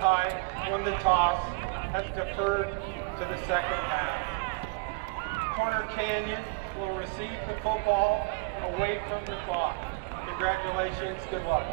High won the toss, has deferred to the second half. Corner Canyon will receive the football away from the clock. Congratulations, good luck.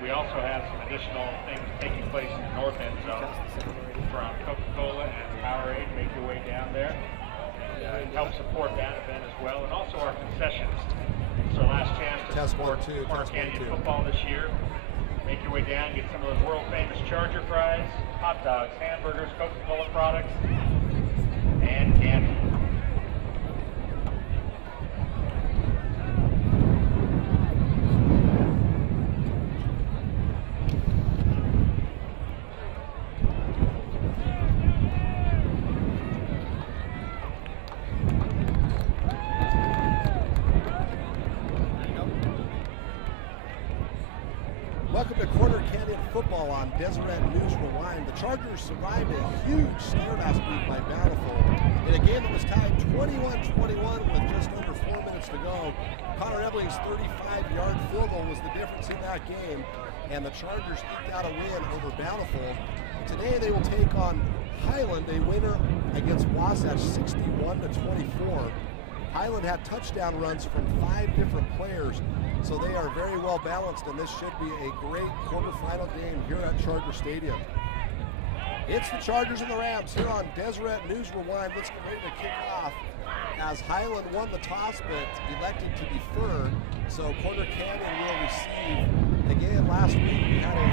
We also have some additional things taking place in the north end zone from Coca-Cola and Powerade. Make your way down there. Help support that event as well, and also our concessions. It's our last chance to support Corner Canyon football this year. Make your way down, get some of those world famous Charger fries, hot dogs, hamburgers, Coca-Cola products, and candy. Welcome to Quarter Canyon football on Deseret News Rewind. The Chargers survived a huge scare last week by Bountiful in a game that was tied 21-21 with just under 4 minutes to go. Connor Ebling's 35-yard field goal was the difference in that game, and the Chargers eked out a win over Bountiful. Today they will take on Highland, a winner against Wasatch 61-24. Highland had touchdown runs from 5 different players, so they are very well balanced, and this should be a great quarterfinal game here at Charger Stadium. It's the Chargers and the Rams here on Deseret News Rewind. Let's get ready to kick off as Highland won the toss but elected to defer, so Quarter Canyon will receive. Again, last week we had a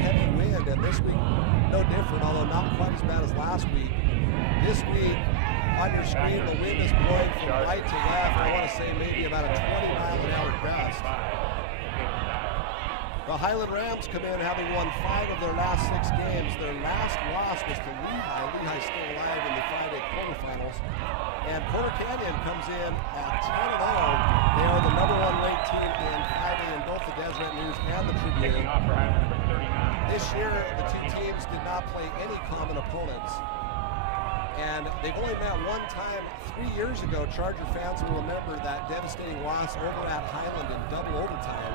heavy wind, and this week no different, although not quite as bad as last week. This week, on your screen, the wind is blowing from right to left. I want to say maybe about a 20-mile-an-hour gust. The Highland Rams come in having won 5 of their last 6 games. Their last loss was to Lehigh. Lehigh still alive in the Friday quarterfinals. And Quarter Canyon comes in at 10-0. They are the #1 ranked team in 5A in both the Deseret News and the Tribune. This year, the two teams did not play any common opponents. And they've only met one time 3 years ago. Charger fans will remember that devastating loss over at Highland in double overtime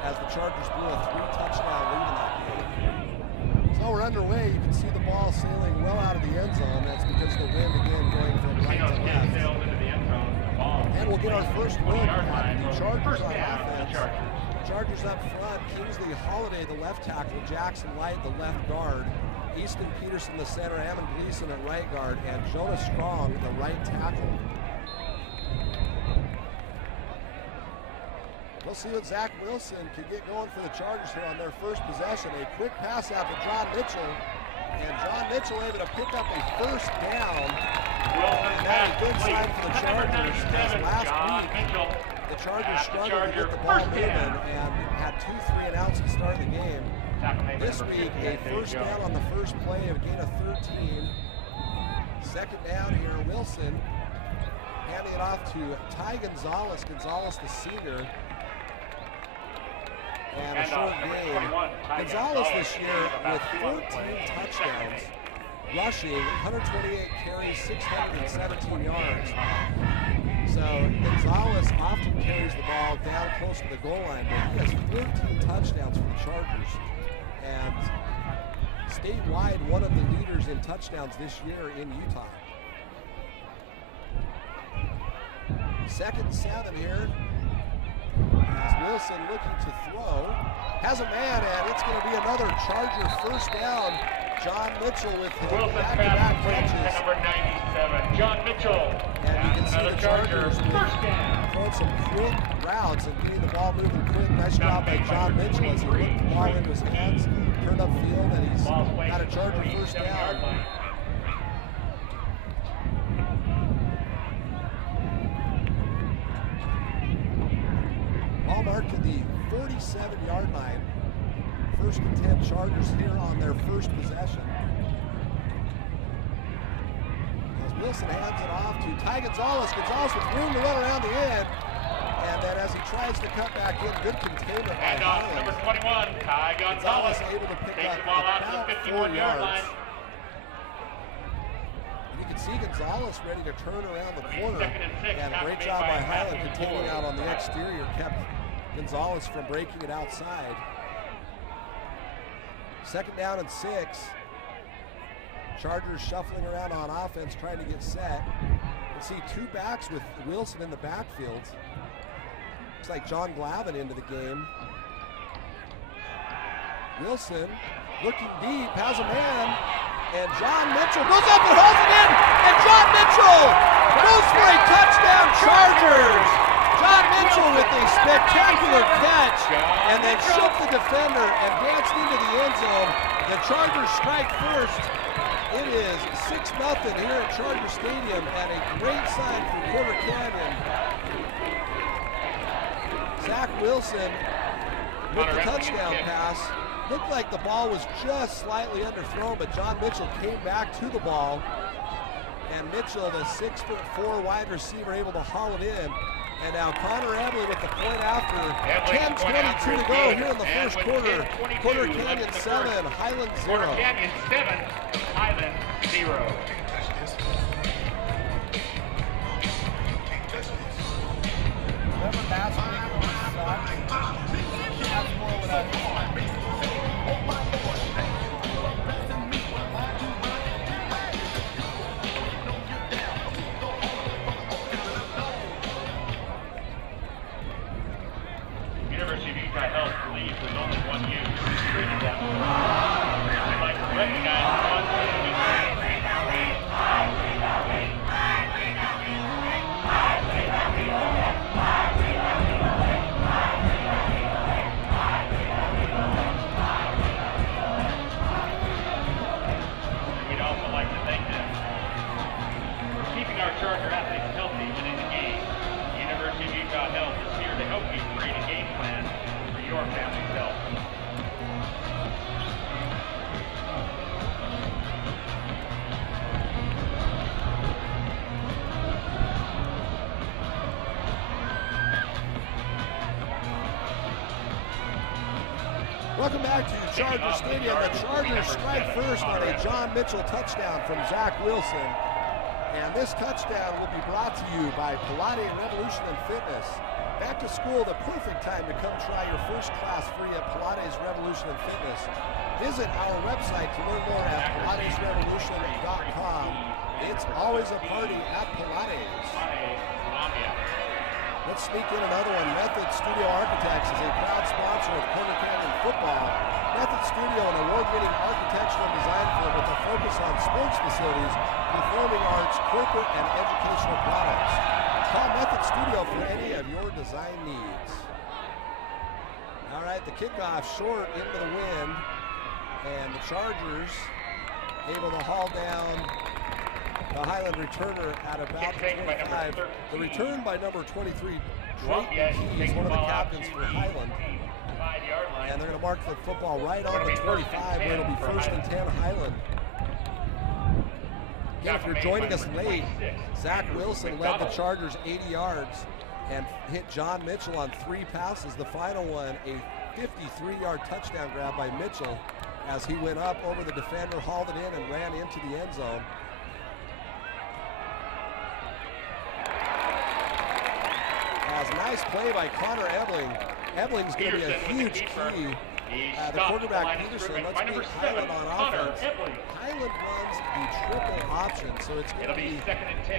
as the Chargers blew a 3-touchdown lead in that game. So we're underway. You can see the ball sailing well out of the end zone. That's because of the wind again going from right to left. And we'll get our first look at the Chargers on offense. Chargers up front. Kingsley Holiday, the left tackle. Jackson Light, the left guard. Easton Peterson, the center, Ammon Gleason at right guard, and Jonah Strong, the right tackle. We'll see what Zach Wilson can get going for the Chargers here on their first possession. A quick pass out to John Mitchell, and John Mitchell able to pick up a first down. And that is a good sign for the Chargers, as last week the Chargers struggled to get the ball moving and had 2 3-and-outs to start the game. This week, a first down on the first play of a gain of 13. Second down here, Wilson handing it off to Ty Gonzalez. Gonzalez, the senior. And a short gain. Gonzalez this year with 14 touchdowns, rushing, 128 carries, 617 yards. So Gonzalez often carries the ball down close to the goal line, but he has 14 touchdowns for the Chargers. And statewide, one of the leaders in touchdowns this year in Utah. 2nd and 7 here. As Wilson looking to throw, has a man, and it's going to be another Charger first down. John Mitchell with his back-to-back catches. Number 97, John Mitchell. And you can see the Chargers first down. throwing some quick routes and getting the ball moving quick. Nice job by John Mitchell as he whipped the ball into his hands, turned upfield, and he's got a Charger first down. Ball marked at the 47-yard line. 1st and 10 Chargers here on their first possession. As Wilson hands it off to Ty Gonzalez. Gonzalez with room to run around the end. And then as he tries to cut back in, good containment by Highland. Number 21, Ty Gonzalez able to pick up the ball out to the 51-yard line. You can see Gonzalez ready to turn around the corner. 2nd and 6, and a great job by Highland continuing out on the exterior, kept Gonzalez from breaking it outside. 2nd down and 6. Chargers shuffling around on offense, trying to get set. You see 2 backs with Wilson in the backfield. Looks like John Glavin into the game. Wilson looking deep, has a man, and John Mitchell goes up and holds it in, and John Mitchell goes for a touchdown, Chargers! John Mitchell with a spectacular catch, and then shook the defender and danced into the end zone. The Chargers strike first. It is 6-0 here at Charger Stadium, and a great sign for Quarter Canyon. Zach Wilson with the touchdown pass. Looked like the ball was just slightly underthrown, but John Mitchell came back to the ball. And Mitchell, the 6'4" wide receiver, able to haul it in. And now Connor Ebley with the point after. 10:22 to go here in the first quarter. Quarter Canyon 7, Highland 0. Quarter Canyon 7, Highland 0. Remember last week when we sucked? That's more what I want. University of Utah Health believes there's only one you. Treating them. I'd like to recognize one we'd also like to thank them for keeping our Charger athletes healthy and in the game. University of Utah Health is here to help you create a game plan for your family's health. Welcome back to Charger Stadium. The Chargers strike first on a John Mitchell touchdown from Zach Wilson. And this touchdown will be brought to you by Pilates Revolution and Fitness. Back to school, the perfect time to come try your first class free at Pilates Revolution and Fitness. Visit our website to learn more at pilatesrevolution.com. It's always a party at Pilates. Let's sneak in another one. Method Studio Architects is a proud sponsor of Quarter Canyon football. Method Studio, an award-winning architectural design firm with a focus on sports facilities, performing arts, corporate, and educational products. Call Method Studio for any of your design needs. All right, the kickoff short into the wind, and the Chargers able to haul down the Highland returner at about 25. The return by number 23, Drayton Keys, one of the captains for Highland. And they're going to mark the football right on the 25, where it'll be 1st and 10 Highland. Again, if you're joining us late, Zach Wilson led the Chargers 80 yards and hit John Mitchell on 3 passes. The final one, a 53-yard touchdown grab by Mitchell as he went up over the defender, hauled it in, and ran into the end zone. As nice play by Connor Ebling. Ebling's going to be a huge key. The quarterback Peterson, let's meet Highland on offense. Highland runs the triple option, so it's going to be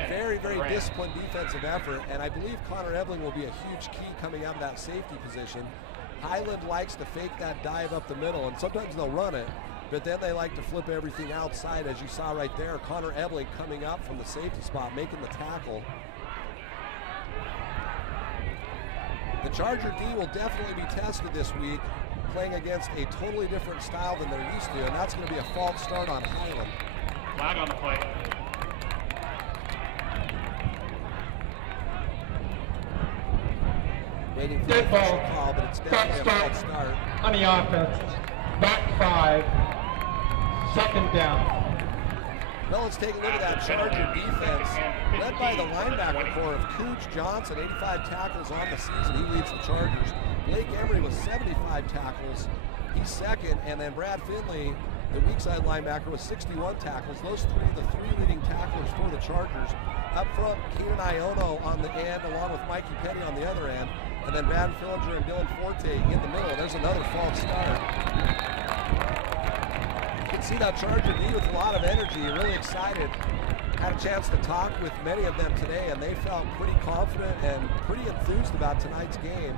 very, very disciplined defensive effort, and I believe Connor Ebling will be a huge key coming out of that safety position. Highland likes to fake that dive up the middle, and sometimes they'll run it, but then they like to flip everything outside, as you saw right there. Connor Ebling coming up from the safety spot, making the tackle. The Charger D will definitely be tested this week, playing against a totally different style than they're used to, and that's going to be a false start on Highland. Flag on the play. Waiting for the official call, but it's definitely a false start. On the offense, back 5, 2nd down. Well, let's take a look at that Charger defense, led by the linebacker core of Cooch Johnson, 85 tackles on the season. He leads the Chargers. Blake Emery with 75 tackles. He's second, and then Brad Finley, the weak side linebacker, with 61 tackles. Those three, the 3 leading tacklers for the Chargers. Up front, Keenan Iono on the end, along with Mikey Petty on the other end, and then Van Fillinger and Dylan Forte in the middle. There's another false start. You can see that Charger D with a lot of energy, really excited. Had a chance to talk with many of them today, and they felt pretty confident and pretty enthused about tonight's game.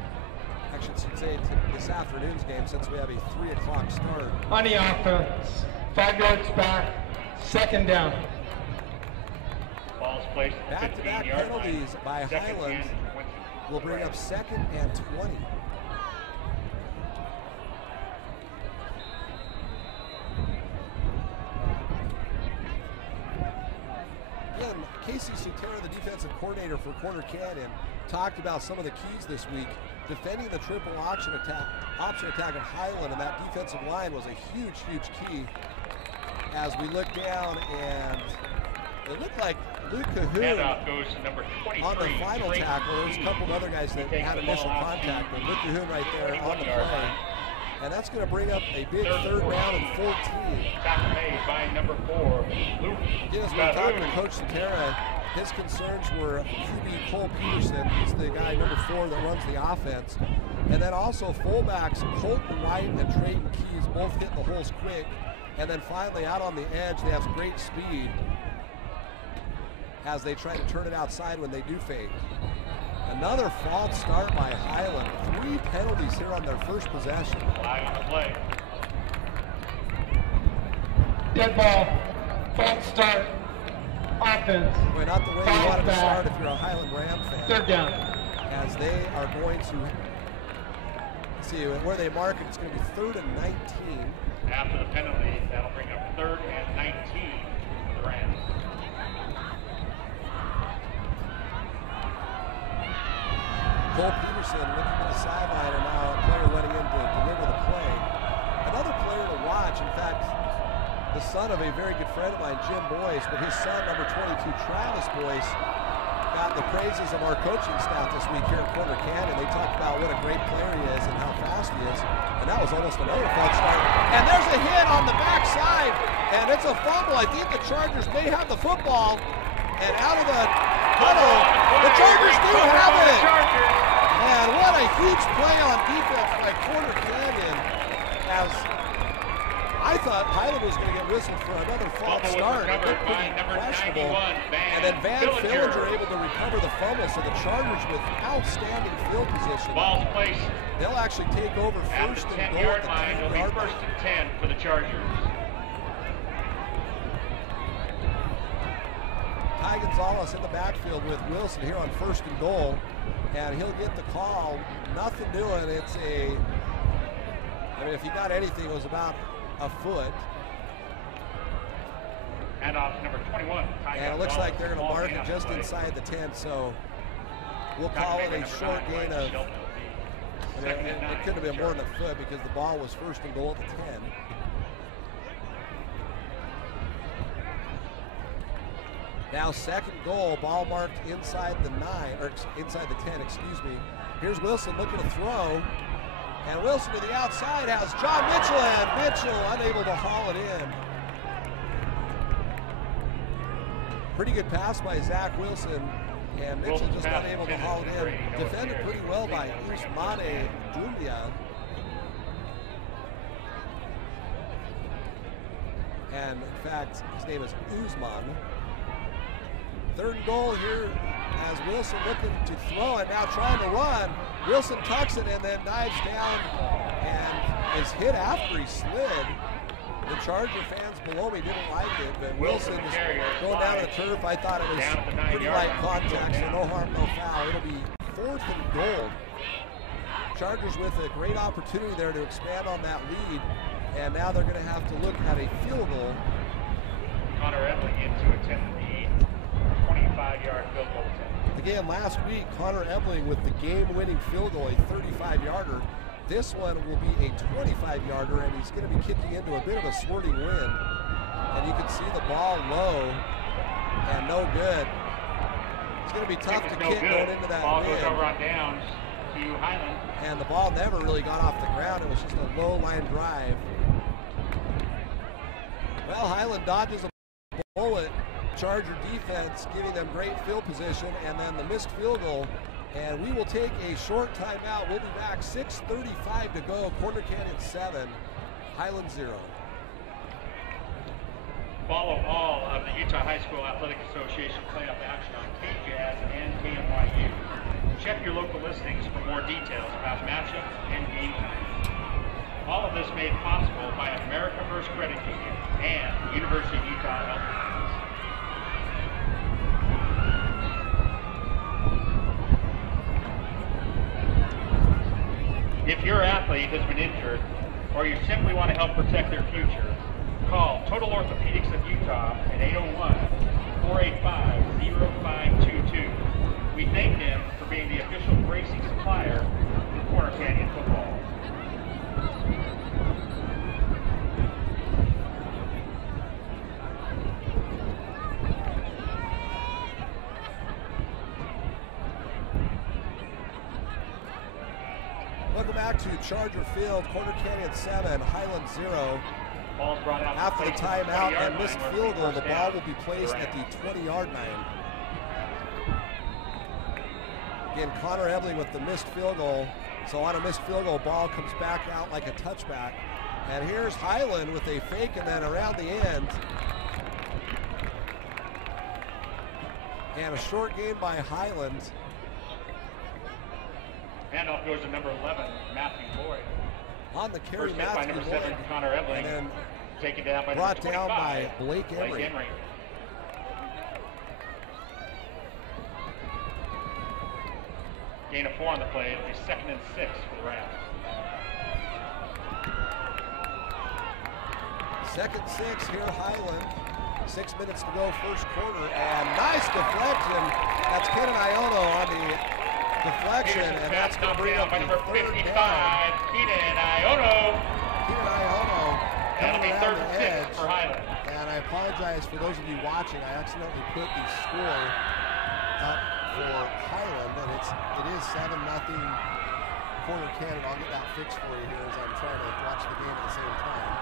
Actually, I should say this afternoon's game, since we have a 3 o'clock start. On the offense, 5 yards back, 2nd down. Ball's placed at the 15-yard line. Back-to-back penalties by Highland will bring up 2nd and 20. Again, Casey Sutera, the defensive coordinator for Corner Canyon, talked about some of the keys this week. Defending the triple option attack of Highland, and that defensive line was a huge, huge key. As we look down, and it looked like Luke Cahoon goes to number 23, on the final tackle. There's a couple of other guys that had initial contact, but Luke Cahoon right there on the play. And that's going to bring up a big 3rd down and 14. Tackle made by number 4, Luke. Again, as we were talking to Coach Sutera, his concerns were QB Cole Peterson. He's the guy, number 4, that runs the offense. And then also fullbacks Colton White and Trayton Keys both hit the holes quick. And then finally out on the edge, they have great speed as they try to turn it outside when they do fade. Another false start by Highland. 3 penalties here on their first possession. Flag on the play. Dead ball, false start, offense. Boy, not the way you wanted to start if you're a Highland Ram fan. 3rd down. As they are going to see where they mark it, it's going to be 3rd and 19. After the penalty, that'll bring up 3rd and 19 for the Rams. Cole Peterson looking to the sideline, and now a player letting him to deliver the play. Another player to watch, in fact, the son of a very good friend of mine, Jim Boyce, but his son, number 22, Travis Boyce, got the praises of our coaching staff this week here at Corner Canyon. They talked about what a great player he is and how fast he is, and that was almost another false start. And there's a hit on the backside, and it's a fumble. I think the Chargers may have the football, and out of the huddle, the Chargers do have it. And what a huge play on defense by Corner Canyon, as I thought Highland was going to get whistled for another false start. It looked pretty questionable. And then Van Fillinger able to recover the fumble, so the Chargers with outstanding field position. Ball's placed. They'll actually take over first and goal at the 10-yard line. It'll be 1st and 10 for the Chargers. Ty Gonzalez in the backfield with Wilson here on 1st and goal, and he'll get the call. Nothing doing. It's a, I mean, if you got anything, it was about a foot. And off number 21. And it looks like they're going to mark it just inside the 10, so we'll call it a short gain of, it could have been more than a foot because the ball was 1st and goal at the 10. Now second goal, ball marked inside the 9, or inside the 10, excuse me. Here's Wilson looking to throw. And Wilson to the outside has John Mitchell, and Mitchell unable to haul it in. Pretty good pass by Zach Wilson, and Mitchell just unable to haul it in. Defended pretty well by Usmane Dumbia. And in fact, his name is Usman. Third and goal here as Wilson looking to throw and now trying to run. Wilson tucks it and then dives down and is hit after he slid. The Charger fans below me didn't like it, but Wilson is going down the turf. I thought it was pretty light contact, so no harm, no foul. It'll be 4th and goal. Chargers with a great opportunity there to expand on that lead, and now they're going to have to look at a field goal. Connor Ebling in to attempt the 25-yard field goal attempt. Again, last week, Connor Ebling with the game-winning field goal, a 35-yarder. This one will be a 25-yarder, and he's going to be kicking into a bit of a swirling wind. And you can see the ball low and no good. It's going to be tough to kick going into that ball wind. Goes over on downs to Highland. And the ball never really got off the ground. It was just a low-line drive. Well, Highland dodges a bullet. Charger defense giving them great field position, and then the missed field goal. And we will take a short timeout. We'll be back. 6:35 to go. Corner Canyon 7, Highland 0. Follow all of the Utah High School Athletic Association playoff action on KJAS and KMYU. Check your local listings for more details about matchups and game times. All of this made possible by America First Credit Union and the University of Utah Health Plans. If your athlete has been injured, or you simply want to help protect their future, call Total Orthopedics of Utah at 801-485-0522. We thank them for being the official bracing supplier for Corner Canyon football. Welcome back to Charger Field, Corner Canyon 7, Highland 0. Ball's brought out After the timeout and missed field goal, the ball will be placed at the 20-yard line. Again, Connor Ebling with the missed field goal. So on a missed field goal, ball comes back out like a touchback. And here's Highland with a fake and then around the end. And a short gain by Highland. Handoff goes to number 11, Matthew Boyd. On the carry, First hit by number 7, Connor Ebling. And then taken down by brought number 25, down by Blake Emery. Gain of 4 on the play. It'll be 2nd and 6 for the Rams. 2nd 6 here, Highland. 6 minutes to go, first quarter, and nice deflection. That's Kenan Iono on the deflection, and that's going to bring up the number 55, Kenan Iono. Kenan Iono That'll be coming 3rd around and the 6 edge. for Highland. And I apologize for those of you watching. I accidentally put the score up for Highland, and it is 7-0 Corner Canyon. I'll get that fixed for you here as I'm trying to watch the game at the same time.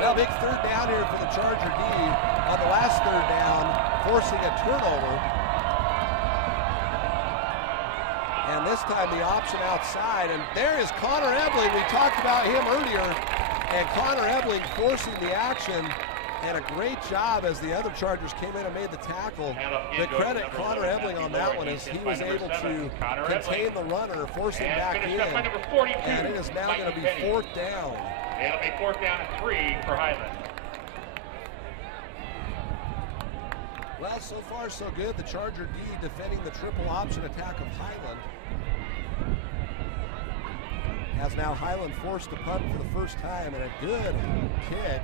Well, big third down here for the Charger D. On the last third down, forcing a turnover. And this time the option outside, and there is Connor Ebling. We talked about him earlier, and Connor Ebling forcing the action, and a great job as the other Chargers came in and made the tackle. The credit Connor Ebling on that one is he was able to contain the runner, force him back in, and it is now going to be 4th down. It'll be 4th down and 3 for Highland. Well, so far so good. The Charger D defending the triple option attack of Highland. Has now Highland forced to punt for the first time, and a good kick.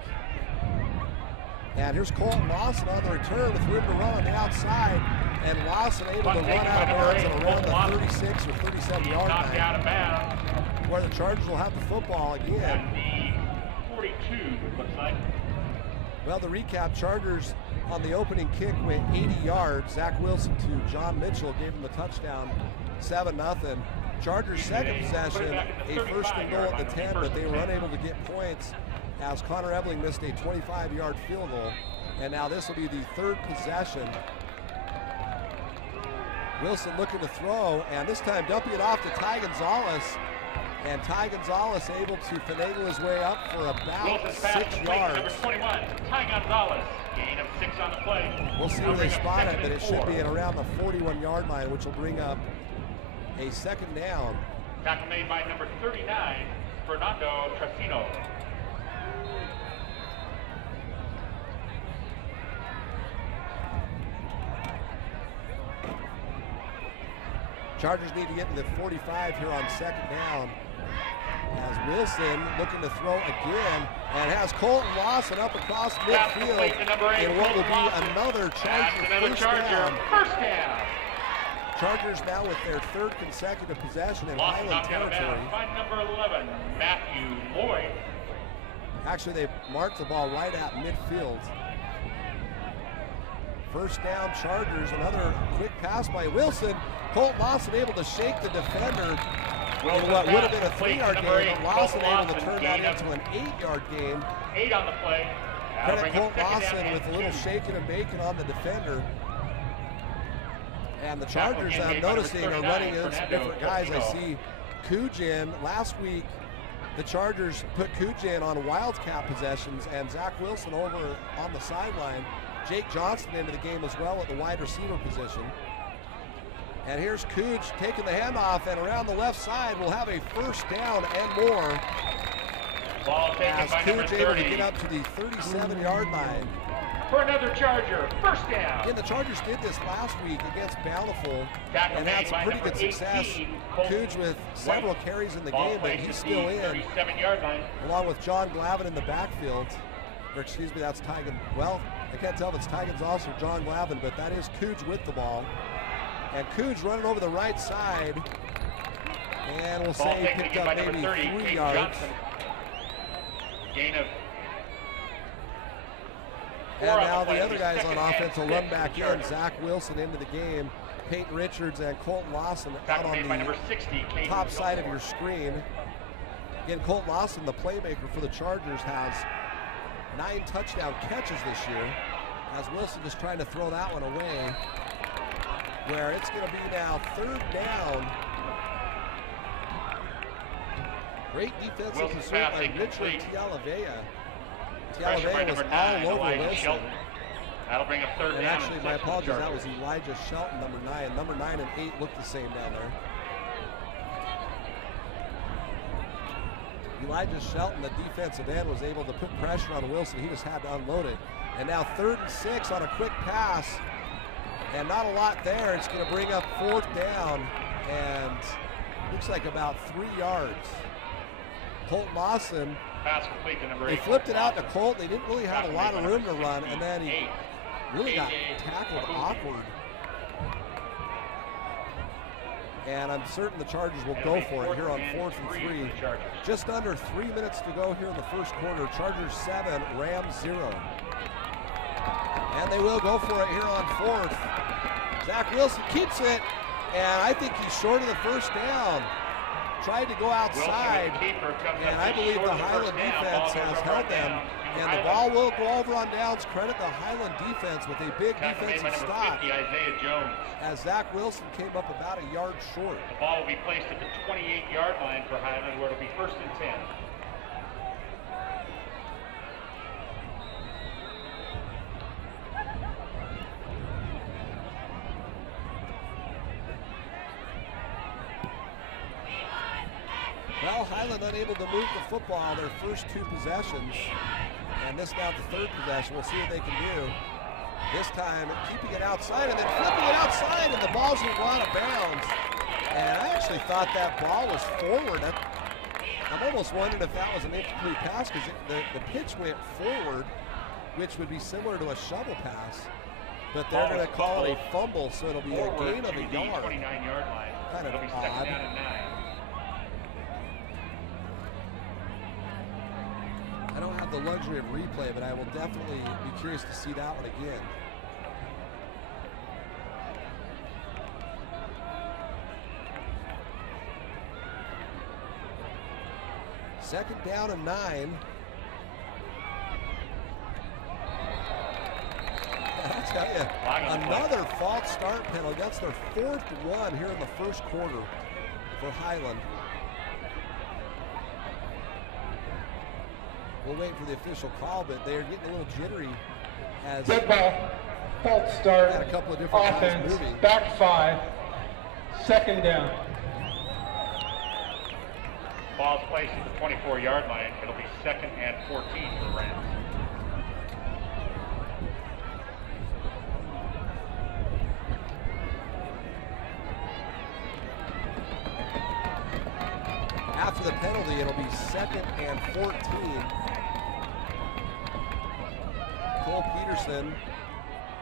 And here's Colton Lawson on the return with room to run on the outside. And Lawson able to run out of bounds at around the 36 or 37-yard line. Out of bounds. Where the Chargers will have the football again. The 42, it looks like. Well, the recap, Chargers on the opening kick went 80 yards. Zach Wilson to John Mitchell gave him the touchdown, 7-0. Chargers' second possession, a first and goal at the 10, but they were unable to get points as Connor Ebling missed a 25-yard field goal. And now this will be the third possession. Wilson looking to throw, and this time dumping it off to Ty Gonzalez. And Ty Gonzalez able to finagle his way up for about 6 yards. Number 21, Ty Gonzalez, gain of 6 on the play. We'll see where they spot it, but it should be at around the 41-yard line, which will bring up a second down. Tackle made by number 39, Fernando Trasino. Chargers need to get to the 45 here on second down. As Wilson looking to throw again, and has Colton Lawson up across midfield in what will be another Charger first down. Chargers now with their third consecutive possession in Highland territory. By number 11, Matthew Lloyd. Actually, they marked the ball right at midfield. First down, Chargers. Another quick pass by Wilson. Colt Lawson able to shake the defender in what would have been a 3-yard game, but Lawson able to turn that into an 8-yard game. 8 on the play. Credit Colt Lawson with a little shaking and baking on the defender. And the Chargers, I'm noticing, are running in some different guys. I see Kujin. Last week, the Chargers put Kujin on Wildcat possessions, and Zach Wilson over on the sideline. Jake Johnston into the game as well at the wide receiver position. And here's Cooch taking the handoff, and around the left side we'll have a first down and more. Ball taken as by Cooch number 30. able to get up to the 37-yard line. For another Charger, first down. Again, the Chargers did this last week against Bountiful Tackle and had made some by pretty number good success. 18, Cooch with several carries in the Ball game, but played he's to still the in, 37-yard line. along with John Glavin in the backfield. Or excuse me, that's Ty Gonzalez. Well, I can't tell if it's Ty Gonzalez or John Glavin, but that is Cooch with the ball. And Cooch running over the right side. And we'll say he picked up maybe 3 yards. Johnson. Gain of 4 And on now the the other guys on second offense will and run 6 back for in. Zach Wilson into the game. Peyton Richards and Colton Lawson out Tackle on made by the number 60, top side of your screen. Again, Colton Lawson, the playmaker for the Chargers, has 9 touchdown catches this year. As Wilson just trying to throw that one away. Where it's going to be now third down. Great defensive pursuit by Richard Tialavea. Tialavea was all over Wilson. That'll bring up third And down. actually, my apologies, that was Elijah Shelton, number 9. Number 9 and 8 look the same down there. Elijah Shelton, the defensive end, was able to put pressure on Wilson. He just had to unload it. And now 3rd and 6 on a quick pass. And not a lot there. It's going to bring up 4th down. And looks like about 3 yards. Colton Lawson, Pass complete to number 8. they flipped it out to Colt. They didn't really have a lot of room to run. And then he really got tackled awkward. And I'm certain the Chargers will go for it here on 4th and 3. Just under 3 minutes to go here in the first quarter. Chargers 7, Rams 0. And they will go for it here on 4th. Zach Wilson keeps it, and I think he's short of the first down. Tried to go outside, and I believe the Highland defense has held them. And the ball will go over on downs. Credit the Highland defense with a big defensive stop. As Zach Wilson came up about a yard short. The ball will be placed at the 28-yard line for Highland, where it'll be 1st and 10. Well, Highland unable to move the football their first 2 possessions. And this now the 3rd possession. We'll see what they can do. This time keeping it outside and then flipping it outside, and the ball's going to go out of bounds. And I actually thought that ball was forward. I'm almost wondering if that was an incomplete pass, because the pitch went forward, which would be similar to a shovel pass. But they're going to call it a fumble, so it'll be a gain of a yard. 29-yard line. Kind of It'll be 2nd odd. down and 9. I don't have the luxury of replay, but I will definitely be curious to see that one again. Second down and 9. I'll tell you, another false start penalty. That's their 4th one here in the first quarter for Highland. We'll wait for the official call, but they're getting a little jittery as good ball, false start, had a couple of different offense, guys moving. back 5, second down. Ball's placed at the 24-yard line. It'll be 2nd and 14 for the Rams. After the penalty, it'll be 2nd and 14. Cole Peterson,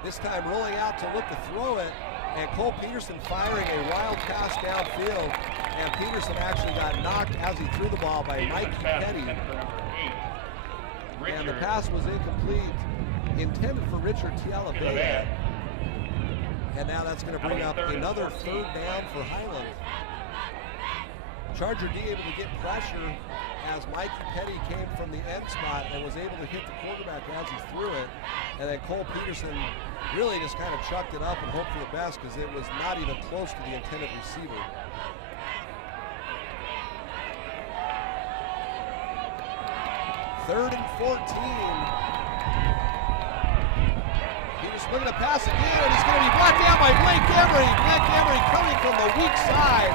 this time rolling out to look to throw it, and Cole Peterson firing a wild pass downfield, and Peterson actually got knocked as he threw the ball by Mike Petty. And the pass was incomplete, intended for Richard Tialavea. And now that's going to bring up another 3rd down for Highland. Charger D able to get pressure as Mike Petty came from the end spot and was able to hit the quarterback as he threw it. And then Cole Peterson really just kind of chucked it up and hoped for the best because it was not even close to the intended receiver. Third and 14. Peterson looking to pass again, and he's going to be brought down by Blake Emery. Blake Emery coming from the weak side.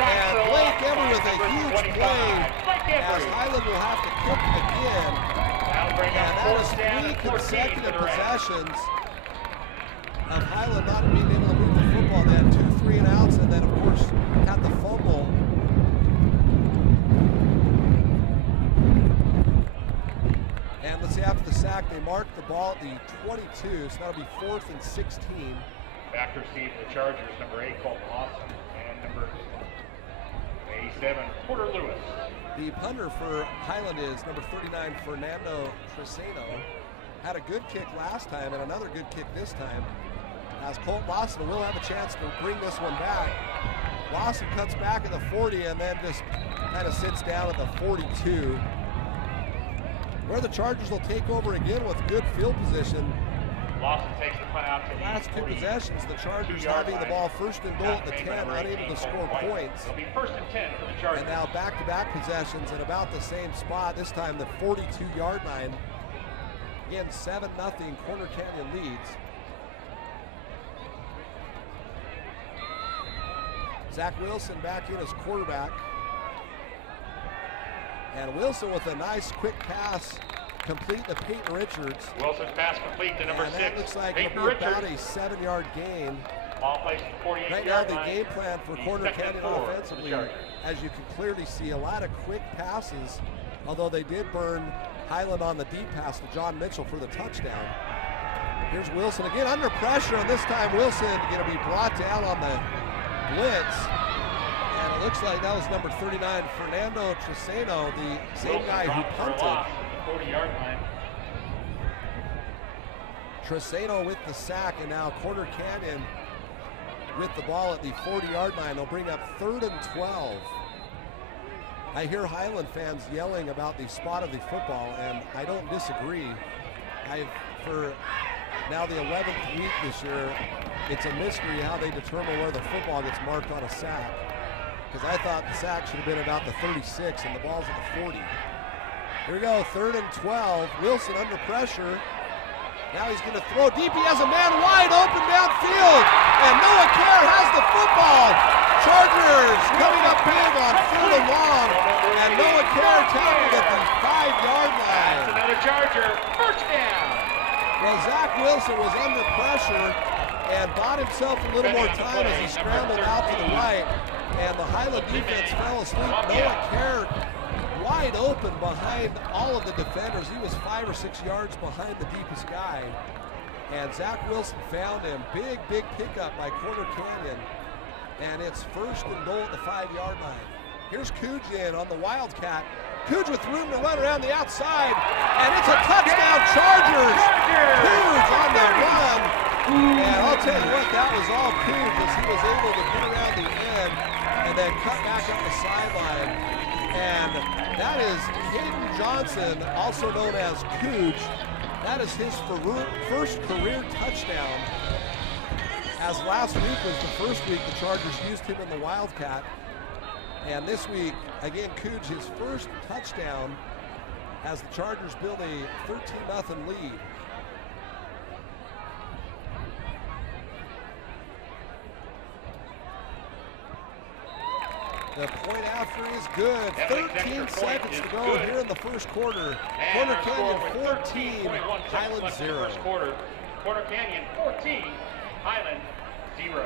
And Blake Emery with a huge play as Highland will have to kick again. And that is 3 consecutive possessions of Highland not being able to move the football. They had 2 3 and outs, and then of course had the fumble. And let's see, after the sack, they marked the ball at the 22, so that'll be 4th and 16. Back to receive the Chargers, number 8, Colton Lawson, and number 87, Porter Lewis. The punter for Highland is number 39, Fernando Treseno. Had a good kick last time and another good kick this time. As Colton Lawson will have a chance to bring this one back. Lawson cuts back at the 40 and then just kind of sits down at the 42. Where the Chargers will take over again with good field position. Lawson takes the punt out to the last 2 possessions, the Chargers having the ball 1st and goal at the 10, unable to score points. It'll be 1st and 10 for the Chargers. And now back-to-back possessions at about the same spot, this time the 42-yard line. Again, 7-0, Corner Canyon leads. Zach Wilson back in as quarterback. And Wilson with a nice quick pass complete to Peyton Richards. Wilson's pass complete to number 6. That looks like Peyton it'll be Richards. about a 7-yard gain. Ball placed at 48 right now, the game plan for Corner Canyon offensively, as you can clearly see, a lot of quick passes, although they did burn Highland on the deep pass to John Mitchell for the touchdown. Here's Wilson again under pressure, and this time Wilson going to be brought down on the blitz. And it looks like that was number 39, Fernando Treseno, the same guy who punted. 40-yard line. Treseno with the sack, and now Corner Canyon with the ball at the 40-yard line. They'll bring up 3rd and 12. I hear Highland fans yelling about the spot of the football, and I don't disagree. For now the 11th week this year, it's a mystery how they determine where the football gets marked on a sack. Because I thought the sack should have been about the 36 and the ball's at the 40. Here we go, 3rd and 12. Wilson under pressure. Now he's going to throw deep. He has a man wide open downfield. And Noah Kerr has the football. Chargers coming up big on 3rd and long. And Noah Kerr tackled at the 5-yard line. That's another Charger. First down. Well, Zach Wilson was under pressure and bought himself a little more time as he scrambled out to the right. And the Highland defense fell asleep. Noah Kerr wide open behind all of the defenders. He was 5 or 6 yards behind the deepest guy. And Zach Wilson found him. Big pickup by Corner Canyon. And it's 1st and goal at the 5-yard line. Here's Kujin on the Wildcat. Cooge with room to run around the outside, and it's a touchdown, Chargers! Cooge on the run, and I'll tell you what, that was all Cooge as he was able to get around the end and then cut back up the sideline. And that is Hayden Johnson, also known as Cooge. That is his first career touchdown, as last week was the first week the Chargers used him in the Wildcat. And this week, again, Cooge, his first touchdown as the Chargers build a 13-0 lead. The point after is good. 13 seconds to go here in the first quarter. Corner Canyon 14, Highland 0. Corner Canyon 14, Highland 0.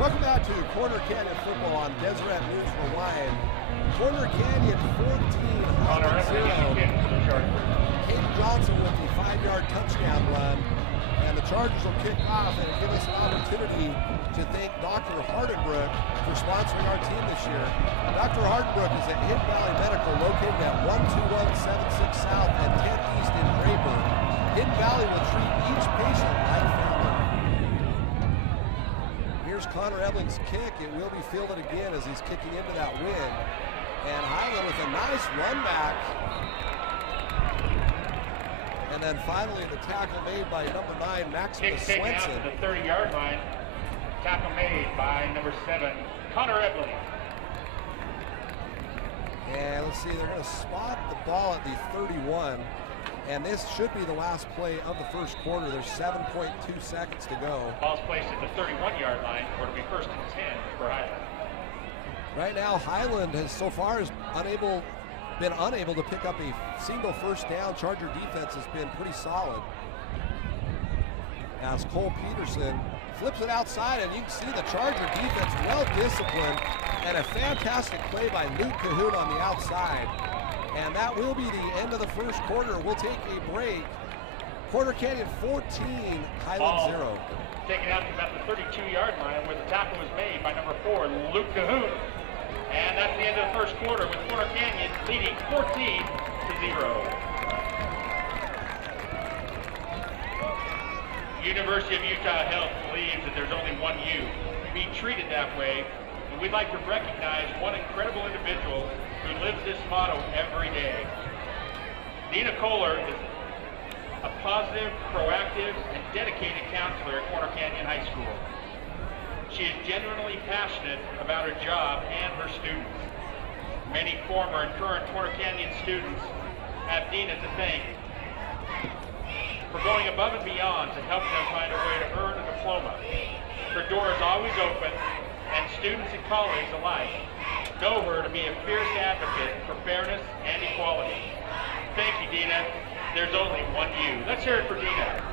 Welcome back to Corner Canyon Football on Deseret News Rewind. Corner Canyon 14, Highland 0. Hayden Johnson with the 5-yard touchdown run. And the Chargers will kick off and give us an opportunity to thank Dr. Hardenbrook for sponsoring our team this year. Dr. Hardenbrook is at Hidden Valley Medical, located at 12176 South and 10th East in Draper. Hidden Valley will treat each patient like family. Here's Connor Ebling's kick. It will be fielded again as he's kicking into that wind. And Highland with a nice run back. And then finally the tackle made by number 9, Maximus Kick taken out Swenson. to the 30-yard line. Tackle made by number 7, Connor Ebling. And let's see, they're going to spot the ball at the 31. And this should be the last play of the first quarter. There's 7.2 seconds to go. Ball's placed at the 31-yard line, or to be first and 10 for Highland. Right now, Highland has so far been unable to pick up a single first down. Charger defense has been pretty solid. As Cole Peterson flips it outside, and you can see the Charger defense well disciplined, and a fantastic play by Luke Cahoon on the outside. And that will be the end of the first quarter. We'll take a break. Corner Canyon 14, Highland 0. Taken out to about the 32-yard line where the tackle was made by number 4, Luke Cahoon. And that's the end of the first quarter with Corner Canyon leading 14-0. University of Utah Health believes that there's only one you. Be treated that way. And we'd like to recognize one incredible individual who lives this motto every day. Dina Kohler is a positive, proactive, and dedicated counselor at Corner Canyon High School. She is genuinely passionate about her job and her students. Many former and current Corner Canyon students have Dina to thank for going above and beyond to help them find a way to earn a diploma. Her door is always open, and students and colleagues alike know her to be a fierce advocate for fairness and equality. Thank you, Dina. There's only one you. Let's hear it for Dina.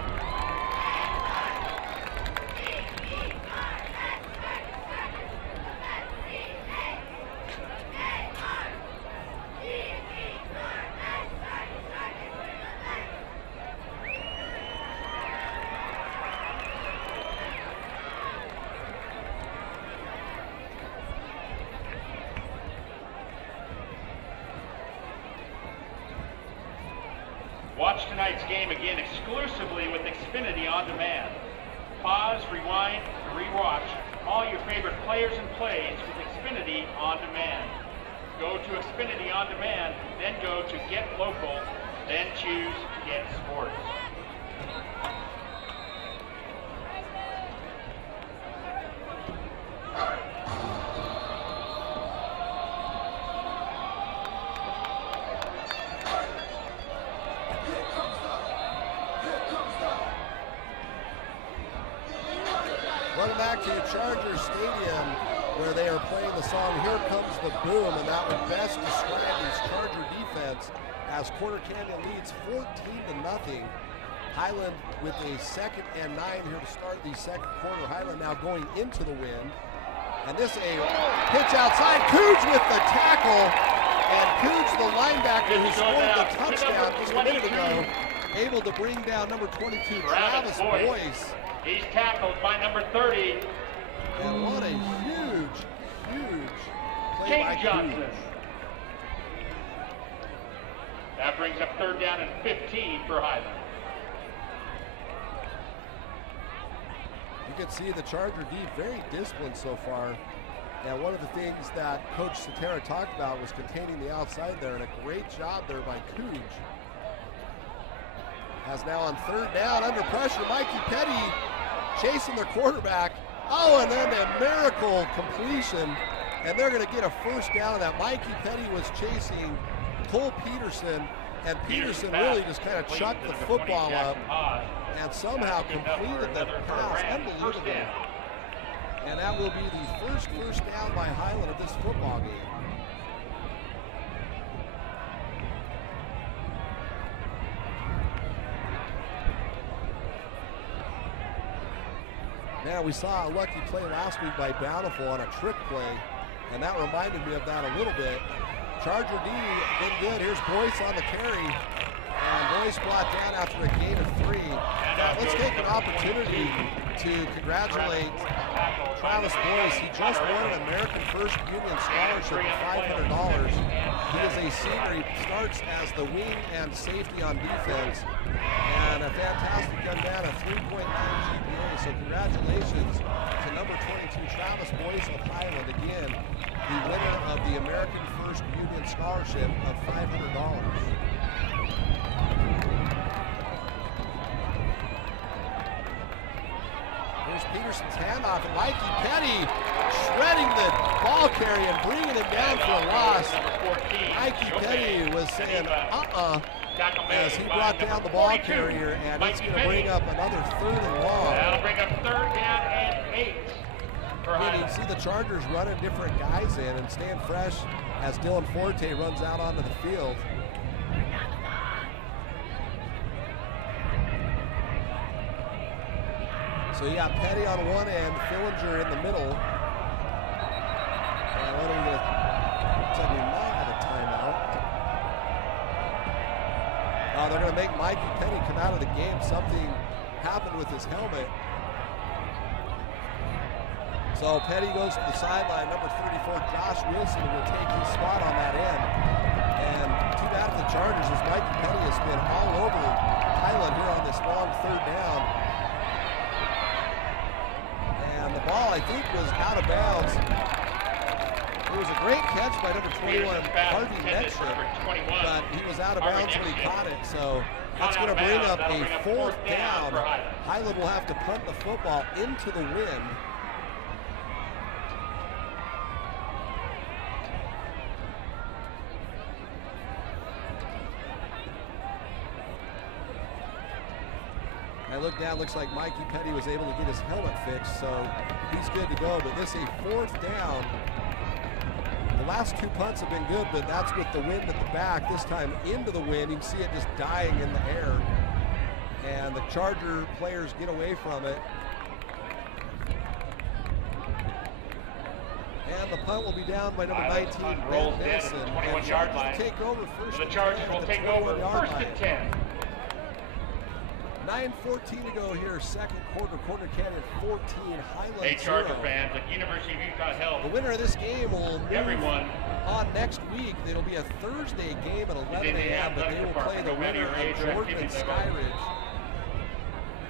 Watch tonight's game again exclusively with Xfinity On Demand. Pause, rewind, rewatch all your favorite players and plays with Xfinity On Demand. Go to Xfinity On Demand, then go to Get Local, then choose Get Sports. Welcome back to Chargers Stadium, where they are playing the song "Here Comes the Boom," and that would best describe this Charger defense as Corner Canyon leads 14-0. Highland with a 2nd and 9 here to start the second quarter. Highland now going into the wind. And this a pitch outside. Cooge with the tackle. And Cooge, the linebacker who scored the touchdown just a minute ago, able to bring down number 22, Travis Boyce. He's tackled by number 30. And what a huge play King by Johnson. Cooge. That brings up 3rd down and 15 for Highland. You can see the Charger D very disciplined so far. And one of the things that Coach Satera talked about was containing the outside there, and a great job there by Cooge. As now on 3rd down, under pressure, Mikey Petty chasing their quarterback. Oh, and then a miracle completion. And they're going to get a 1st down of that. Mikey Petty was chasing Cole Peterson, and Peterson really just kind of chucked the football up and somehow completed the pass. Unbelievable. And that will be the first down by Highland of this football game. Now, we saw a lucky play last week by Bountiful on a trick play, and that reminded me of that a little bit. Charger D been good. Here's Boyce on the carry, and Boyce brought down after a gain of 3. Now, let's take an opportunity to congratulate Travis Boyce. He just won an American First Union Scholarship of $500. He is a senior. He starts as the wing and safety on defense, and a fantastic young man, a 3.9 GPA. So congratulations to number 22, Travis Boyce of Highland, again, the winner of the American First Union Scholarship of $500. Here's Peterson's handoff, and Mikey Petty shredding the ball carrier and bringing it down for a loss. Mikey Petty was saying, as he brought down the ball carrier, and it's going to bring up another 3rd and long. That'll bring up 3rd down and 8. You can see the Chargers running different guys in and staying fresh as Dylan Forte runs out onto the field. So you got Petty on one end, Fillinger in the middle. And what are we going to, looks like we might have a timeout. They're going to make Mikey Petty come out of the game. Something happened with his helmet. So Petty goes to the sideline. Number 34, Josh Wilson, will take his spot on that end. And too bad for the Chargers, as Mikey Petty has been all over Highland here on this long 3rd down. And the ball, I think, was out of bounds. It was a great catch by number 21, Harvey Metcalf, but he was out of bounds when he caught it. So that's going to bring up a 4th down. Highland will have to punt the football into the wind. I look down, looks like Mikey Petty was able to get his helmet fixed, so he's good to go. But this is a 4th down. The last 2 punts have been good, but that's with the wind at the back. This time into the wind, you can see it just dying in the air. And the Charger players get away from it. And the punt will be down by number 19, Ben Nelson. And Chargers will take over first. The Chargers will take over 1st and 10. 9:14 to go here, second quarter. Corner Canyon 14, Highland 0. Hey, Charger fans, at University of Utah Health. The winner of this game will move on next week. It'll be a Thursday game at 11 a.m., but they will play the winner of Jordan and Skyridge.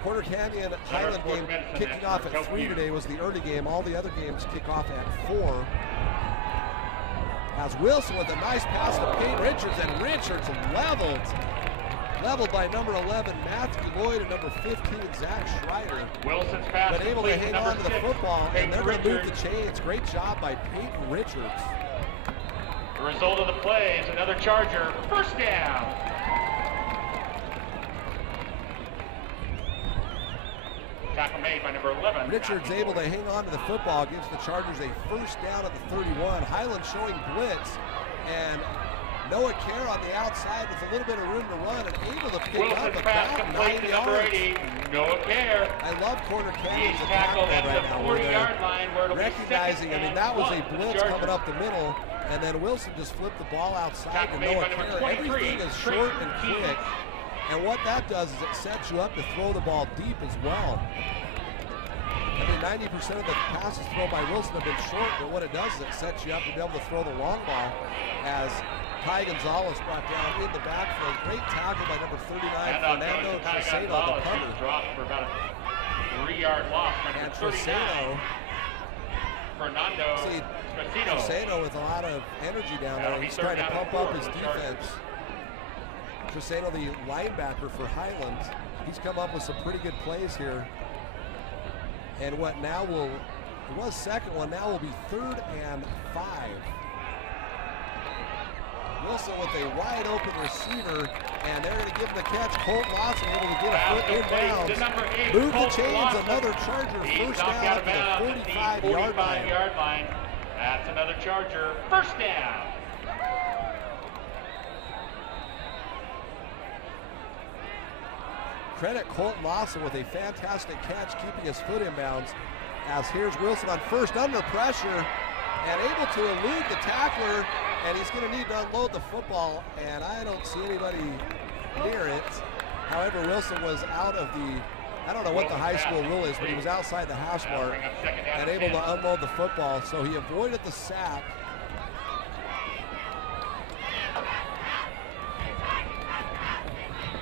Corner Canyon Highland game kicking off at 3 today was the early game. All the other games kick off at 4. As Wilson with a nice pass to Payne Richards, and Richards leveled by number 11, Matthew Lloyd, and number 15, Zach Schreider. Wilson's pass, but able to hang on to the football, and they're going to move the chains. Great job by Peyton Richards. The result of the play is another Charger 1st down. Tackle made by number 11. Richards able to hang on to the football, gives the Chargers a first down at the 31. Highland showing blitz, and Noah Kerr on the outside with a little bit of room to run and able to pick Wilson's up pass about complete 9 to number yards. 80, Noah Kerr. I love Corner Canyon's He's attack tackled right at now. the 40-yard line where it'll Recognizing, be I mean, that was a blitz coming up the middle, and then Wilson just flipped the ball outside to Noah Kerr. Everything is short and quick, and what that does is it sets you up to throw the ball deep as well. I mean, 90% of the passes thrown by Wilson have been short, but what it does is it sets you up to be able to throw the long ball, as Ty Gonzalez brought down in the backfield. Great tackle by number 39, Fernando Troceno, the punter. Dropped for about a 3-yard loss. And Troceno, Fernando Troceno with a lot of energy down there. He's trying to pump up his defense. Troceno, the linebacker for Highland, he's come up with some pretty good plays here. And what now will, it was second one, now will be 3rd and 5. Wilson with a wide open receiver, and they're going to give him the catch. Colt Lawson able to get a foot inbounds. Move the chains, another Charger first down at the 45-yard line. That's another Charger first down. Credit Colt Lawson with a fantastic catch, keeping his foot inbounds. As here's Wilson on first under pressure and able to elude the tackler, and he's going to need to unload the football, and I don't see anybody near it. However, Wilson was out of the, I don't know what the high school rule is, but he was outside the hash mark and able to unload the football, so he avoided the sack.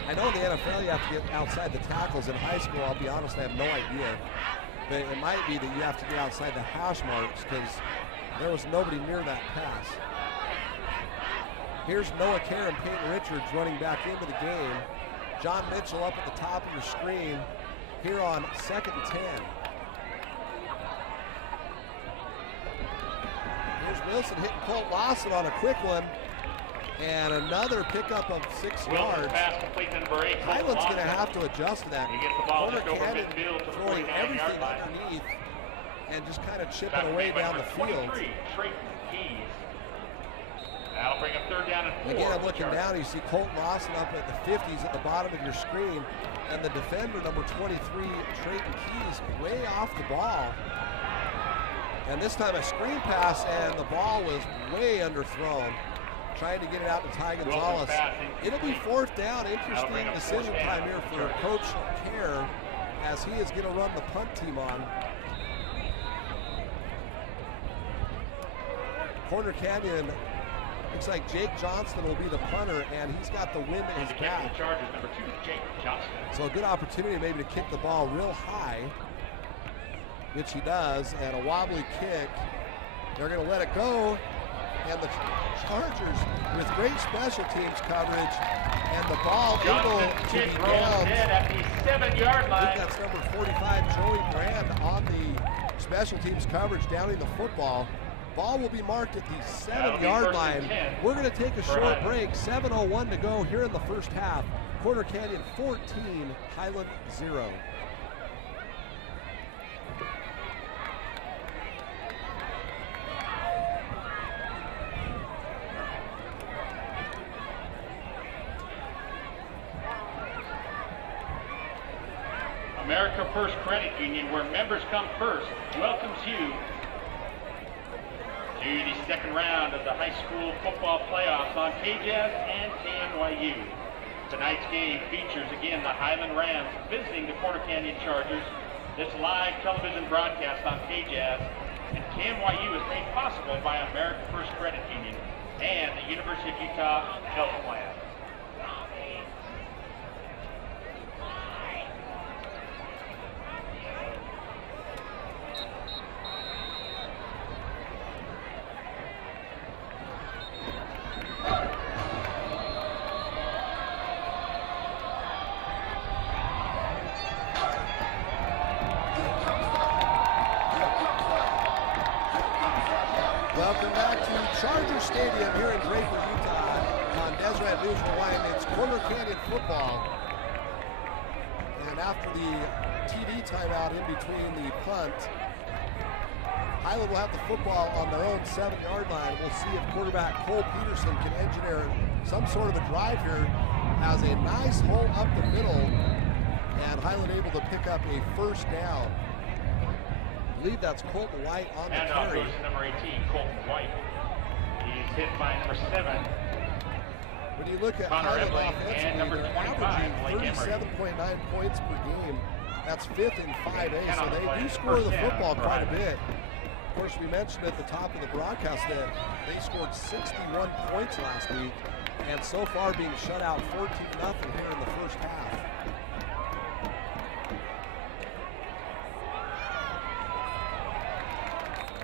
I know in the NFL you have to get outside the tackles. In high school, I'll be honest, I have no idea. But it might be that you have to get outside the hash marks because there was nobody near that pass. Here's Noah Kerr and Peyton Richards running back into the game. John Mitchell up at the top of your screen here on 2nd and 10. Here's Wilson hitting Colt Lawson on a quick one. And another pickup of 6 yards. Highland's going to have to adjust to that. Corner Canyon throwing everything underneath and just kind of chipping away down the field. That'll bring up 3rd down and 4. Again, I'm looking down. You see Colt Lawson up at the 50s at the bottom of your screen. And the defender, number 23, Trayton Keys, way off the ball. And this time a screen pass, and the ball was way underthrown. Trying to get it out to Ty Gonzalez. It'll be 4th down. Interesting decision time here for Coach Kerr, as he is going to run the punt team on. Corner Canyon, looks like Jake Johnston will be the punter, and he's got the wind at his back. So a good opportunity maybe to kick the ball real high, which he does, and a wobbly kick. They're going to let it go. And the Chargers with great special teams coverage, and the ball able to be down at the 7-yard line. I think that's number 45, Joey Brand, on the special teams coverage, downing the football. Ball will be marked at the 7-yard line. We're going to take a short break. 7:01 to go here in the first half. Corner Canyon 14, Highland 0. America First Credit Union, where members come first, welcomes you to the 2nd round of the high school football playoffs on KJAS and KNYU. Tonight's game features again the Highland Rams visiting the Corner Canyon Chargers. This live television broadcast on KJAS and KNYU is made possible by America First Credit Union and the University of Utah Health Plan. Welcome back to Charger Stadium here in Draper, Utah on Deseret News Hawaiian. It's Corner Canyon football. And And after the TV timeout in between the punt, Highland will have the football on their own 7-yard line. We'll see if quarterback Cole Peterson can engineer some sort of a drive here. Has a nice hole up the middle, and Highland able to pick up a first down. I believe that's Colton White on the carry. And number 18, Colton White. He's hit by number 7. When you look at Highland offensively, they're averaging 37.9 points per game. That's 5th in 5A, so they do score the football quite a bit. Of course, we mentioned at the top of the broadcast that they scored 61 points last week, and so far being shut out 14-0 here in the first half.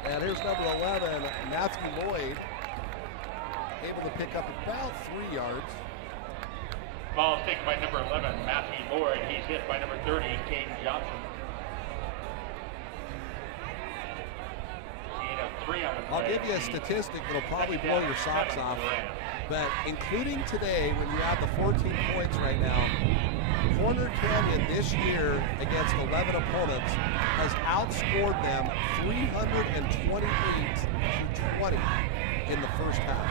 And here's number 11, Matthew Lloyd, able to pick up about 3 yards. Ball is taken by number 11, Matthew Lloyd. He's hit by number 30, Caden Johnson. I'll give you a statistic that'll probably blow your socks off, but including today, when you add the 14 points right now, Corner Canyon this year against 11 opponents has outscored them 328 to 20 in the first half.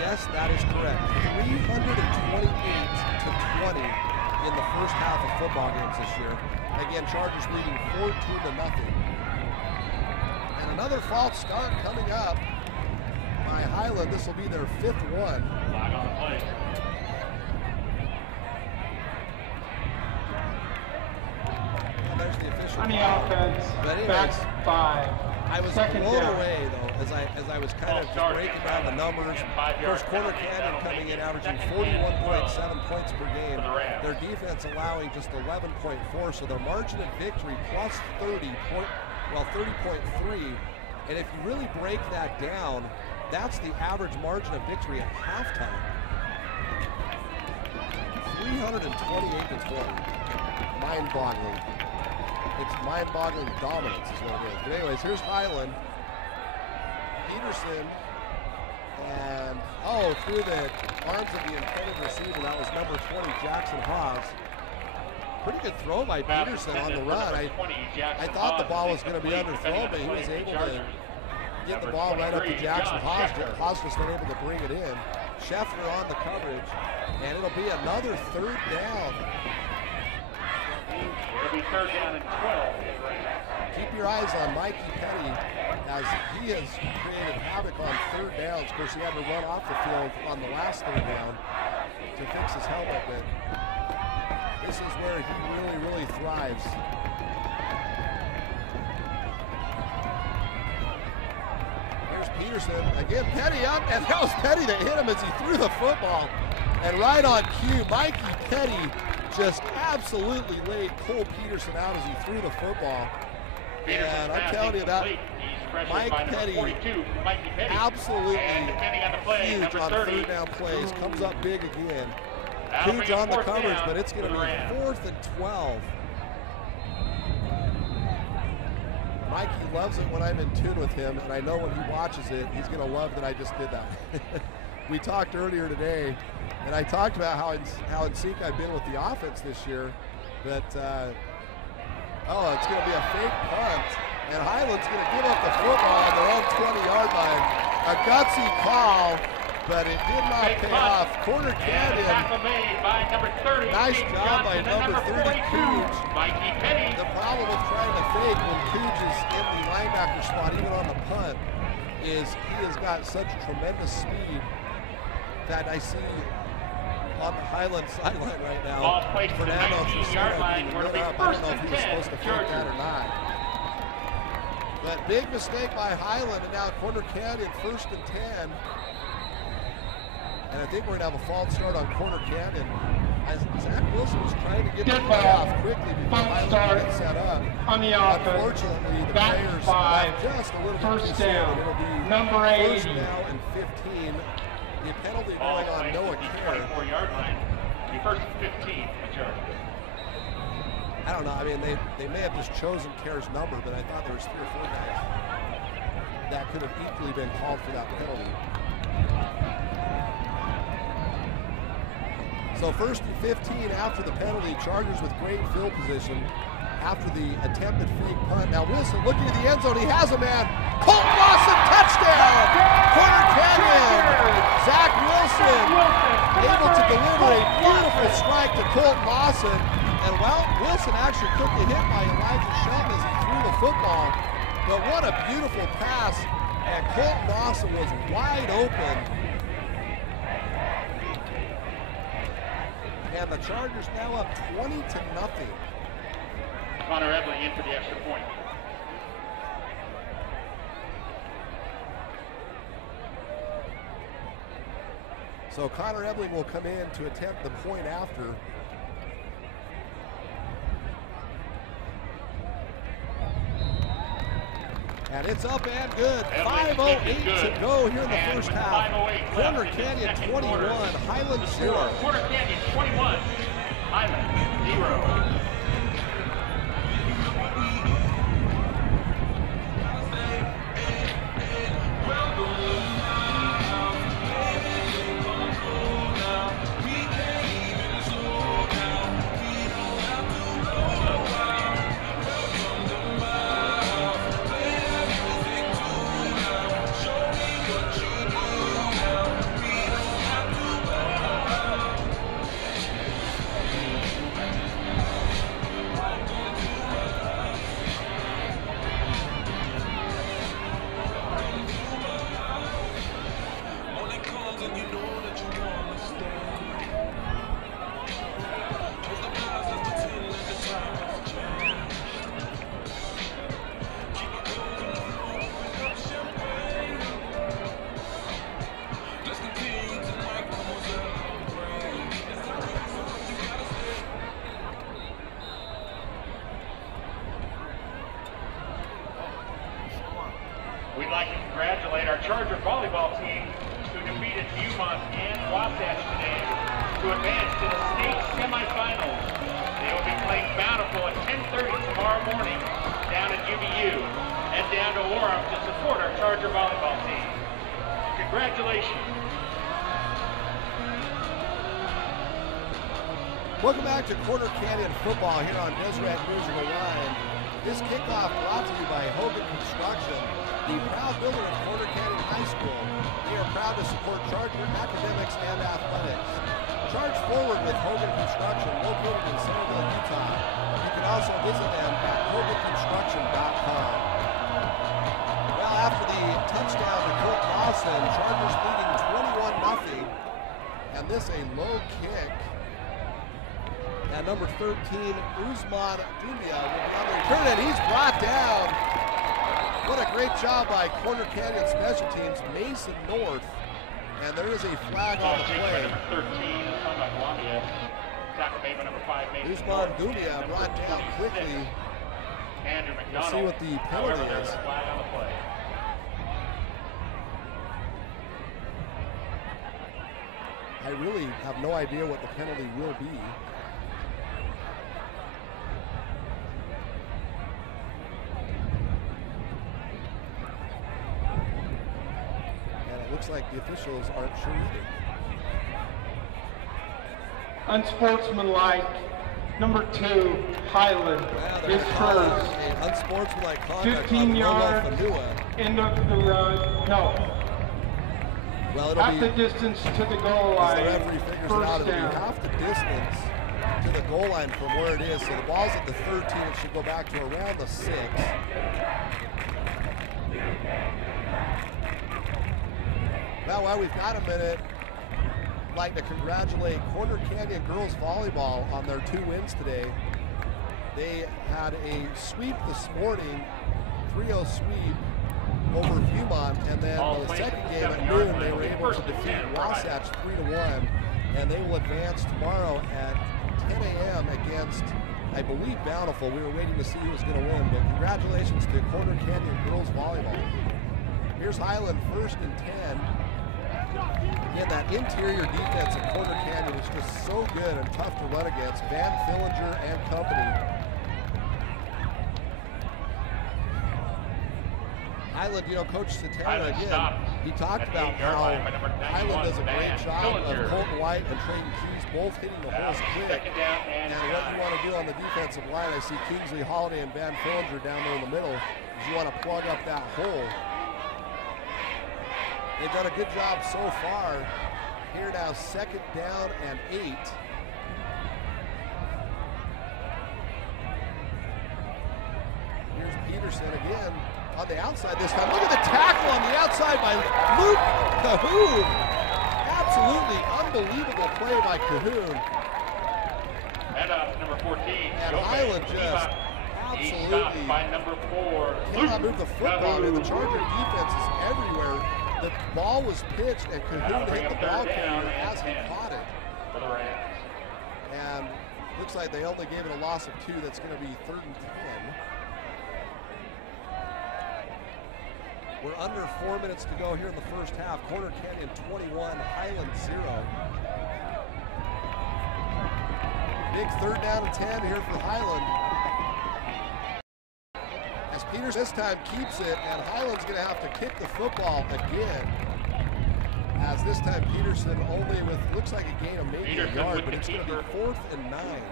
Yes, that is correct. 328 to 20 in the first half of football games this year. Again, Chargers leading 14-0. And another false start coming up by Highland. This will be their 5th one. Flag on the play. And there's the official. On the offense, back 5. I was blown away though as I was kind of just breaking down the numbers. Of course, Corner Canyon coming in averaging 41.7 points per game. Their defense allowing just 11.4, so their margin of victory plus 30.3. And if you really break that down, that's the average margin of victory at halftime. 328 to 20. Mind-boggling. It's mind-boggling dominance is what it is. But anyways, here's Highland. Peterson, and through the arms of the intended receiver, that was number 20, Jackson Haas. Pretty good throw by Peterson on the run. I thought the ball was going to be underthrown, but he was able to get the ball right up to Jackson Haas. Haas just unable to bring it in. Scheffler on the coverage, and it'll be another 3rd down. It'll be 3rd down and 12. Keep your eyes on Mikey Petty, as he has created havoc on 3rd downs. Of course, he had to run off the field on the last 3rd down to fix his helmet, but this is where he really thrives. Here's Peterson, again Petty up, and that was Petty that hit him as he threw the football. And right on cue, Mikey Petty just absolutely laid Cole Peterson out as he threw the football. And I'm telling you that Mike Petty absolutely huge on 3rd down plays, comes up big again. Huge on the coverage, but it's going to be 4th and 12. Mikey loves it when I'm in tune with him, and I know when he watches it, he's going to love that I just did that. We talked earlier today, and I talked about how in sync I've been with the offense this year, but it's going to be a fake punt, and Highland's going to give up the football on their own 20-yard line. A gutsy call, but it did not pay off. Corner Canyon, nice job by number 30, Cooge. The problem with trying to fake when Cooge is in the linebacker spot, even on the punt, is he has got such tremendous speed that I see on the Highland sideline right now. Fernando Trusino being lit up. I don't know if he was supposed to fake that or not. But big mistake by Highland, and now Corner Canyon 1st and 10. And I think we're going to have a false start on Corner Canyon. As Zach Wilson was trying to get the play off quickly before Highland got it set up. On the offense. Unfortunately, the players left just a little bit too soon. It'll be number 80. 1st now and 15. The penalty going on Noah Kerr. 24-yard line. The 1st and 15. I don't know. I mean, they may have just chosen Kerr's number, but I thought there was 3 or 4 guys that could have equally been called for that penalty. So 1st and 15 after the penalty. Chargers with great field position after the attempted fake punt. Now Wilson looking at the end zone. He has a man. Colton Lawson, touchdown! Corner Canyon. Zach Wilson able to deliver a beautiful strike to Colton Lawson. And well, Wilson actually took the hit by Elijah Shelton as he threw the football. But what a beautiful pass. And Colton Lawson was wide open. And the Chargers now up 20-0. Connor Ebling in for the extra point. So Connor Ebling will come in to attempt the point after. And it's up and good. 5:08 to go here in the first half. Corner Canyon 21, Highland 0. Corner Canyon 21, Highland 0. We'd like to congratulate our Charger volleyball team who defeated Beaumont and Wasatch today to advance to the state semifinals. They will be playing Bountiful at 10:30 tomorrow morning down at UVU and down to Orem to support our Charger volleyball team. Congratulations. Welcome back to Quarter Canyon football here on Deseret News Rewind. This kickoff brought to you by Hogan Construction, the proud builder of Quarter Canyon High School. They are proud to support Charger academics and athletics. Charge forward with Hogan Construction, located in Centerville, Utah. You can also visit them at hoganconstruction.com. Well, after the touchdown to Colton Lawson, Chargers leading 21-0. And this a low kick. And number 13, Usman Dumia will be on the return, and he's brought down. What a great job by Corner Canyon Special Teams, Mason North. And there is a flag on the play. Number 13, tackle made by number 5, Usman Dumia brought down quickly. Andrew We'll McDonald. see what the penalty However, there's is. a flag on the play. I really have no idea what the penalty will be. Looks like the officials aren't sure either. Unsportsmanlike, number 2, Highland, is first. Unsportsmanlike conduct 15 yards, Fanua. end of the run, no. Well, it'll half be, the distance to the goal line, the referee figures it out, it'll be half the distance to the goal line from where it is. So the ball's at the 13, it should go back to around the 6. Well, while we've got a minute, I'd like to congratulate Corner Canyon Girls Volleyball on their 2 wins today. They had a sweep this morning, 3-0 sweep over Beaumont, and then the second game at noon, they were able to defeat Wasatch 3-1, and they will advance tomorrow at 10 a.m. against, I believe, Bountiful. We were waiting to see who was going to win, but congratulations to Corner Canyon Girls Volleyball. Here's Highland 1st and 10. Again, that interior defense at Corner Canyon is just so good and tough to run against. Van Fillinger and company. Highland, you know, Coach Satana again. He talked about how Highland does a great job of Colton White and Trayton Keys both hitting the holes quick. And what you want to do on the defensive line, I see Kingsley Holiday and Van Fillinger down there in the middle, is you want to plug up that hole. They've done a good job so far. Here now, 2nd down and 8. Here's Peterson again on the outside this time. Look at the tackle on the outside by Luke Cahoon. Absolutely unbelievable play by Cahoon. And number 14. And Highland just absolutely by number 4. cannot move the football. And the Charger defense is everywhere. The ball was pitched and Cahoon hit the ball carrier as he caught it. For the Rams. And looks like they only gave it a loss of 2. That's going to be 3rd and 10. We're under 4 minutes to go here in the first half. Corner Canyon 21, Highland 0. Big 3rd down and 10 here for Highland. As Peters this time keeps it, and Highland's going to have to kick the football again. As this time Peterson only with, looks like a gain of maybe a yard, but it's going to be 4th and 9.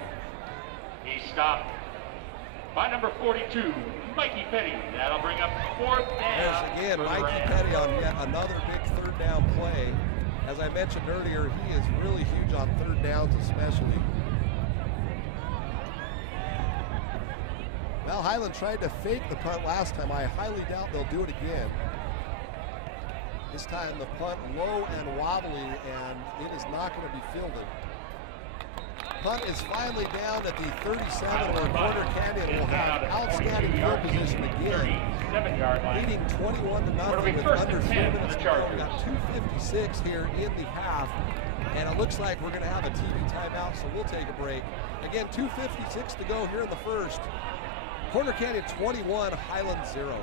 He stopped by number 42, Mikey Petty. That'll bring up 4th down. There's again Mikey Petty on yet another big 3rd down play. As I mentioned earlier, he is really huge on 3rd downs especially. Well, Highland tried to fake the punt last time. I highly doubt they'll do it again. This time the punt low and wobbly, and it is not going to be fielded. Punt is finally down at the 37, where Corner Canyon will have outstanding field position again, leading 21-0 with under 3 minutes to go. We've got 2:56 here in the half, and it looks like we're going to have a TV timeout, so we'll take a break. Again, 2:56 to go here in the first. Corner Canyon 21, Highland 0.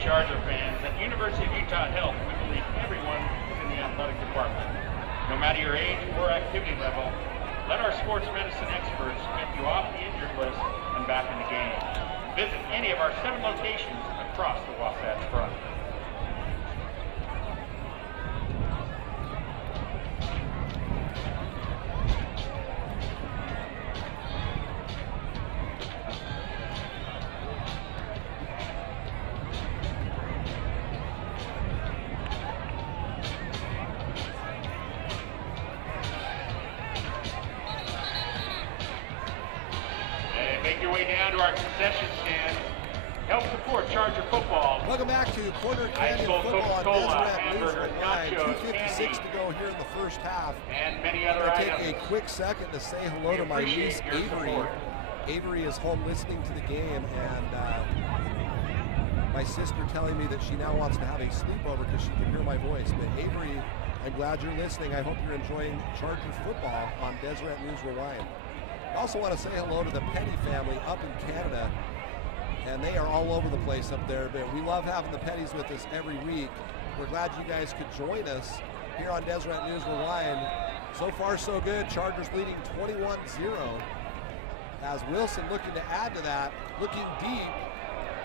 Charger fans, at University of Utah Health, we believe everyone is in the athletic department. No matter your age or activity level, let our sports medicine experts get you off the injured list and back in the game. Visit any of our 7 locations across the Wasatch Front. Make your way down to our concession stand. Help support Charger football. Welcome back to Corner Canyon Football on Deseret News Online. 2:56 to go here in the first half. And many other I'll items. take a quick second to say hello to my niece Avery. Avery is home listening to the game, and my sister telling me that she now wants to have a sleepover because she can hear my voice. But Avery, I'm glad you're listening. I hope you're enjoying Charger football on Deseret News Rewind. I also want to say hello to the Petty family up in Canada, and they are all over the place up there, but we love having the Petties with us every week. We're glad you guys could join us here on Deseret News Rewind. So far so good, Chargers leading 21-0. As Wilson looking to add to that, looking deep,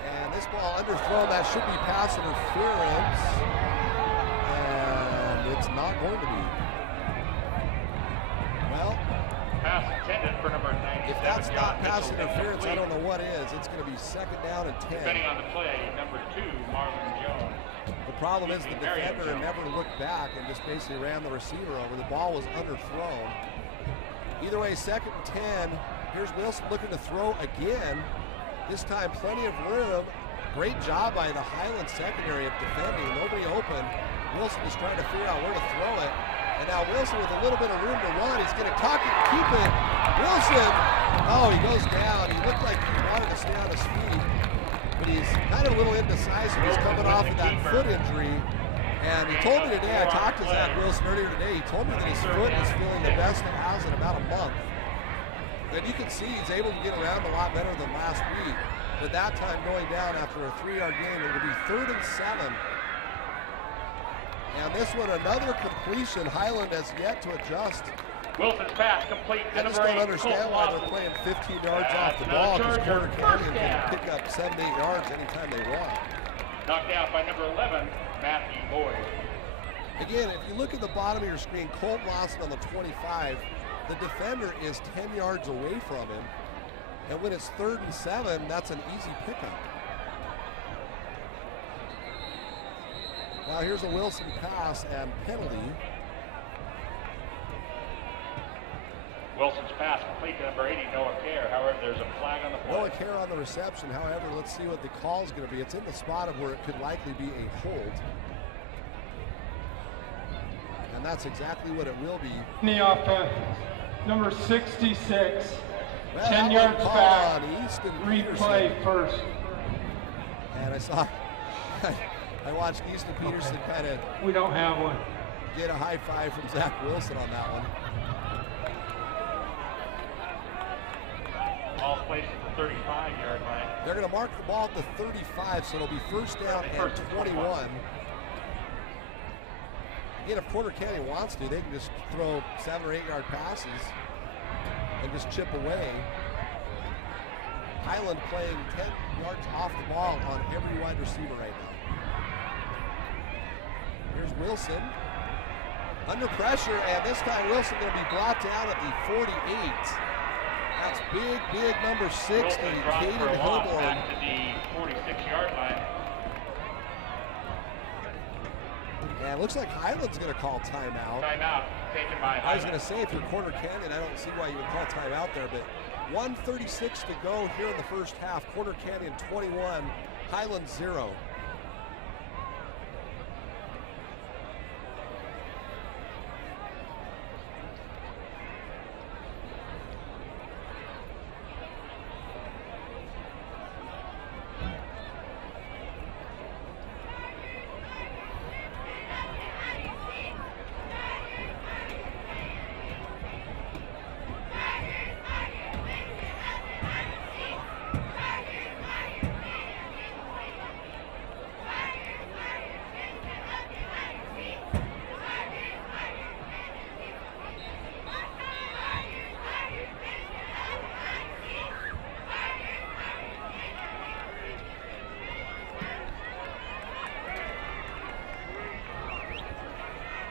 and this ball underthrown, that should be pass interference, and it's not going to be. Well, pass intended for number 97. If that's not pass interference, I don't know what is. It's going to be 2nd down and 10. Depending on the play, number 2, Marlon Jones. The problem is the defender never looked back and just basically ran the receiver over. The ball was underthrown. Either way, 2nd and 10. Here's Wilson looking to throw again. This time, plenty of room. Great job by the Highland secondary of defending. Nobody open. Wilson is trying to figure out where to throw it. And now Wilson with a little bit of room to run. He's going to tuck it, keep it. Wilson, oh, he goes down. He looked like he wanted to stay on his feet, but he's kind of a little indecisive. He's coming off of that foot injury. And he told me today, I talked to Zach Wilson earlier today, he told me that his foot is feeling the best it has in about a month. And you can see he's able to get around a lot better than last week. But that time going down after a 3-yard gain, it will be 3rd and 7. And this one, another completion. Highland has yet to adjust. Wilson's pass complete. I just don't understand why they're playing 15 yards off the ball, because Quarter Canyon can pick up 7 to 8 yards anytime they want. Knocked out by number 11, Matthew Boyd. Again, if you look at the bottom of your screen, Colt Lawson on the 25, the defender is 10 yards away from him. And when it's 3rd and 7, that's an easy pickup. Now here's a Wilson pass and penalty. Wilson's pass complete to number 80, Noah Kerr. However, there's a flag on the play. Noah Kerr on the reception. However, let's see what the call is going to be. It's in the spot of where it could likely be a hold. And that's exactly what it will be. The offense, number 66. Well, 10 yards back. Replay first. And I saw, I watched Easton Peterson kind of. We don't have one. Get a high five from Zach Wilson on that one. Ball placed at the 35-yard line. They're going to mark the ball at the 35, so it'll be 1st down and 21. Again, if Quarter Canyon wants to, they can just throw 7 or 8 yard passes and just chip away. Highland playing 10 yards off the ball on every wide receiver right now. Here's Wilson under pressure, and this time Wilson going to be brought down at the 48. That's big number 60, Caden Hilborn. Back to the 46-yard line. And it looks like Highland's going to call timeout. Timeout taken by Highland. I was going to say, if you're Quarter Canyon, I don't see why you would call timeout there, but 1:36 to go here in the first half. Quarter Canyon 21, Highland 0.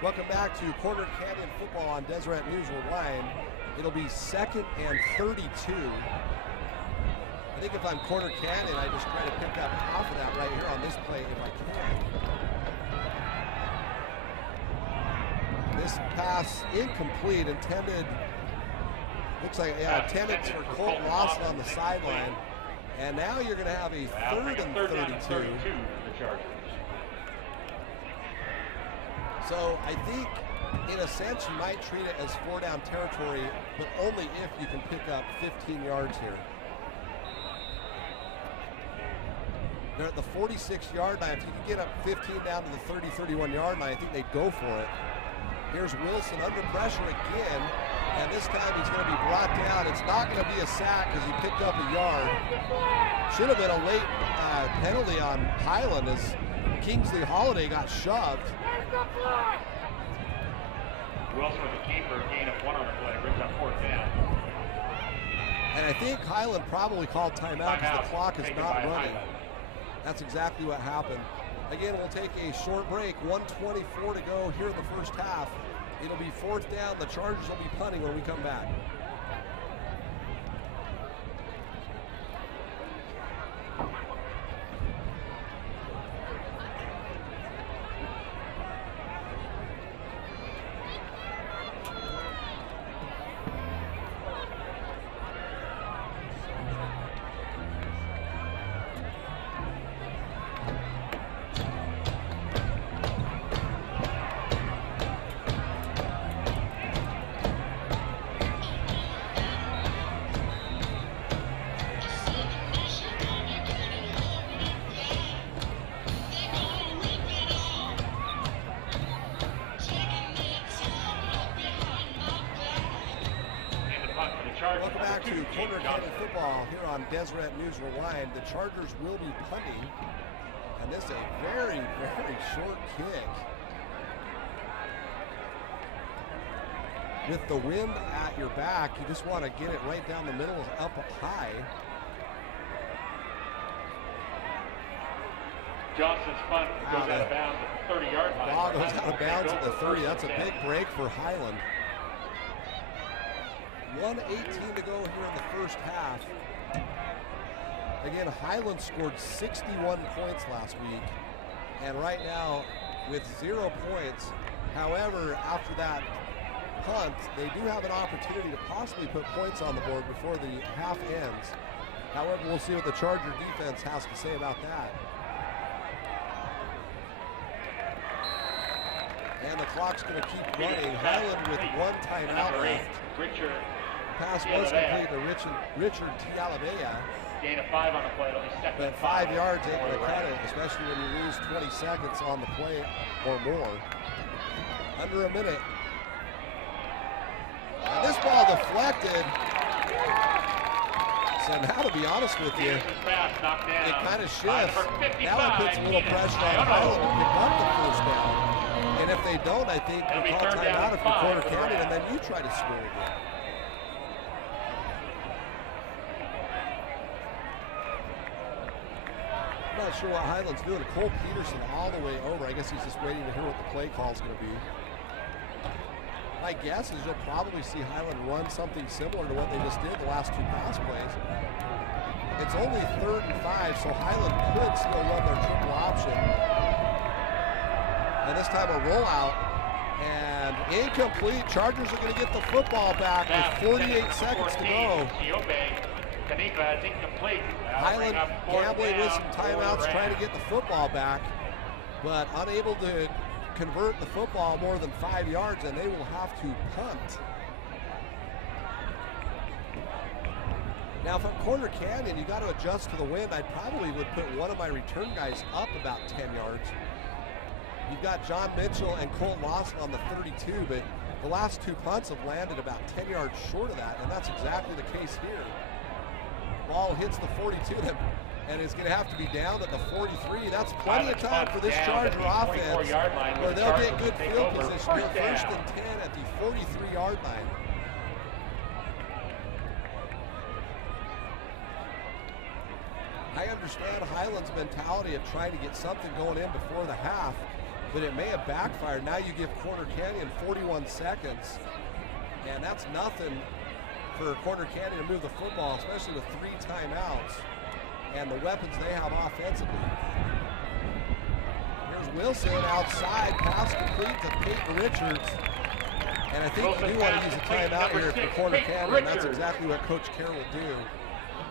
Welcome back to Quarter Canyon football on Deseret News Rewind. It'll be 2nd and 32. I think if I'm Quarter Canyon, I just try to pick up half of that right here on this play if I can. This pass incomplete, intended, looks like, intended for Colt Lawson on the sideline. And now you're going to have a 3rd and 32. So I think, in a sense, you might treat it as 4-down territory, but only if you can pick up 15 yards here. They're at the 46-yard line. If you can get up 15 down to the 30, 31-yard line, I think they'd go for it. Here's Wilson under pressure again, and this time he's going to be brought down. It's not going to be a sack because he picked up a yard. Should have been a late penalty on Highland as Kingsley Holiday got shoved. Wilson with the keeper, gain of 1 on the play, brings up 4th down. And I think Highland probably called timeout because the clock is not running. That's exactly what happened. Again, we'll take a short break. 1:24 to go here in the first half. It'll be 4th down. The Chargers will be punting when we come back. Welcome back to Corner Canyon Football here on Deseret News Rewind. The Chargers will be punting, and this is a very, very short kick. With the wind at your back, you just want to get it right down the middle, up high. Johnson's punt goes out of bounds at the 30-yard line. Ball goes out of bounds at the 30. That's a big break for Highland. 1:18 to go here in the first half. Again, Highland scored 61 points last week, and right now with 0 points. However, after that punt, they do have an opportunity to possibly put points on the board before the half ends. However, we'll see what the Charger defense has to say about that. And the clock's going to keep running. Highland with one timeout left. Richard. Pass was complete to Richard Tialabea. Gain of 5 on the play, only second. But 5 yards ain't going to cut it, especially when you lose 20 seconds on the play or more. Under a minute. And this ball deflected. So now, to be honest with you, it kind of shifts. Now it puts a little pressure on Highland to pick up the first down. And if they don't, I think we call timeout if you're Corner Canyon, and then you try to score again. I'm not sure what Highland's doing. Cole Peterson all the way over. I guess he's just waiting to hear what the play call is going to be. My guess is you'll probably see Highland run something similar to what they just did the last two pass plays. It's only 3rd and 5, so Highland could still run their triple option. And this time a rollout, and incomplete. Chargers are going to get the football back with 48 seconds to go. Highland gambling with some timeouts, trying to get the football back, but unable to convert the football more than 5 yards, and they will have to punt. Now, if I'm Corner Canyon, you got to adjust to the wind. I probably would put one of my return guys up about 10 yards. You've got John Mitchell and Colt Lawson on the 32, but the last two punts have landed about 10 yards short of that, and that's exactly the case here. Ball hits the 42, and it's going to have to be down at the 43. That's plenty of time for this Charger offense, where they'll get good field position. They're 1st and 10 at the 43-yard line. I understand Highland's mentality of trying to get something going in before the half, but it may have backfired. Now you give Corner Canyon 41 seconds, and that's nothing for Corner Canyon to move the football, especially with 3 timeouts and the weapons they have offensively. Here's Wilson outside, pass complete to Peyton Richards. And I think we do want to use a timeout here for Corner Canyon. That's exactly what Coach Kerr will do.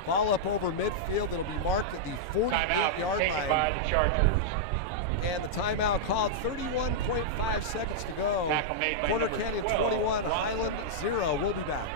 Ball up over midfield. It'll be marked at the 48-yard line. By the Chargers. And the timeout called, 31.5 seconds to go. Corner Canyon 21, Highland 0. We'll be back.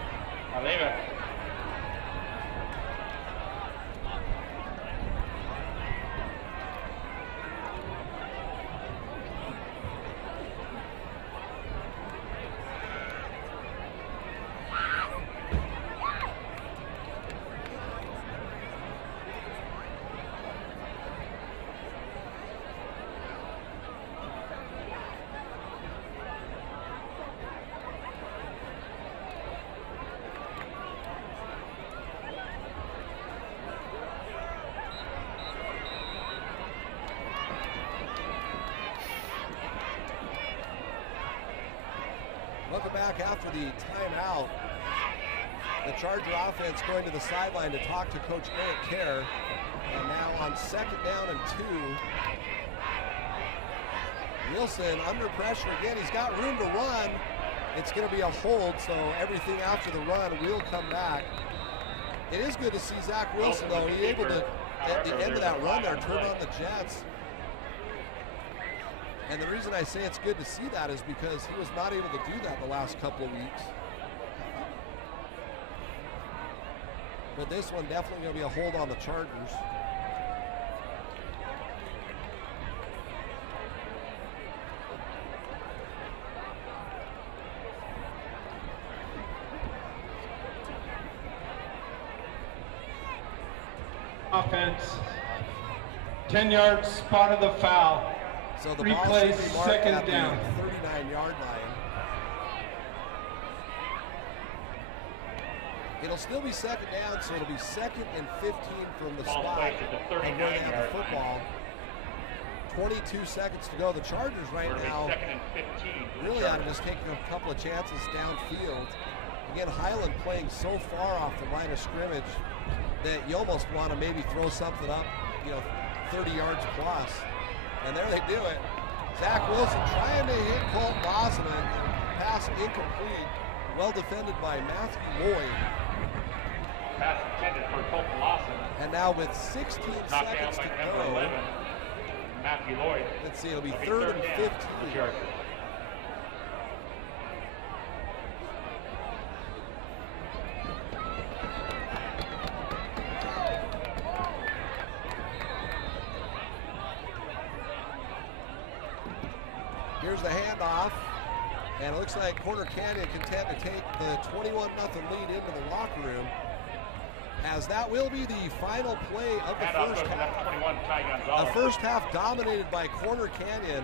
Welcome back after the timeout. The Charger offense going to the sideline to talk to Coach Eric Kerr. And now on 2nd down and 2. Wilson under pressure again. He's got room to run. It's going to be a hold, so everything after the run will come back. It is good to see Zach Wilson, though. He's able to, at the end of that run there, turn on the Jets. And the reason I say it's good to see that is because he was not able to do that the last couple of weeks. But this one definitely going to be a hold on the Chargers. offense. 10 yards, spot of the foul. So the Replay, ball should be marked second at down. the 39-yard line. It'll still be second down, so it'll be 2nd and 15 from the Ball spot placed at the of where they have the 39-yard football. 22 seconds to go. The Chargers right now 2nd and 15. really ought to just take a couple of chances downfield. Again, Highland playing so far off the line of scrimmage that you almost want to maybe throw something up, 30 yards plus. And there they do it. Zach Wilson trying to hit Colt Bosman, and pass incomplete. Well defended by Matthew Lloyd. Pass intended for Colt Lawson. And now with 16 Knocked down seconds by to number go, 11, Matthew Lloyd. let's see, it'll be It'll 3rd and down 15. for the Chargers. Here's the handoff, and it looks like Corner Canyon content to take the 21-0 lead into the locker room, as that will be the final play of the Handoff first goes to half. number 21, Ty The Gonzalez. first half dominated by Corner Canyon,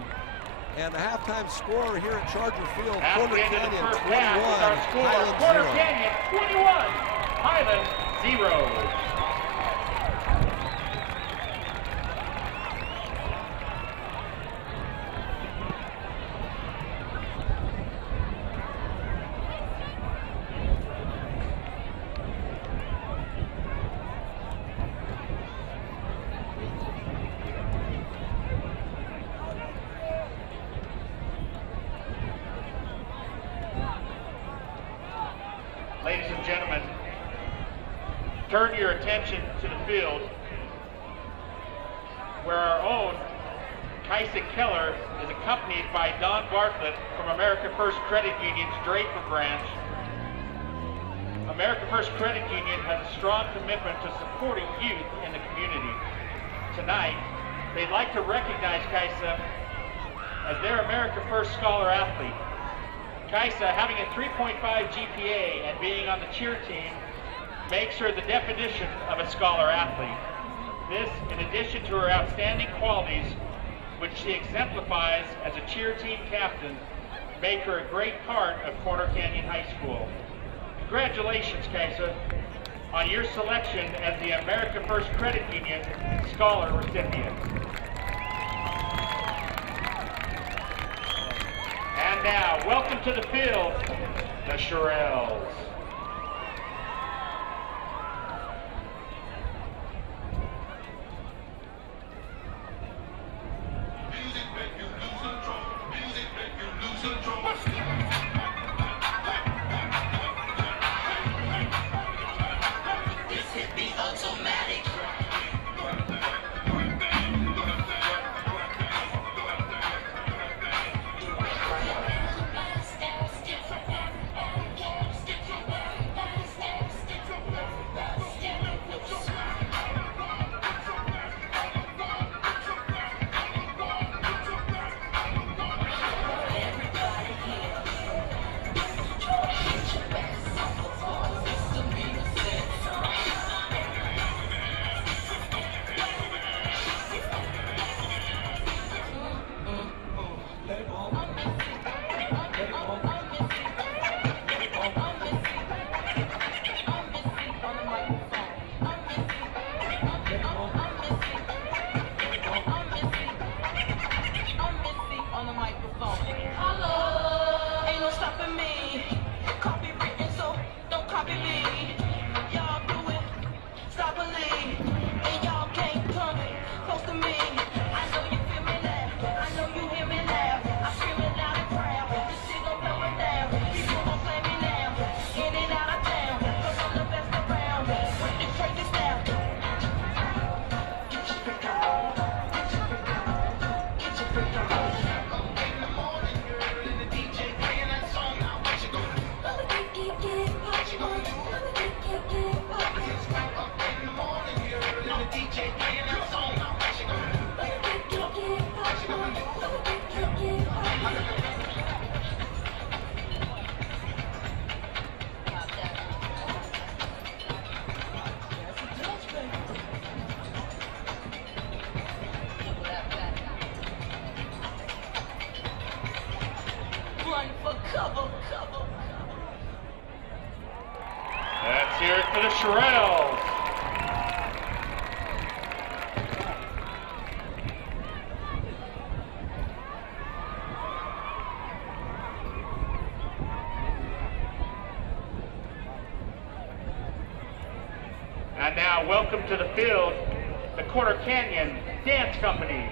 and the halftime score here at Charger Field, At Corner the end of the Canyon first 21, half is our score. Highland Corner 0. Canyon 21, Highland 0. Ladies and gentlemen, turn your attention to the field where our own Kaisa Keller is accompanied by Don Bartlett from America First Credit Union's Draper branch. America First Credit Union has a strong commitment to supporting youth in the community. Tonight, they'd like to recognize Kaisa as their America First Scholar Athlete. Kaisa, having a 3.5 GPA and being on the cheer team, makes her the definition of a scholar athlete. This, in addition to her outstanding qualities, which she exemplifies as a cheer team captain, make her a great part of Corner Canyon High School. Congratulations, Kaisa, on your selection as the America First Credit Union Scholar recipient. And now, welcome to the field, the Shirelles. for the Shirelles. And now, welcome to the field, the Quarter Canyon Dance Company.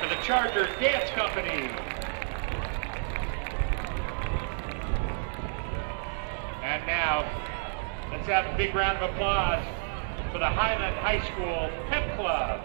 For the Chargers Dance Company. And now, let's have a big round of applause for the Highland High School Pep Club.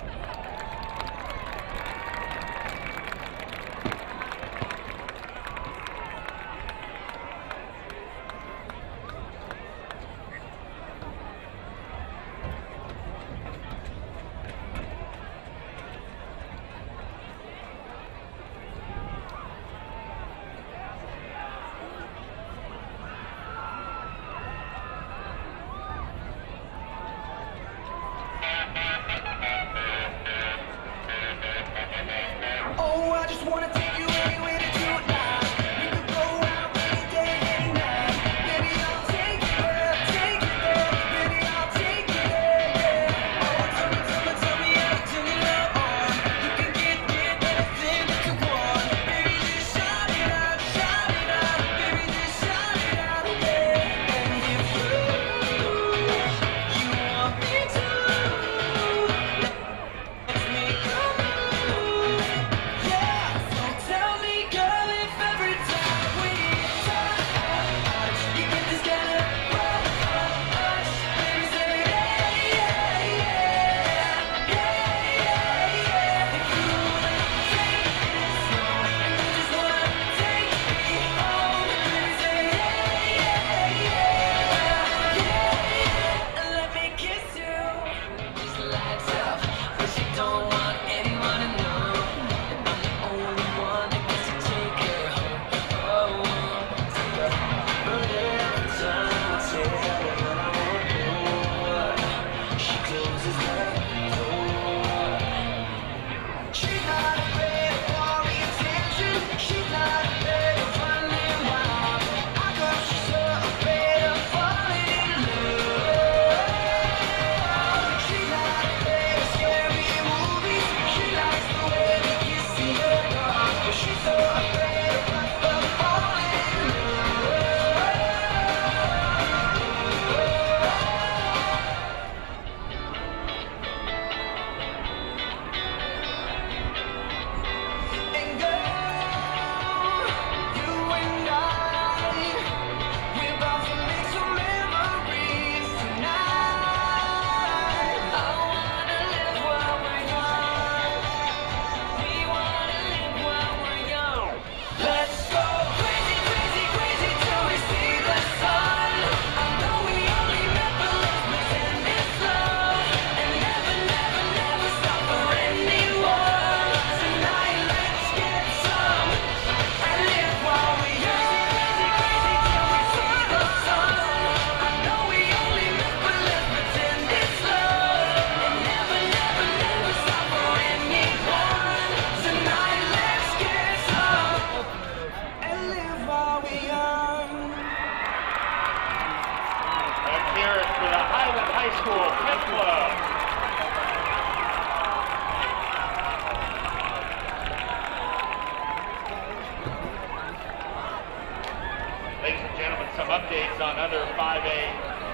some updates on other 5A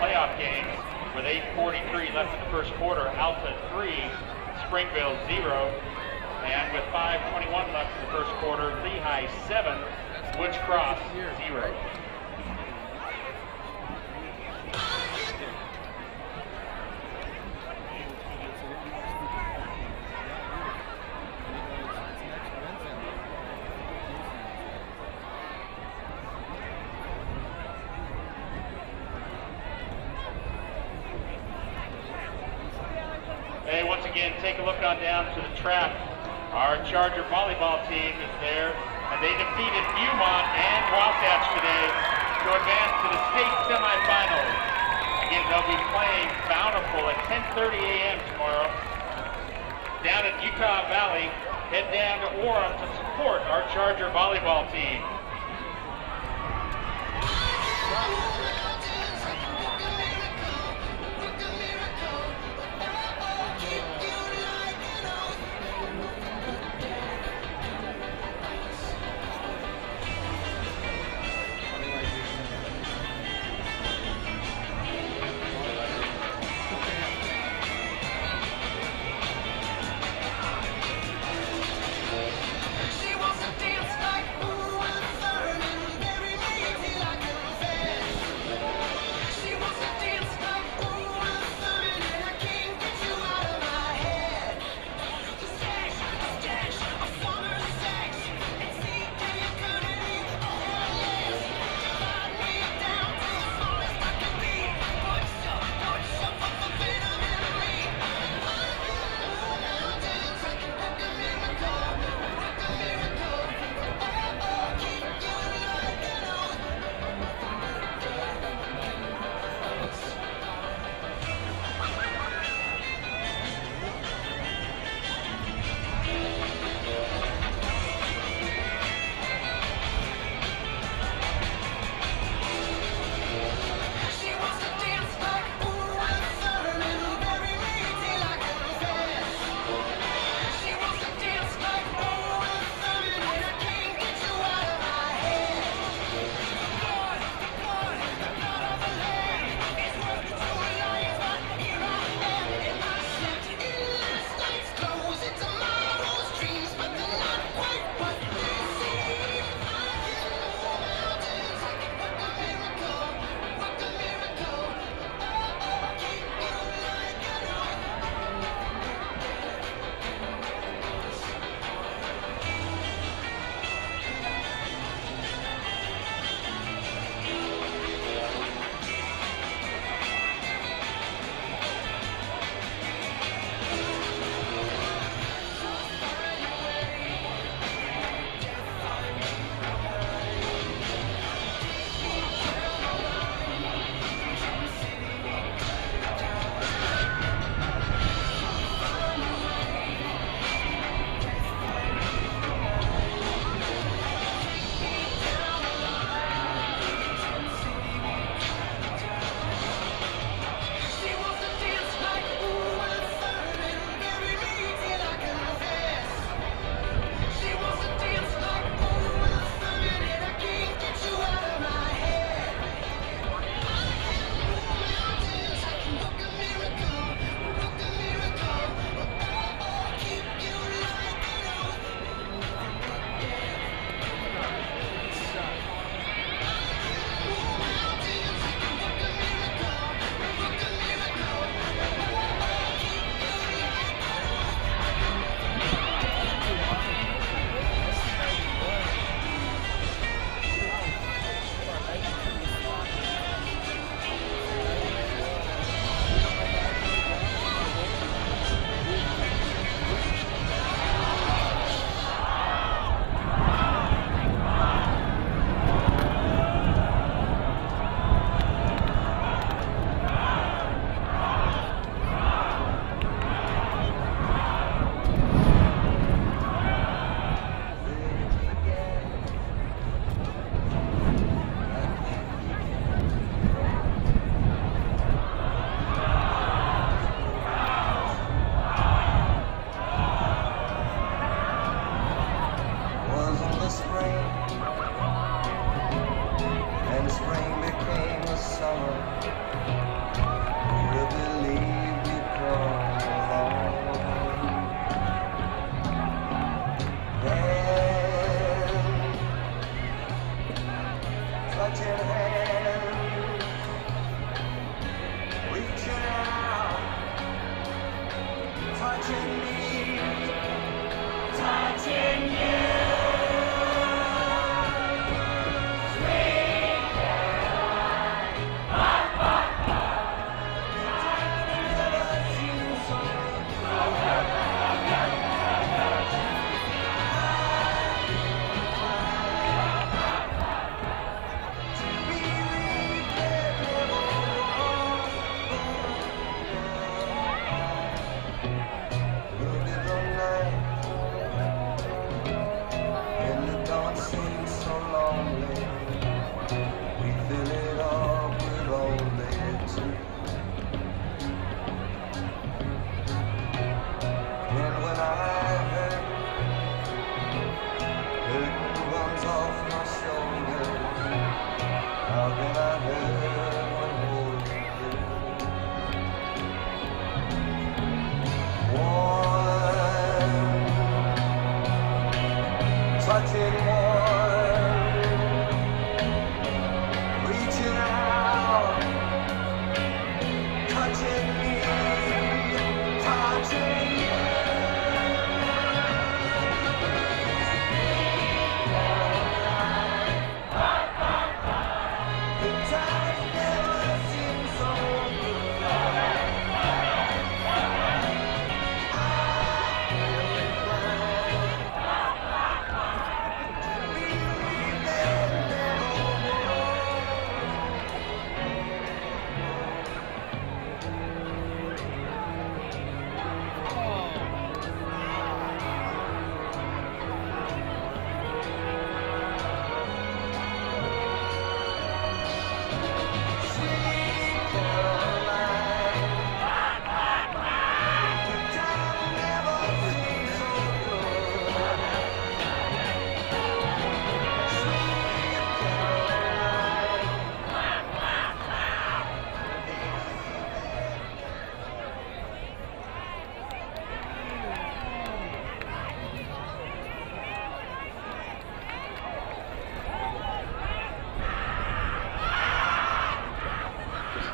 playoff games. With 8:43 left in the first quarter, Alta 3, Springville 0. And with 5:21 left in the first quarter, Lehigh 7, Woods Cross 0. Hey, once again, take a look on down to the track. Our Charger volleyball team is there, and they defeated Beaumont and Wasatch today to advance to the state semifinals. Again, they'll be playing Bountiful at 10:30 a.m. tomorrow. Down at Utah Valley, head down to Orem to support our Charger volleyball team.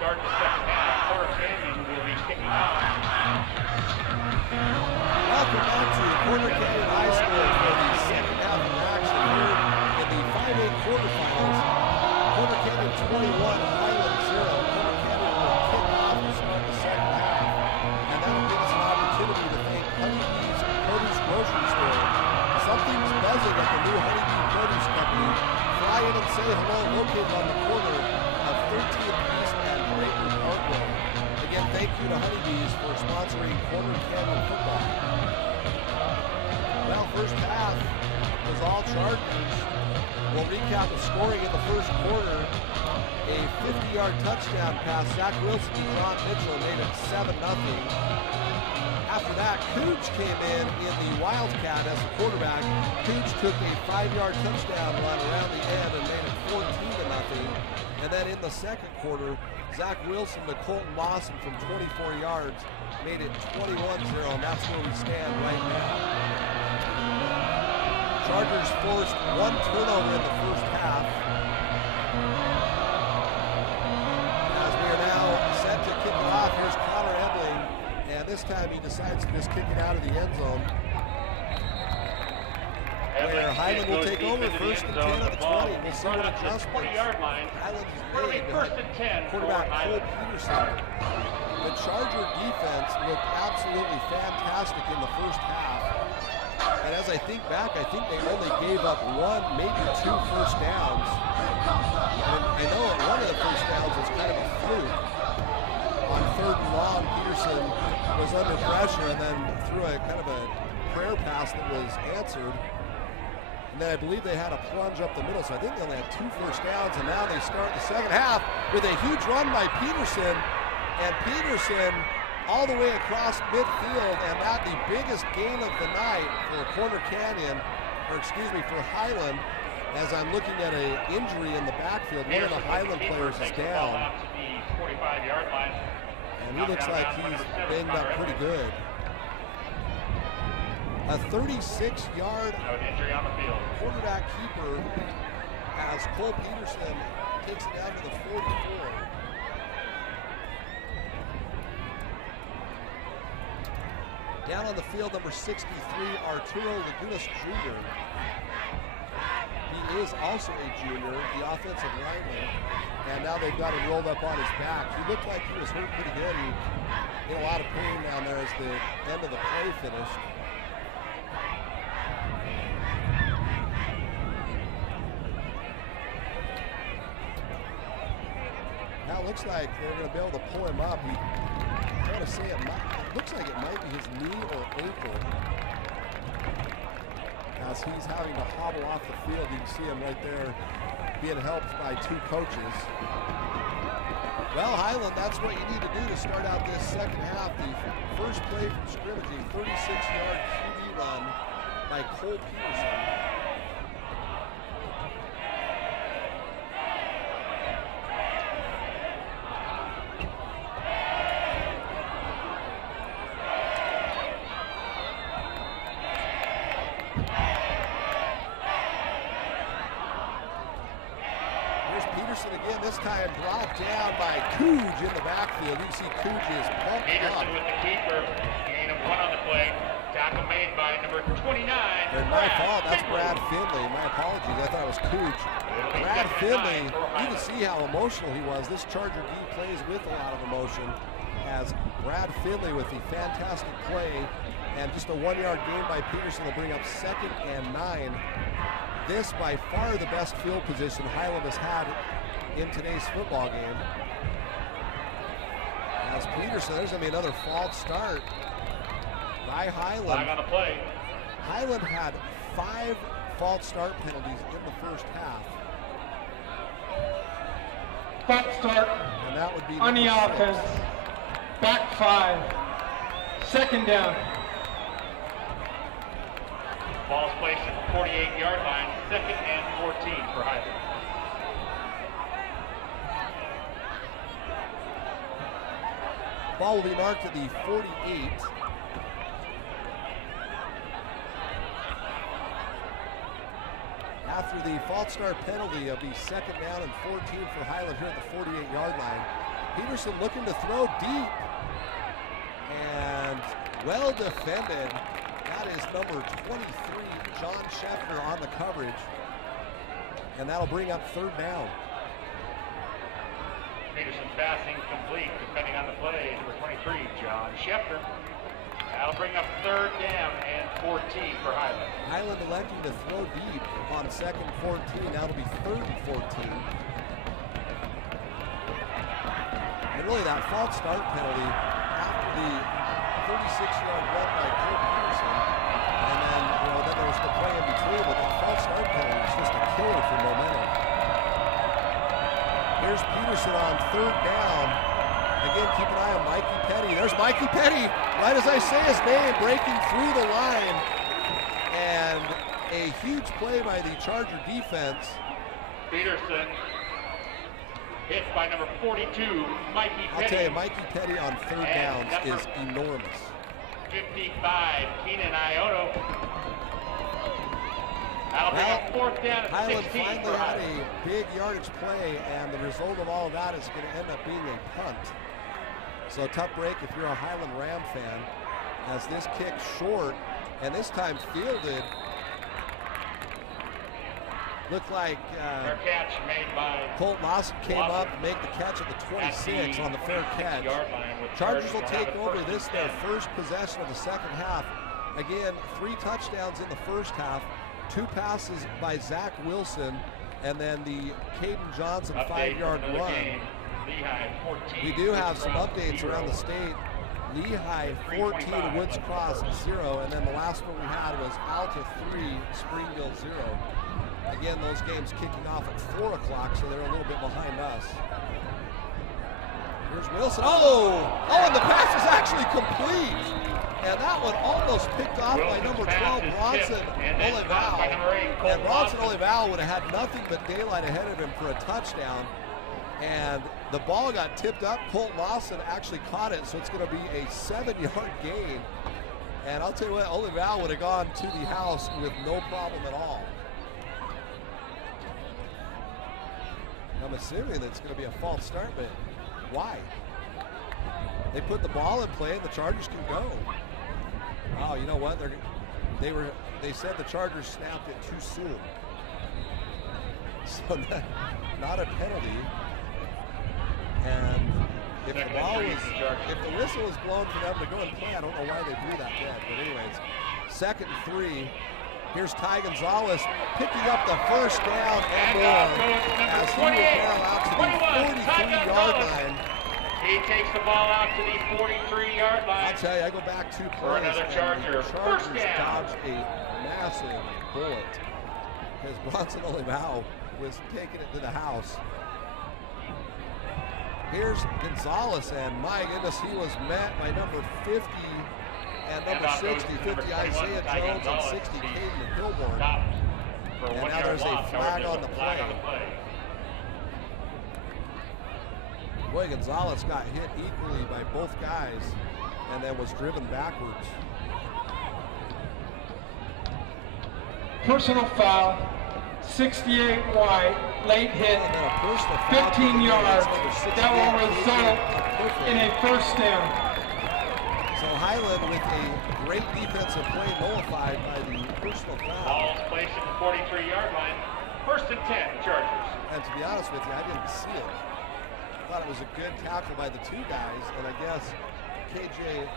Start the second half. Quarterfinals will be kicking off. Welcome back to Quarterfinals High School for the second half of action here in the 5A quarterfinals. Quarterfinals 21, Highland 0. Quarterfinals will kick off to start the second half. And that will give us an opportunity to thank Honeybee's Produce Grocery Store. Something's buzzing at the new Honeybee Produce Company. Fly in and say hello, located on the corner of 13th East and Brainerd Park Road. Again, thank you to Honeybees for sponsoring Quarter Canyon football. Well, first half was all Chargers. We'll recap the scoring in the first quarter. A 50-yard touchdown pass. Zach Wilson and John Mitchell made it 7-0. After that, Cooch came in the Wildcat as the quarterback. Cooch took a 5-yard touchdown run around the end and made it 14-0. And then in the second quarter, Zach Wilson to Colton Lawson from 24 yards made it 21-0, and that's where we stand right now. Chargers forced one turnover in the first half. As we are now set to kick it off, here's Connor Ebling, and this time he decides to just kick it out of the end zone. Where Highland will take over first and 10 at the 20. We'll see what adjustments Highland has made. Quarterback Cole Peterson. The Charger defense looked absolutely fantastic in the first half. And as I think back, I think they only gave up one, maybe two first downs. And I know one of the first downs was kind of a fluke. On third and long, Peterson was under pressure and then threw a kind of a prayer pass that was answered. And then I believe they had a plunge up the middle, so I think they only had two first downs, and now they start the second half with a huge run by Peterson, and Peterson all the way across midfield, and that the biggest gain of the night for Corner Canyon, or excuse me, for Highland, as I'm looking at an injury in the backfield. One of the Highland players is down, and he looks like he's banged up pretty good. A 36-yard quarterback keeper as Cole Peterson takes it down to the 44. Down on the field, number 63, Arturo Lagunas Jr. He is also a junior, the offensive lineman, and now they've got him rolled up on his back. He looked like he was hurt pretty good. He in a lot of pain down there as the end of the play finished. Now it looks like they're going to be able to pull him up. I want to say it looks like it might be his knee or ankle, as he's having to hobble off the field. You can see him right there being helped by two coaches. Well, Highland, that's what you need to do to start out this second half. The first play from scrimmage, a 36-yard QB run by Cole Peterson. Peterson again, this time brought down by Cooge in the backfield. You can see Cooge is pumped Peterson up. with the keeper. Gain of 1 on the play. Tackle made by number 29. And my fault, that's Brad Finley. My apologies, I thought it was Cooge. Brad Finley, you can see how emotional he was. This Charger D plays with a lot of emotion. As Brad Finley with the fantastic play, and just a 1-yard gain by Peterson will bring up 2nd and 9. This by far the best field position Highland has had in today's football game. As Peterson, there's going to be another false start by Highland. Flag on the play. Highland had 5 false start penalties in the first half. False start And that would be on the number 6. offense. Back 5. 2nd down. Ball's placed at the 48-yard line. 2nd and 14 for Highland. Ball will be marked at the 48. After the false start penalty of the 2nd down and 14 for Highland here at the 48-yard line. Peterson looking to throw deep. And well defended. That is number 23, John Scheffner on the coverage. And that'll bring up 3rd down. Peterson passing complete, depending on the play. Number 23, John Scheffner. That'll bring up 3rd down and 14 for Highland. Highland electing to throw deep on 2nd and 14. That'll be 3rd and 14. And really that false start penalty after the 36-yard run by Colt Peterson. And then, then there was the play in between, but that false start penalty was just a killer for momentum. Here's Peterson on 3rd down. Again, keep an eye on Mikey Petty. There's Mikey Petty, right as I say his name, breaking through the line. And a huge play by the Charger defense. Peterson hit by number 42, Mikey Petty. I'll tell you, Mikey Petty on 3rd And downs is enormous. 55, Keenan Ioto. That'll bring up 4th down at Highland 16 finally for had Highland. a big yardage play, and the result of all of that is going to end up being a punt. So a tough break if you're a Highland Ram fan, as this kick short, and this time fielded. Looked like Fair catch made by Colt Lawson came Lawson up to make the catch at the 26 on the fair catch. Yard line with Chargers will take have over first this, and their 10. first possession of the 2nd half. Again, 3 touchdowns in the first half, 2 passes by Zach Wilson, and then the Caden Johnson Update 5-yard from another run. game. Lehigh 14. We do have some Woods updates Cross around the 0. state. Lehigh 14, Woods Cross 0, and then the last one we had was Alta 3, Springville 0. Again, those games kicking off at 4 o'clock, so they're a little bit behind us. Here's Wilson. And the pass is actually complete. And that one almost picked off by Wilson's number pass 12, is Bronson tipped, and then caught by number 8, Olival. Colt And Bronson Lawson. Olival would have had nothing but daylight ahead of him for a touchdown. And the ball got tipped up. Colt Lawson actually caught it, so it's going to be a 7-yard gain. And I'll tell you what, Olival would have gone to the house with no problem at all. I'm assuming that it's going to be a false start, but why? They put the ball in play and the Chargers can go. Oh, you know what? They said the Chargers snapped it too soon. So not a penalty. And if the whistle was blown for them to go and play, I don't know why they blew that yet. But anyways, 2nd and 3. Here's Ty Gonzalez picking up the first down and more as he will now out to the 43-yard line. He takes the ball out to the 43-yard line. I'll tell you, I go back 2 plays. For another Charger. The First Chargers down. dodged a massive bullet because Bronson Olival was taking it to the house. Here's Gonzalez, and my goodness, he was met by number 50 and number 60, 50 Isaiah Jones, and 60 Caden Hilborn. And now there's a flag on the play. Boy, Gonzalez got hit equally by both guys and then was driven backwards. Personal foul, 68 wide, late hit, 15 yards. That will result in a first down. So Highland with a great defensive play nullified by the personal foul. Ball's placed at the 43-yard line. First and 10, Chargers. And to be honest with you, I didn't see it. I thought it was a good tackle by the two guys, and I guess KJ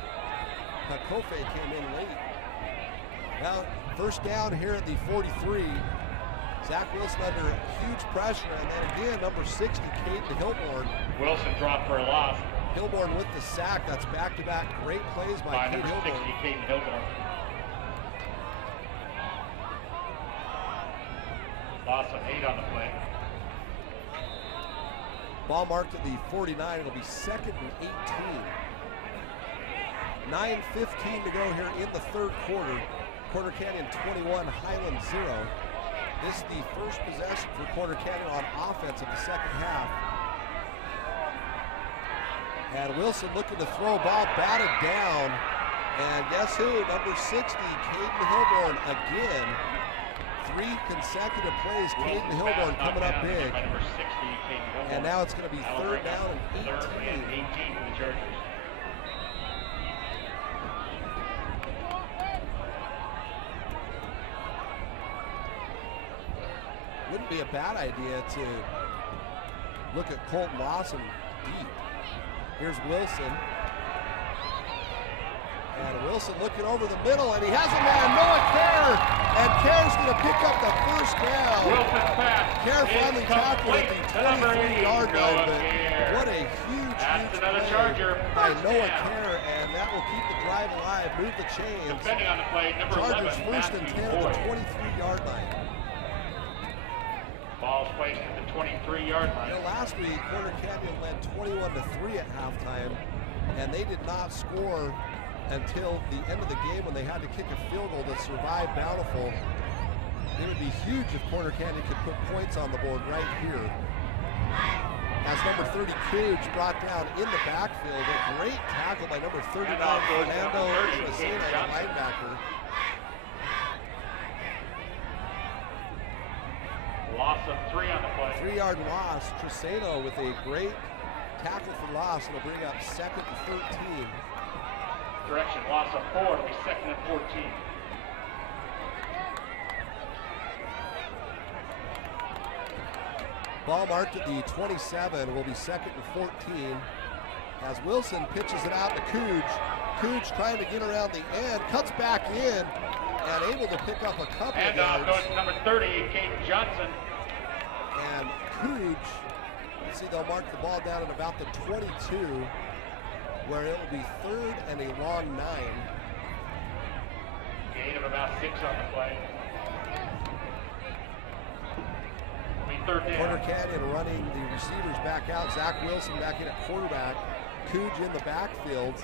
Pakofe came in late. Now, first down here at the 43. Zach Wilson under huge pressure, and then again, number 60, Caden Hilborn. Wilson dropped for a loss. Hilborn with the sack. That's back-to-back great plays by Caden number 60, Hilborn. Caden Hilborn. Loss of 8 on the play. Ball marked at the 49. It'll be 2nd and 18. 9:15 to go here in the third quarter. Corner Canyon 21, Highland 0. This is the first possession for Corner Canyon on offense of the second half. And Wilson looking to throw, ball batted down. And guess who? Number 60, Caden Hilborn again. 3 consecutive plays. Caden Hilborn coming up big. Number 60, Caden Hilborn. And now it's going to be third down and 18. Third and 18 for the Chargers. Wouldn't be a bad idea to look at Colton Lawson deep. Here's Wilson. And Wilson looking over the middle, and he has a man, Noah Kerr. And Kerr's going to pick up the first down. Wilson's pass. Kerr finally tackled at the 23-yard line, but what a huge another play Charger. by Noah Down. Kerr, and that will keep the drive alive, move the chains. Defending on the play, number Chargers 11, first and 10 at the 23-yard line. Ball's placed at the 23-yard line. You know, last week, Corner Canyon led 21-3 at halftime, and they did not score until the end of the game when they had to kick a field goal to survive Bountiful. It would be huge if Corner Canyon could put points on the board right here. As number 30, Cooge, brought down in the backfield. A great tackle by number 39, Fernando Tracena, the linebacker. Loss of 3 on the play. 3-yard loss. Tracena with a great tackle for loss. It'll bring up 2nd and 13. Correction, loss of 4. It'll be 2nd and 14. Ball marked at the 27 will be 2nd and 14. As Wilson pitches it out to Cooge. Cooge trying to get around the end, cuts back in, and able to pick up a couple of yards. Goes to number 30, Caden Johnson. And Cooge, you see they'll mark the ball down at about the 22, where it will be 3rd and a long 9. Gain of about 6 on the play. It'll be 3rd down. Corner Canyon running the receivers back out. Zach Wilson back in at quarterback. Cooge in the backfield.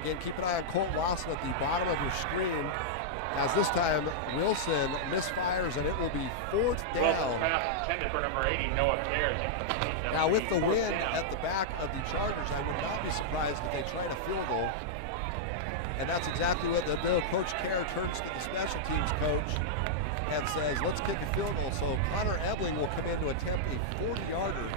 Again, keep an eye on Colt Lawson at the bottom of your screen. As this time, Wilson misfires, and it will be 4th down. Wilson's pass intended for number 80, Noah Kerr. Now, with the wind at the back of the Chargers, I would not be surprised if they tried a field goal. And that's exactly what they'll do. Coach Kerr turns to the special teams coach and says, let's kick a field goal. So Connor Ebling will come in to attempt a 40-yarder.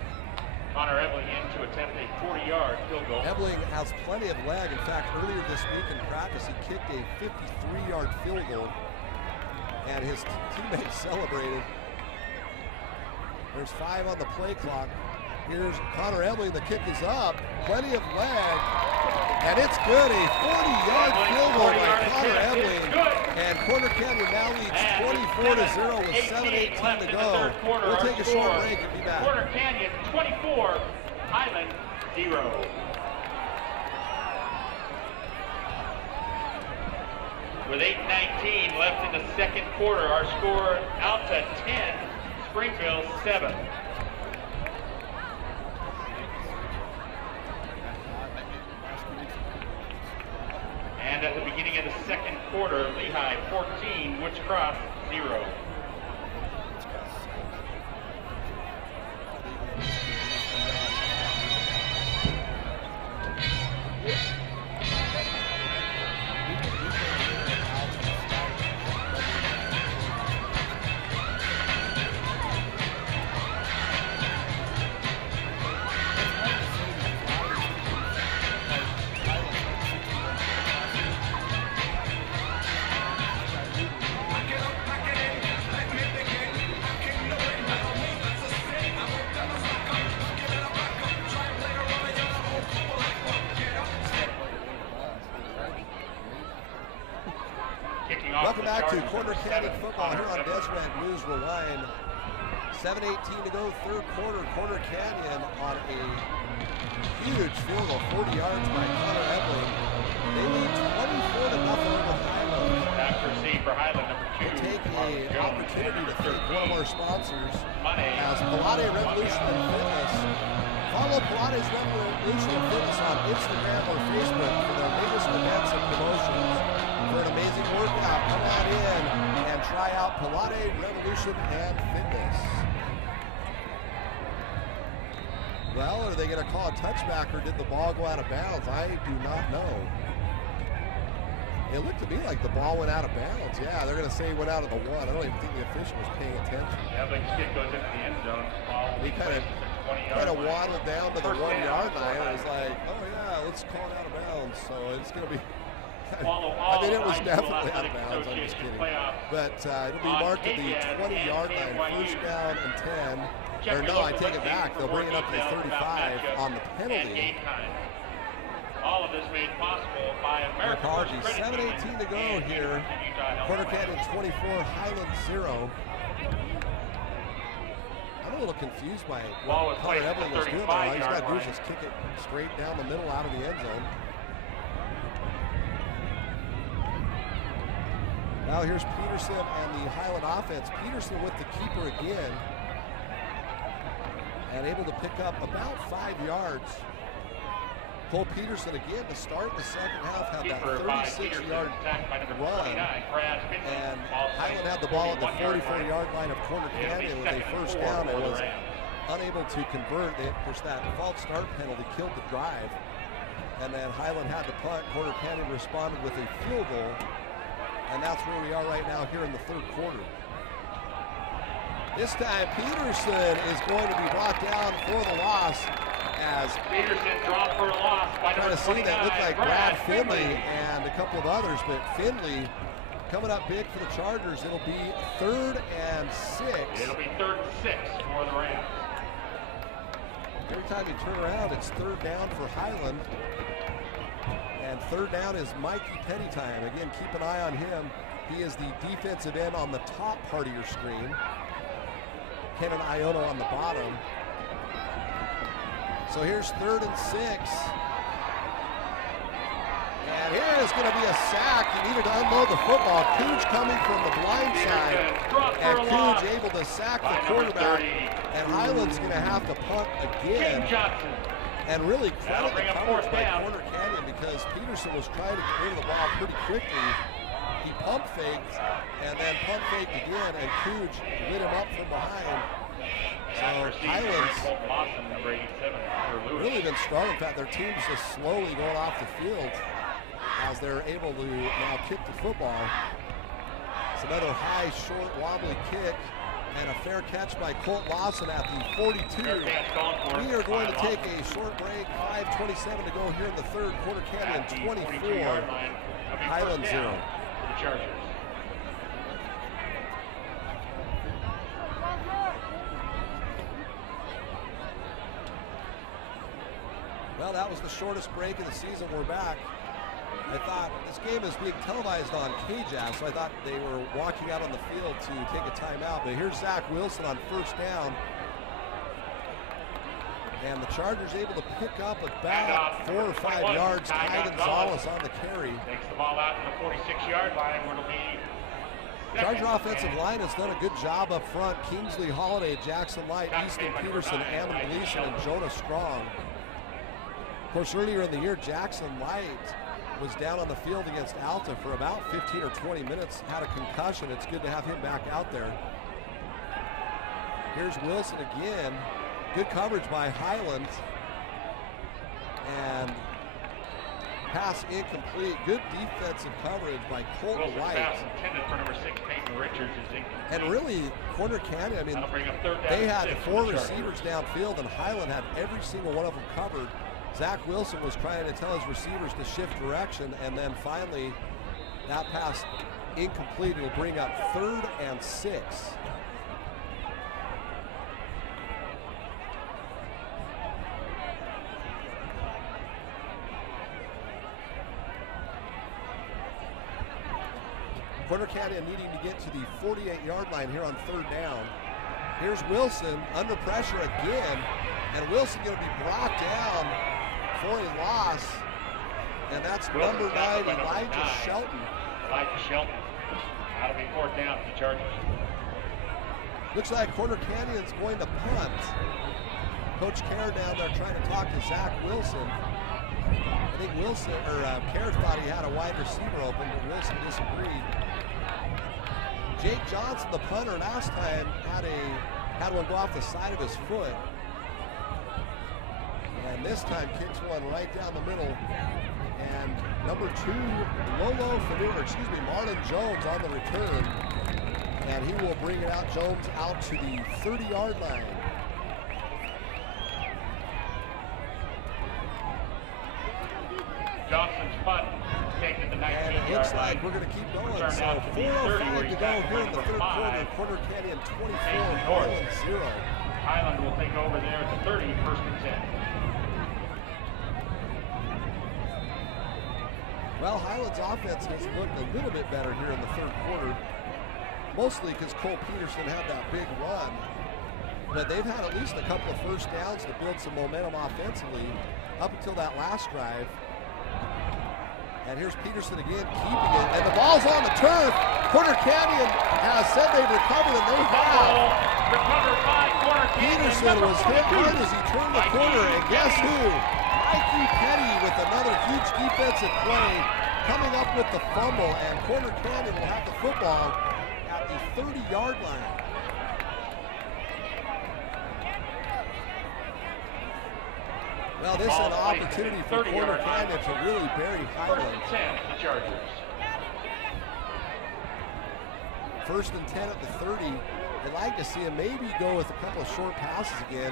Connor Ebling in to attempt a 40-yard field goal. Ebling has plenty of leg. In fact, earlier this week in practice, he kicked a 53-yard field goal, and his teammates celebrated. There's 5 on the play clock. Here's Connor Ebling. The kick is up. Plenty of leg, and it's good. A 40-yard field goal by Connor Ebling. And Corner Canyon now leads 24-0 with 7:18 to go. We'll take a short break and be back. Corner Canyon 24, Highland 0. With 8:19 left in the second quarter, our score out to 10, Springville 7. And at the beginning of the second quarter, Lehigh 14, Woods Cross 0. back to Corner Canyon football here on Deseret News Rewind. 7:18 to go, third quarter. Corner Canyon on a huge field goal, 40 yards by Connor Edley. They lead 24-0 over Highland. Back to receive for Highland, number 2. We'll take an opportunity to thank one of our sponsors as Pilates Revolution and Fitness. Follow Pilates Revolution and Fitness on Instagram or Facebook for their latest events and promotions. For an amazing workout, come on in and try out Pilates Revolution and Fitness. Well, are they going to call a touchback or did the ball go out of bounds? I do not know. It looked to me like the ball went out of bounds. Yeah, they're going to say it went out of the one. I don't even think the official was paying attention. Yeah, but skip goes into the end zone. He kind of waddled down to the 1 yard line. It was like, oh yeah, let's call it out of bounds. So it's going to be. I mean, it was definitely out of bounds. I'm just kidding. But it'll be marked at the 20-yard line, first down and 10. Or no, I take it back. They'll bring it up to 35 on the penalty. All of this made possible by American. Apologies. 7:18 to go here. Corner Canyon 24, Highland 0. I'm a little confused by what Connor Evelyn was doing. All he's got to do is just kick it straight down the middle out of the end zone. Now here's Peterson and the Highland offense. Peterson with the keeper again. And able to pick up about 5 yards. Cole Peterson again to start the second half had that 36-yard run. And Highland had the ball at the 44-yard line of Corner Canyon with a first down and was unable to convert. Of course, that false start penalty killed the drive. And then Highland had the punt. Corner Canyon responded with a field goal. And that's where we are right now here in the third quarter. This time Peterson is going to be brought down for the loss as Peterson dropped for a loss by trying to see that looked like Brad Finley and a couple of others, but Finley coming up big for the Chargers. It'll be 3rd and 6. It'll be 3rd and 6 for the Rams. Every time you turn around, it's 3rd down for Highland. And 3rd down is Mikey Pennytime. Again, keep an eye on him. He is the defensive end on the top part of your screen. Kenan Iono on the bottom. So here's 3rd and 6. And here is going to be a sack. He needed to unload the football. Cooge coming from the blind side. And Cooge able to sack the quarterback. And Highland's going to have to punt again. And really credit the coverage by Corner Canyon because Peterson was trying to get rid of the ball pretty quickly. He pump faked and then pump faked again, and Cooge lit him up from behind. So Highland's really been strong. In fact, their team's just slowly going off the field as they're able to now kick the football. It's another high, short, wobbly kick. And a fair catch by Colt Lawson at the 42. We are going to take a short break. 5:27 to go here in the third. Corner Canyon 24, Highland 0. Well, that was the shortest break of the season. We're back. I thought this game is being televised on KJAS, so I thought they were walking out on the field to take a timeout. But here's Zach Wilson on first down. And the Chargers able to pick up about 4 or 5 yards. Ty Gonzalez on the carry. Takes the ball out to the 46-yard line where it'll be. Charger offensive line has done a good job up front. Kingsley Holiday, Jackson Light, Easton Peterson, Ammon Gleason, and Jonah Strong. Of course, earlier in the year, Jackson Light was down on the field against Alta for about 15 or 20 minutes, had a concussion. It's good to have him back out there. Here's Wilson again. Good coverage by Highland. And pass incomplete. Good defensive coverage by Colton White. Pass intended for number 6, Peyton Richards, is incomplete. And really, Corner Canyon, I mean, they had 4 receivers downfield, and Highland had every single one of them covered. Zach Wilson was trying to tell his receivers to shift direction, and then finally that pass incomplete. Will bring up 3rd and 6. Corner Canyon needing to get to the 48-yard line here on 3rd down. Here's Wilson under pressure again, and Wilson going to be brought down for a loss, and that's number 9, Elijah Shelton. Elijah Shelton. That'll be 4th down for the Chargers. Looks like Corner Canyon's going to punt. Coach Kerr down there trying to talk to Zach Wilson. I think Wilson, or Kerr thought he had a wide receiver open, but Wilson disagreed. Jake Johnson, the punter, last time had one go off the side of his foot. And this time kicks one right down the middle. And number 2, Marlon Jones on the return. And he will bring it out, Jones out to the 30-yard line. Johnson's punt taken to the 19-yard line. And it looks like we're going to keep going. So 4:05 to go here in the 3rd quarter. Corner Canyon 24, Highland 0. Highland will take over there at the 30, 1st and 10. Well, Highland's offense has looked a little bit better here in the 3rd quarter. Mostly because Cole Peterson had that big run. But they've had at least a couple of 1st downs to build some momentum offensively up until that last drive. And here's Peterson again, keeping it, and the ball's on the turf. Corner Canyon has said they've recovered, and they have. Recovered by Corner Canyon. Peterson was hit hard as he turned the corner, and guess who? Mikey Petty with another huge defensive play, coming up with the fumble, and Corner Canyon will have the football at the 30-yard line. Well, this is an opportunity for Corner Canyon to really bury Highland. 1st and 10, the Chargers. 1st and 10 at the 30. I'd like to see him maybe go with a couple of short passes again.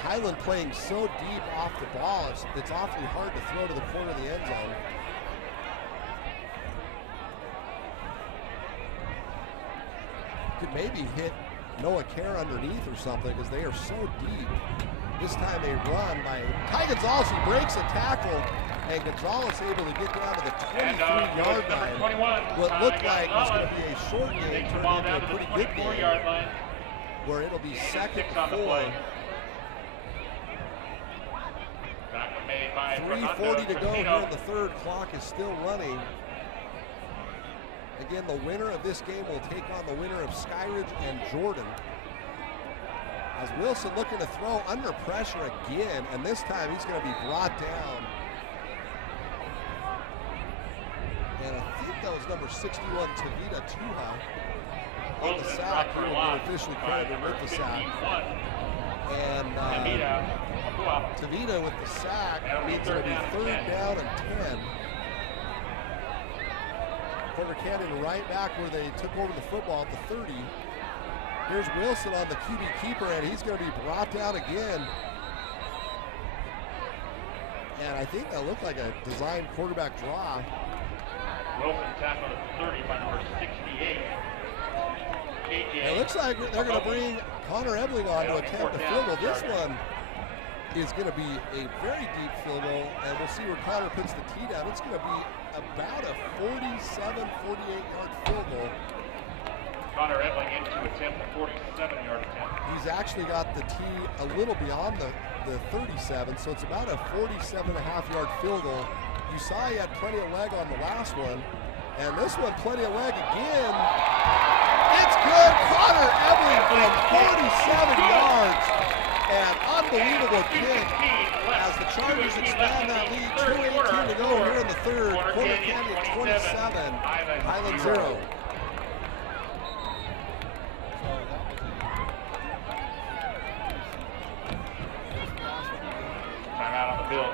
Highland playing so deep off the ball, it's awfully hard to throw to the corner of the end zone. Could maybe hit Noah Kerr underneath or something because they are so deep. This time they run by Ty Gonzalez, who breaks a tackle, and Gonzalez able to get down to the 23-yard line. What looked like was going to be a short game turned into a pretty good game, where it'll be 2nd and 4. 3:40 to go here in the 3rd. Clock is still running. Again, the winner of this game will take on the winner of Skyridge and Jordan. As Wilson looking to throw under pressure again, and this time he's going to be brought down. And I think that was number 61, Tavita Tuha, on the sack. He will be officially credited with the sack. And Tavita with the sack means it'll be 3rd down and 10. Corner Canyon right back where they took over the football at the 30. Here's Wilson on the QB keeper, and he's going to be brought down again. And I think that looked like a designed quarterback draw. Wilson tackled at the 30 by number 68. It looks like they're going to bring Connor Ebling on to attempt a field goal. This one is going to be a very deep field goal, and we'll see where Connor puts the tee down. It's going to be about a 47, 48-yard field goal. Connor Ebling in to attempt a 47-yard attempt. He's actually got the tee a little beyond the 37, so it's about a 47.5-yard field goal. You saw he had plenty of leg on the last one, and this one plenty of leg again. It's good. Connor Ebling from 47 yards. An unbelievable kick as the Chargers expand that lead. 2:18 to go here in the 3rd. Corner Canyon 27, Highland 0. Timeout on the field.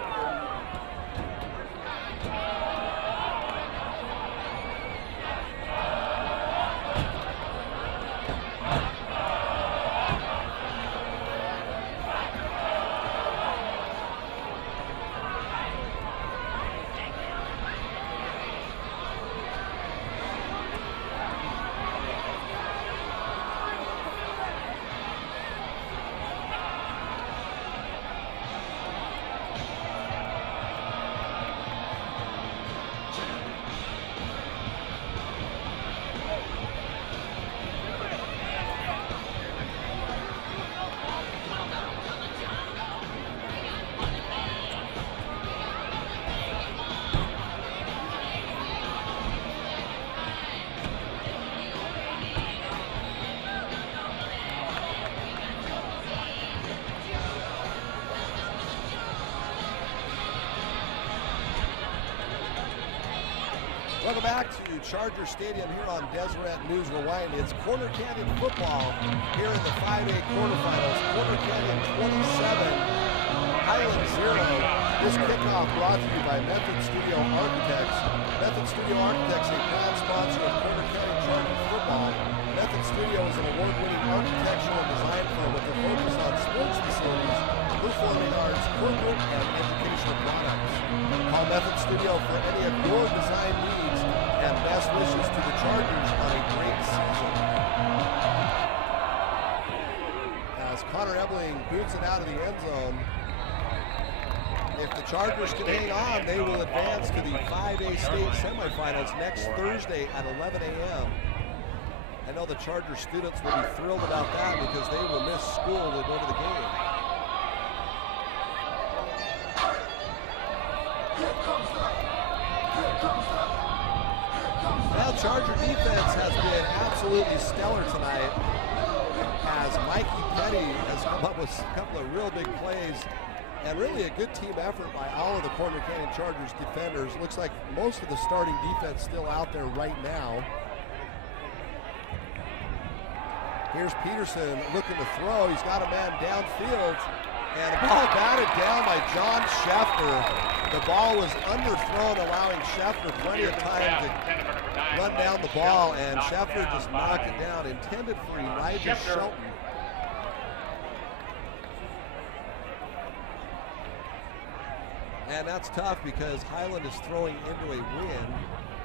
Welcome back to Charger Stadium here on Deseret News Rewind. It's Corner Canyon football here in the 5A quarterfinals. Corner Canyon 27, Highland 0. This kickoff brought to you by Method Studio Architects. Method Studio Architects, a proud sponsor of Corner Canyon Charger football. Method Studio is an award-winning architectural design firm with a focus on sports facilities, performing arts, corporate, and educational products. Call Method Studio for any of your design needs and best wishes to the Chargers on a great season. As Connor Ebling boots it out of the end zone, if the Chargers can hang on, they will advance to the 5A state semifinals next Thursday at 11 a.m. I know the Charger students will be thrilled about that because they will miss school to go to the game. Well, Charger defense has been absolutely stellar tonight as Mikey Petty has come up with a couple of real big plays and really a good team effort by all of the Corner Canyon Chargers defenders. Looks like most of the starting defense still out there right now. Here's Peterson looking to throw. He's got a man downfield, and the ball batted down by John Schefter. The ball was underthrown, allowing Schefter plenty of time to run down the ball, and Schefter just knocked it down, intended for Elijah Shelton. And that's tough because Highland is throwing into a wind.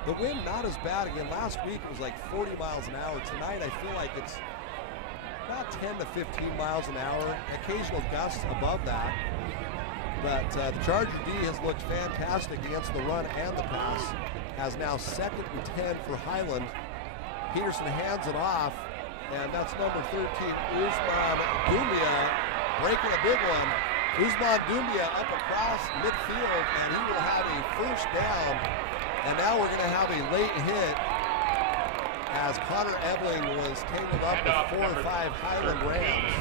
The wind not as bad again. Last week it was like 40 miles an hour. Tonight I feel like it's about 10 to 15 miles an hour, occasional gusts above that. But the Charger D has looked fantastic against the run and the pass. Has now 2nd and 10 for Highland. Peterson hands it off, and that's number 13, Usman Dumbia, breaking a big one. Usman Dumbia up across midfield, and he will have a first down. And now we're going to have a late hit as Connor Ebling was tangled up with 4 or 5 Highland Rams.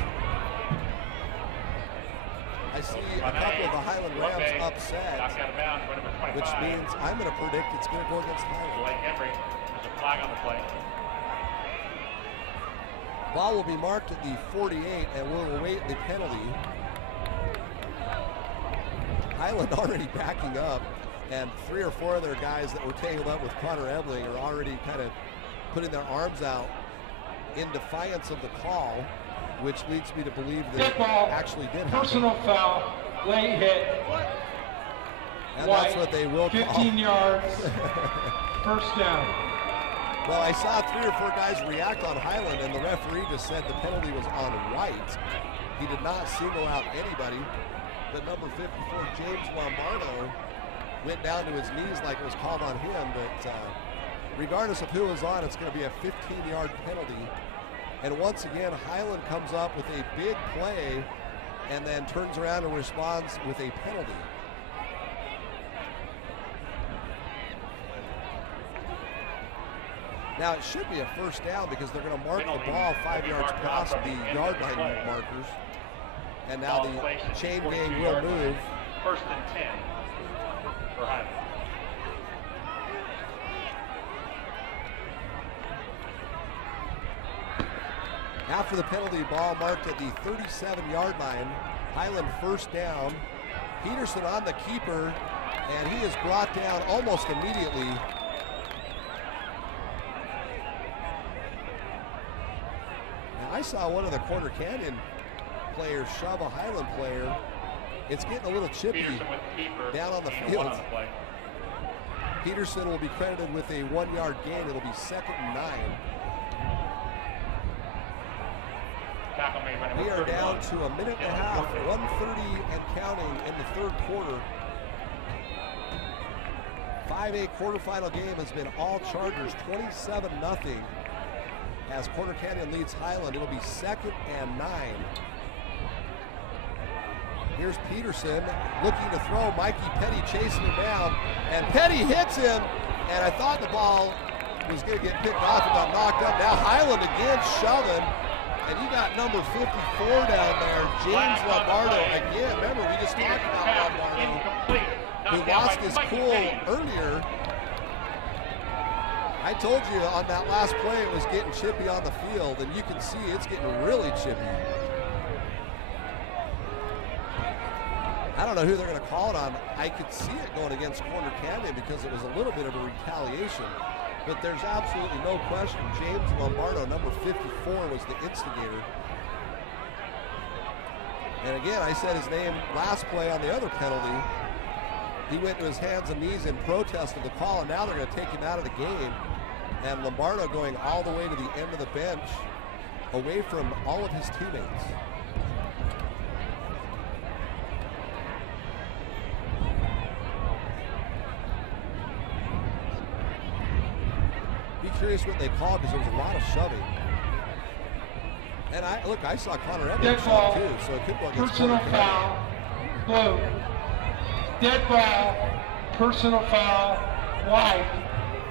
I see a couple of the Highland Rams upset, which means I'm going to predict it's going to go against Highland. There's a flag on the play. Ball will be marked at the 48, and we'll await the penalty. Highland already backing up, and 3 or 4 of their guys that were tangled up with Connor Ebling are already kind of putting their arms out in defiance of the call, which leads me to believe that it actually did happen. Personal foul, late hit. And that's what they will call. 15 yards, first down. Well, I saw 3 or 4 guys react on Highland, and the referee just said the penalty was on White. He did not single out anybody, but number 54, James Lombardo, went down to his knees like it was called on him, but regardless of who was on, it's going to be a 15-yard penalty. And once again, Highland comes up with a big play and then turns around and responds with a penalty. Now it should be a first down because they're going to mark the ball 5 yards past the yard line markers. And now the chain gang will move. 1st and 10 for Highland. After the penalty, ball marked at the 37-yard line. Highland first down. Peterson on the keeper, and he is brought down almost immediately. Now, I saw one of the Corner Canyon players shove a Highland player. It's getting a little chippy down on the field. Peterson will be credited with a 1-yard gain. It'll be 2nd and 9. We are down to a minute and a half, 1:30 and counting in the 3rd quarter. 5A quarterfinal game has been all Chargers, 27-0. As Corner Canyon leads Highland, it'll be 2nd and 9. Here's Peterson looking to throw. Mikey Petty chasing him down, and Petty hits him, and I thought the ball was going to get picked off and got knocked up. Now Highland again shoving. And you got number 54 down there, James Lombardo. Again, remember we just talked about Lombardo, who lost his cool earlier. I told you on that last play it was getting chippy on the field, and you can see it's getting really chippy. I don't know who they're going to call it on. I could see it going against Corner Canyon because it was a little bit of a retaliation. But there's absolutely no question. James Lombardo, number 54, was the instigator. And again, I said his name last play on the other penalty. He went to his hands and knees in protest of the call, and now they're going to take him out of the game. And Lombardo going all the way to the end of the bench, away from all of his teammates. Be curious what they call because there was a lot of shoving. And I saw Connor Evans shove too, so it could go against personal foul, blue. Dead ball, personal foul, white,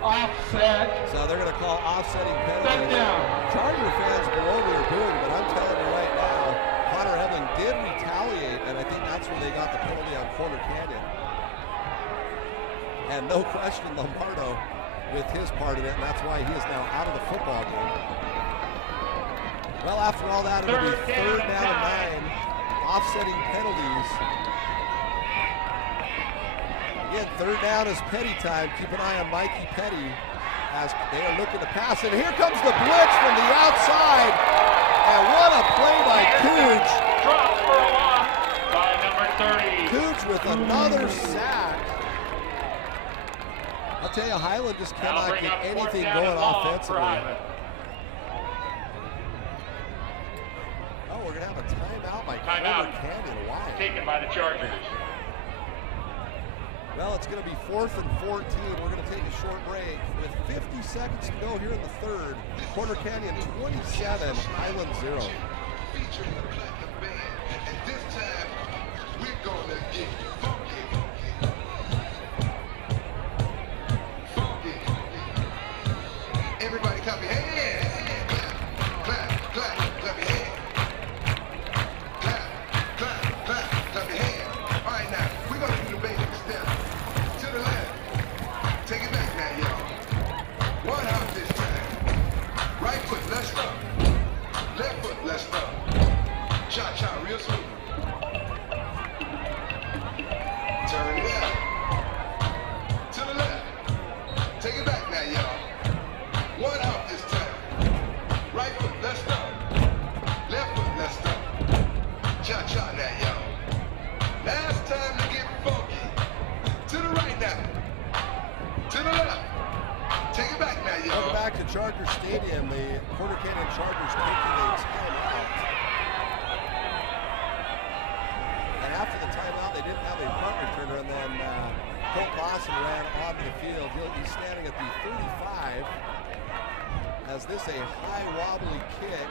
offset. So they're going to call offsetting penalties. Down. Charger fans below me are booing, but I'm telling you right now, Connor Evans did retaliate, and I think that's where they got the penalty on Corner Canyon. And no question, Lombardo with his part in it, and that's why he is now out of the football game. Well, after all that, it'll be third down and 9, offsetting penalties. Again, third down is Petty time. Keep an eye on Mikey Petty as they are looking to pass. And here comes the blitz from the outside. And what a play by Cooch. Drop for a loss by number 30. Cooch with another sack. I'll tell you, Highland just cannot get anything going offensively. Oh, we're going to have a timeout by Corner Canyon. Why? Taken by the Chargers. Well, it's going to be 4th and 14. We're going to take a short break with 50 seconds to go here in the third. Corner Canyon 27, Highland 0. Featuring the Platinum Band, and this time we're going to get funky. Funky. Everybody clap your hands. Clap, clap, clap your hands. Clap, clap, clap, clap your hands. All right, now we're going to do the basic step. To the left. Take it back now, y'all. One hop this time. Right foot, let's stop. Left foot, let's stop. Cha-cha, real smooth. Turn it out. To the left. Take it back now, y'all. One hop this time. Right foot, let's stop. Left foot, let's stop. Cha-cha now, y'all. Last time to get funky. To the right now. To the left. Take it back now, y'all. Welcome back to Charger Stadium. The Corner Canyon Chargers taking a timeout. And after the timeout, they didn't have a punt returner, and then Colt Lawson ran onto the field. He's standing at the 35 as this a high wobbly kick.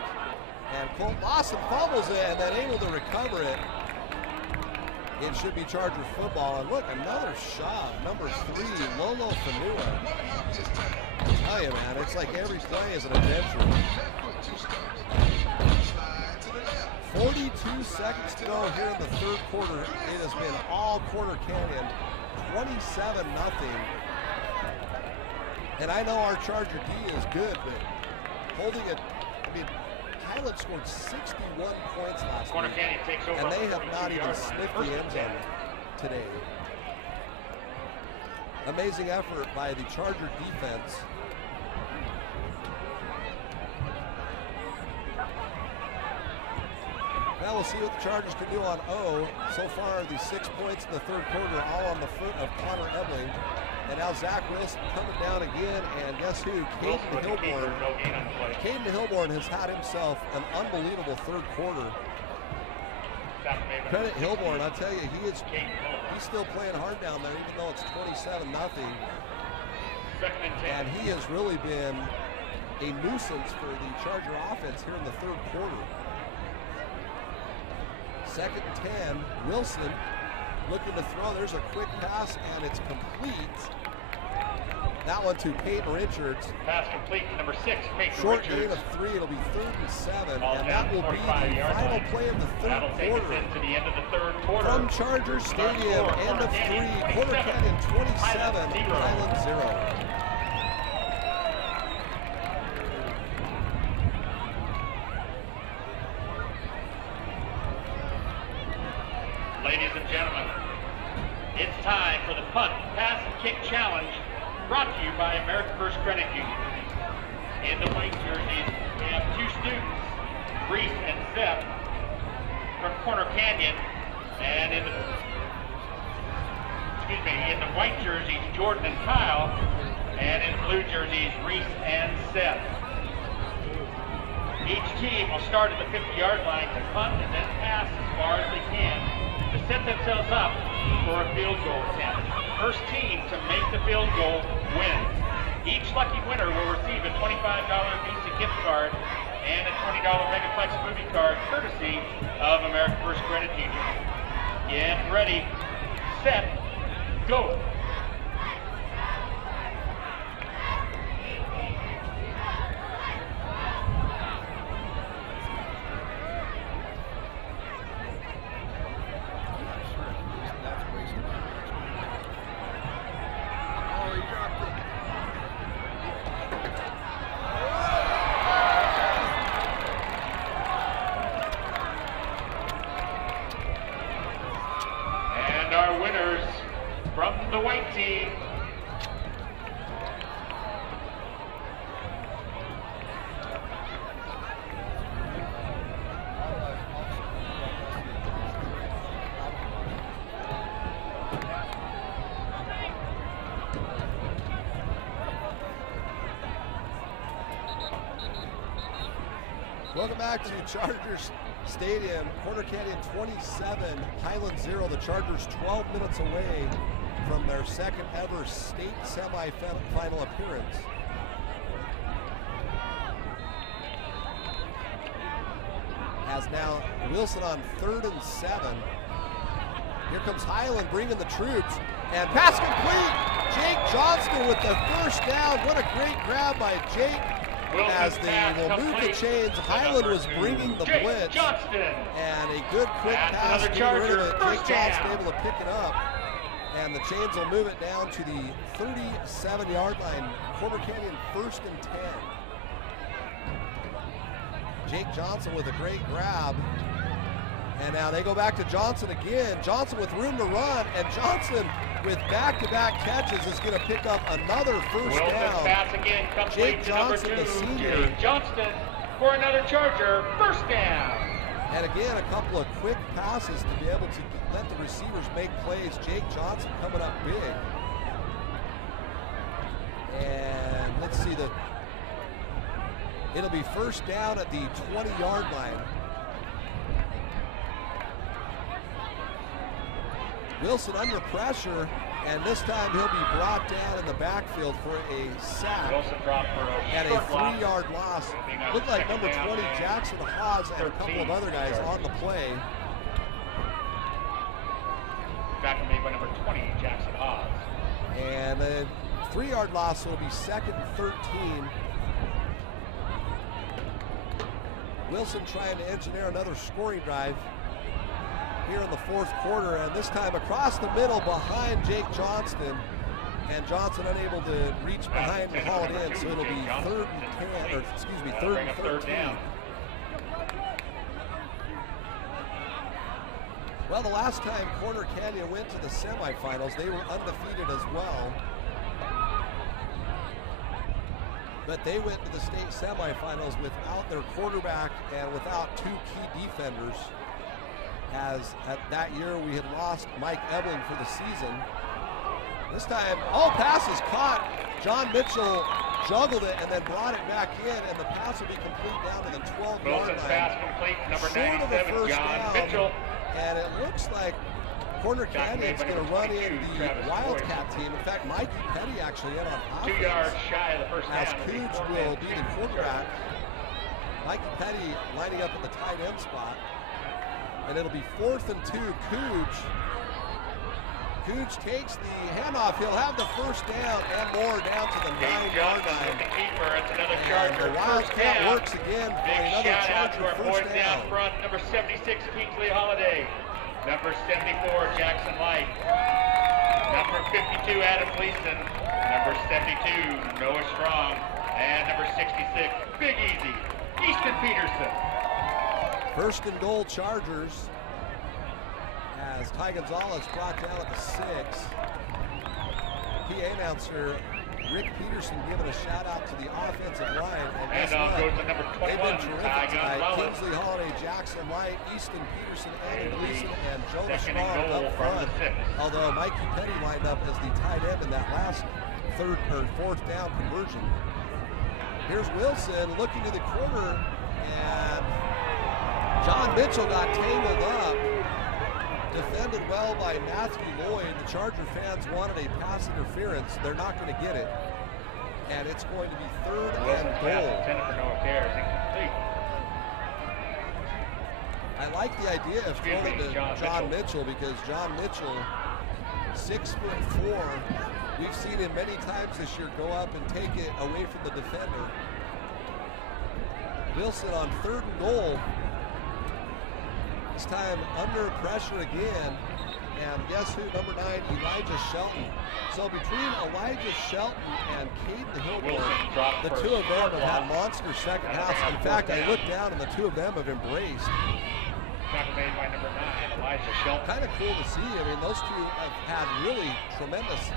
And Colt Lawson fumbles it and then able to recover it. It should be Charger football. And look, another shot. Number 3, Lolo Fanua. I tell you, man, it's like every play is an adventure. 42 seconds to go here in the third quarter. It has been all Corner Canyon, 27-0. And I know our Charger D is good, but holding it, I mean, Highland scored 61 points last Corner week, Canyon takes over and they have not even 42-yard line. sniffed the end zone today. Amazing effort by the Charger defense. Now we'll see what the Chargers can do on O. So far, the 6 points in the third quarter, all on the foot of Connor Ebling. And now Zach Wilson coming down again, and guess who? Caden Hilborn. Caden Hilborn has had himself an unbelievable third quarter. Credit Hilborn, I tell you, he's still playing hard down there, even though it's 27-0. And he has really been a nuisance for the Charger offense here in the third quarter. 2nd and 10, Wilson looking to throw. There's a quick pass, and it's complete. That one to Peyton Richards. Pass complete to number 6, Peyton Short Richards. gain of 3. It'll be 3rd and 7, Ball and down that will be the 45-yard final line. play of the third That'll take quarter. us into the end of the third quarter. From Charger Stadium, end of 3, Corner Canyon 27, Highland 0. Ladies and gentlemen, it's time for the punt, pass, and kick challenge brought to you by American First Credit Union. In the white jerseys, we have two students, Reese and Seth, from Corner Canyon, and in the white jerseys, Jordan and Kyle, and in blue jerseys, Reese and Seth. Each team will start at the 50-yard line to punt and then pass as far as they can to set themselves up for a field goal attempt. First team to make the field goal wins. Each lucky winner will receive a $25 Visa gift card and a $20 Megaplex movie card courtesy of American First Credit Union. Get ready, set, go. Our winners from the white team. Welcome back to Chargers Stadium. Corner Canyon 27, Highland 0. The Chargers 12 minutes away from their second ever state semifinal appearance. As now Wilson on 3rd and 7. Here comes Highland bringing the troops, and pass complete. Jake Johnston with the first down. What a great grab by Jake. As they will move the chains, Highland was bringing the blitz, and a good quick pass to get rid of it. Jake Johnson able to pick it up, and the chains will move it down to the 37-yard line. Corner Canyon 1st and 10. Jake Johnson with a great grab, and now they go back to Johnson again. Johnson with room to run, and Johnson with back-to-back catches is going to pick up another first down. Pass again, Jake Johnson, the senior. Jake Johnston for another Charger, first down. And again, a couple of quick passes to be able to let the receivers make plays. Jake Johnson coming up big. And let's see, it'll be first down at the 20-yard line. Wilson under pressure, and this time he'll be brought down in the backfield for a sack and a 3-yard loss. Looked like number 20, Jackson Hawes, and a couple of other guys on the play. Back made by number 20, Jackson Hawes. And a 3-yard loss, so it'll be 2nd and 13. Wilson trying to engineer another scoring drive here in the 4th quarter, and this time across the middle behind Jake Johnston, and Johnson unable to reach behind and haul it in, so it'll be 3rd and 10, or excuse me, 3rd and 13. Well, the last time Corner Canyon went to the semifinals, they were undefeated as well. But they went to the state semifinals without their quarterback and without 2 key defenders, as at that year we had lost Mike Ebling for the season. This time, all passes caught. John Mitchell juggled it and then brought it back in, and the pass will be complete down to the 12-yard line. Pass complete, number short of a 97, first John down, Mitchell. And it looks like Corner Canyon's going to run in the Wildcat team. In fact, Mikey Petty actually in on offense. 2 yards shy of the first as down. Cooge will be the quarterback. Mikey Petty lining up at the tight end spot. And it'll be 4th and 2, Cooge. Cooge takes the handoff. He'll have the first down and more down to the 9-yard line. The keeper. It's another And Charger. the Wildcat works again for Big another shout out to Charger our first boys down. down front. Number 76, Kingsley Holiday. Number 74, Jackson Light. Number 52, Adam Gleason. Number 72, Noah Strong. And number 66, Big Easy, Easton Peterson. 1st and goal, Chargers. as Ty Gonzalez brought down at the 6. PA announcer Rick Peterson giving a shout out to the offensive line. And on goes to number 21, they've been terrific Ty tonight. Gonzalez. Kingsley Holiday, Jackson White, Easton Peterson, Andy Gleason, and Jonah Second and Strong goal up from front. the 6. Although Mikey Petty lined up as the tight end in that last fourth down conversion. Here's Wilson looking to the corner, and John Mitchell got tangled up. Defended well by Matthew Lloyd. The Charger fans wanted a pass interference. They're not going to get it. And it's going to be 3rd and goal. Intended for no care is incomplete. I like the idea of throwing it to John Mitchell because John Mitchell, 6'4". We've seen him many times this year go up and take it away from the defender. Wilson on 3rd and goal. This time under pressure again. And guess who? Number 9, Elijah Shelton. So between Elijah Shelton and Caden Hilborn, the two of them have had monster second halves. In fact, I looked down and the two of them have embraced. Tackle made by number 9, Elijah Shelton. Kind of cool to see. I mean, those two have had really tremendous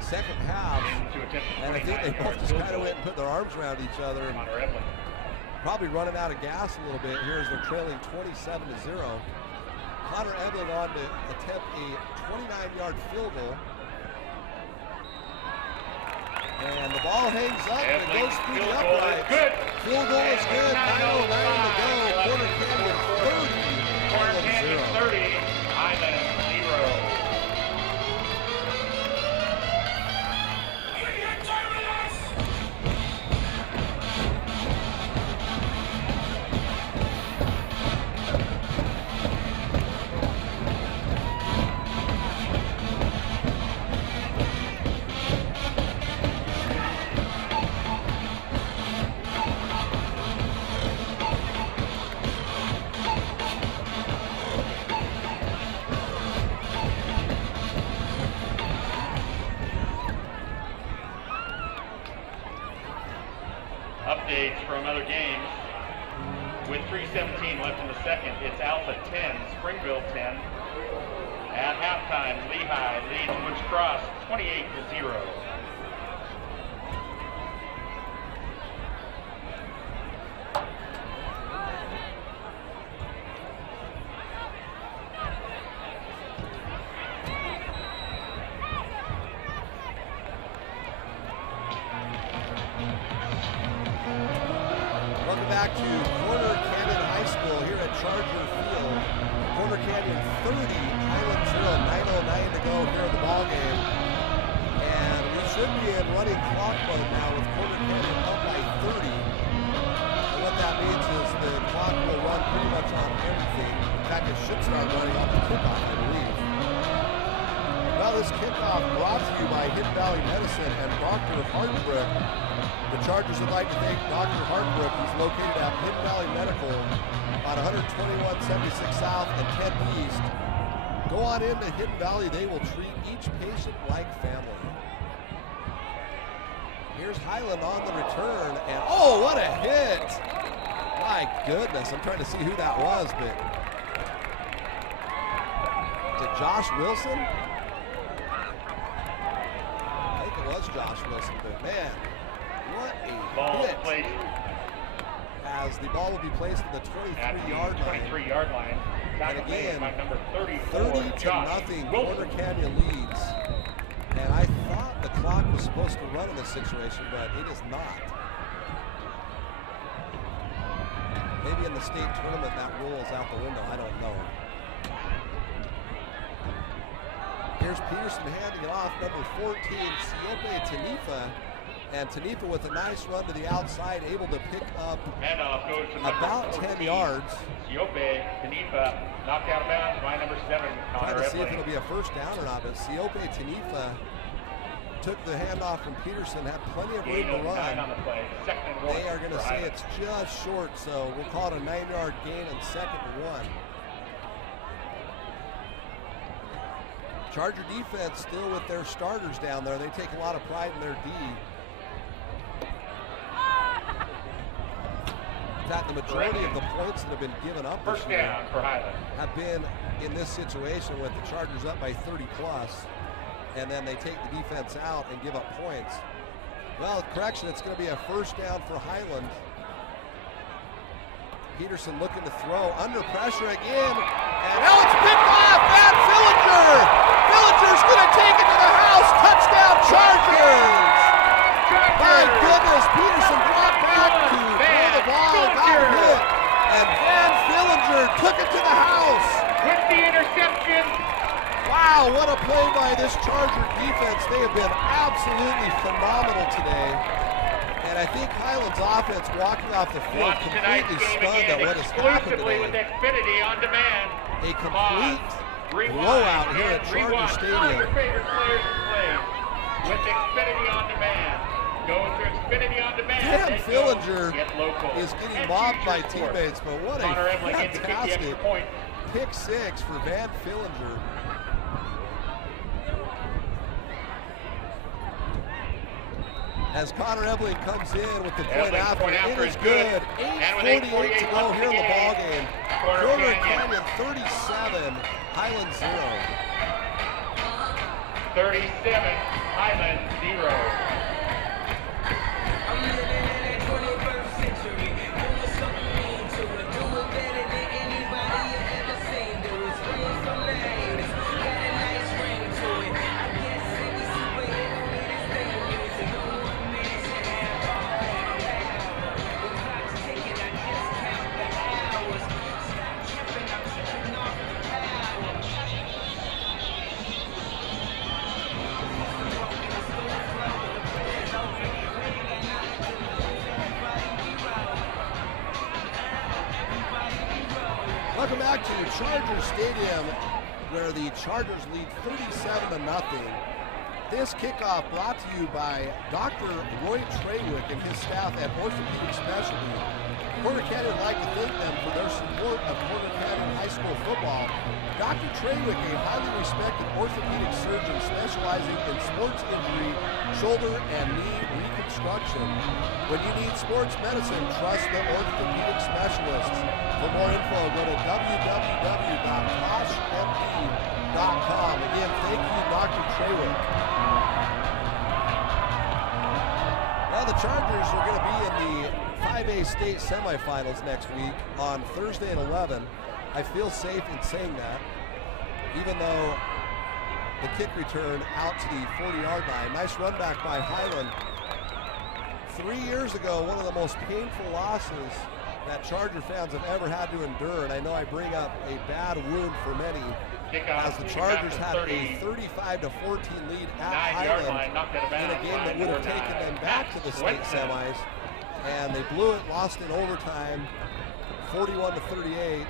second halves. And I think they both just kind of went and put their arms around each other. And probably running out of gas a little bit here as they're trailing 27-0. Connor Ebling on to attempt a 29-yard field goal. And the ball hangs up and it goes through the upright. Field goal is good. 9:09 to go. Quarter Canyon 30. Quarter Canyon 30. Highland 0. Updates from other games. With 3:17 left in the second, it's Alpha 10, Springville 10. At halftime, Lehigh leads Woods Cross 28-0. Welcome back to Corner Canyon High School here at Charger Field. Corner Canyon 30, Highland 0, 9:09 to go here in the ball game. And we should be in running clock mode now with Corner Canyon up by 30. And what that means is the clock will run pretty much on everything. In fact, it should start running on the kickoff, I believe. Well, this kickoff brought to you by Hidden Valley Medicine and Dr. Hartbrook. The Chargers would like to thank Dr. Hartbrook, who's located at Hidden Valley Medical on 121-76 South and 10 East. Go on into Hidden Valley. They will treat each patient like family. Here's Highland on the return, and oh, what a hit! My goodness, I'm trying to see who that was, but is it Josh Wilson? I think it was Josh Wilson, but man, what a Ball hit. placed As the ball will be placed at the 23-yard line. 23-yard line. And again, by number 34, 30-0, Corner Canyon leads. And I thought the clock was supposed to run in this situation, but it is not. Maybe in the state tournament that rule is out the window, I don't know. Here's Peterson handing it off, number 14, Siope Tanifa. And Tanifa with a nice run to the outside, able to pick up about 10 yards. Siope Tanifa knocked out of bounds by number 7. Trying to see if it'll be a first down or not, but Siope Tanifa took the handoff from Peterson, had plenty of room to run. On the play. They are going to say it's just short, so we'll call it a 9-yard gain and 2nd and 1. Charger defense still with their starters down there. They take a lot of pride in their D. In fact, the majority of the points that have been given up this First year down for Highland. have been in this situation with the Chargers up by 30 plus, and then they take the defense out and give up points. Well, correction, it's going to be a first down for Highland. Peterson looking to throw, under pressure again, and now it's picked off. Van Fillinger! Fillinger's going to take it to the house. Touchdown, Chargers! My goodness, Peterson brought back to throw the ball, got hit, and Van Fillinger took it to the house. With the interception. Wow, what a play by this Charger defense. They have been absolutely phenomenal today. And I think Highland's offense walking off the field Watch tonight's completely game stunned again at what has happened exclusively with today. Xfinity on demand. A complete Rewind blowout here and at Charger rewind. All Stadium. your favorite players and plays with Xfinity on demand. Go to Xfinity on demand. Dan then Fillinger get local. is getting And mobbed choose by your sport. teammates, but what a Connor Ebley in to kick the extra fantastic point. pick six for Van Fillinger. As Connor Ebley comes in with the point after, it is good. 8:48 to go here in the ball game. Quarter Canyon 37, Highland 0. 37, Highland 0. Welcome back to Chargers Stadium, where the Chargers lead 37-0. This kickoff brought to you by Dr. Roy Trawick and his staff at Orthopedic Specialty. Quarter Canyon would like to thank them for their support of Quarter Canyon High School football. Dr. Trawick, a highly respected orthopedic surgeon specializing in sports injury, shoulder and knee reconstruction. When you need sports medicine, trust the orthopedic specialists. For more info, go to www.toshmd.com. Again, thank you, Dr. Trawick. Now the Chargers are going to be in the 5A state semifinals next week on Thursday at 11. I feel safe in saying that, even though the kick return out to the 40-yard line. Nice run back by Highland. 3 years ago, one of the most painful losses that Charger fans have ever had to endure, and I know I bring up a bad wound for many, as the Chargers had a 35-14 lead at Highland in a game that would have taken them back to the state semis, and they blew it, lost in overtime, 41-38,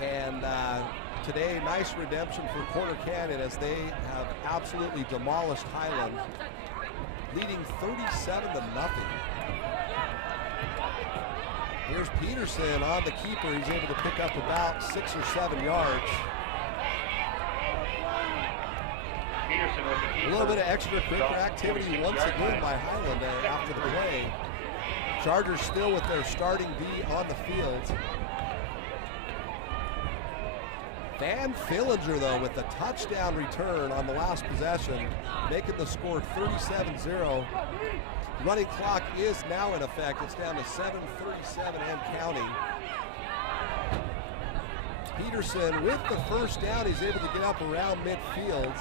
and today, nice redemption for Quarter Canyon as they have absolutely demolished Highland, leading 37-0. Here's Peterson on the keeper. He's able to pick up about 6 or 7 yards. A little bit of extracurricular activity once again by Highland after the play. Chargers still with their starting D on the field. Van Fillinger, though, with the touchdown return on the last possession, making the score 37-0. Running clock is now in effect. It's down to 7:37 and counting. Peterson with the first down. He's able to get up around midfield.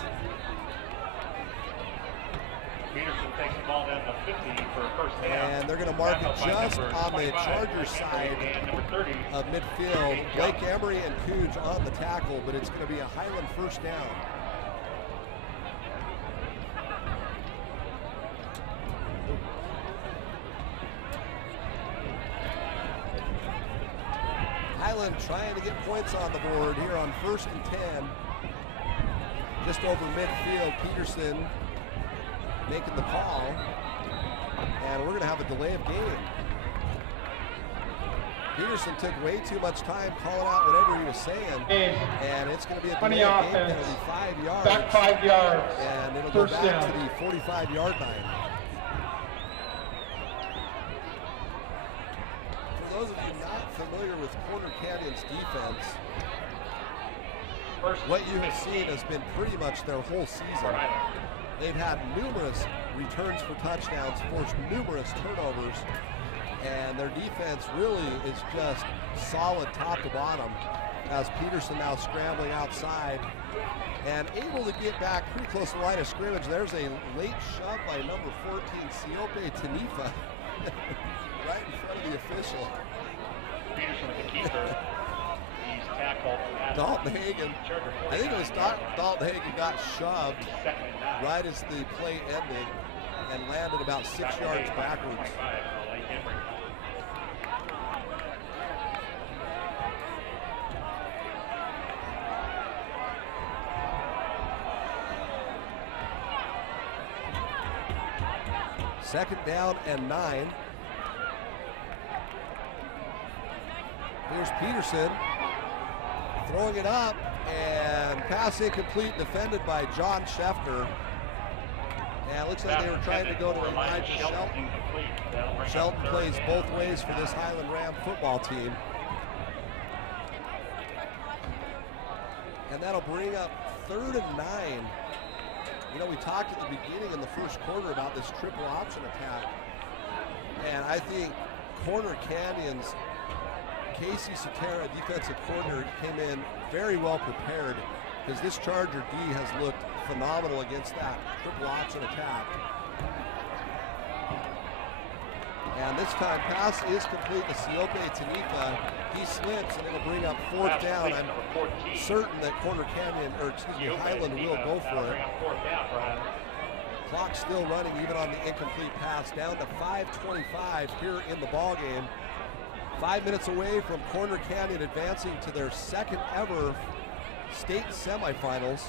Peterson takes the ball down to 50 for a first down. And they're going to mark it just on the Chargers side of midfield. Blake Emery and Cooge on the tackle, but it's going to be a Highland first down. Highland trying to get points on the board here on 1st and 10. Just over midfield, Peterson making the call, and we're going to have a delay of game. Peterson took way too much time calling out whatever he was saying, and it's going to be a delay of game penalty, 5 yards. Back 5 yards. And it'll go back to the 45-yard line. For those of Corner Canyon's defense, what you have seen has been pretty much their whole season. They've had numerous returns for touchdowns, forced numerous turnovers, and their defense really is just solid top to bottom, as Peterson now scrambling outside and able to get back pretty close to the line of scrimmage. There's a late shove by number 14, Siope Tanifa, right in front of the official. Peterson with the keeper. He's tackled. Dalton Hagan, I think it was Dalton Hagan got shoved right as the play ended and landed about 6 yards backwards. Second down and 9. Here's Peterson throwing it up, and pass incomplete, defended by John Schefter. And it looks like they were trying to go to Elijah Shelton. Shelton plays both ways for this Highland Ram football team. And that'll bring up 3rd and 9. You know, we talked at the beginning in the first quarter about this triple option attack. And I think Corner Canyon's Casey Sotera, defensive coordinator, came in very well prepared, because this Charger D has looked phenomenal against that triple option attack. And this time, pass is complete to Siope Tanifa. He slips, and it'll bring up 4th down. I'm certain that Corner Canyon, or excuse me, Highland will go for it. Clock still running even on the incomplete pass, down to 5:25 here in the ball game. 5 minutes away from Corner Canyon advancing to their second ever state semifinals.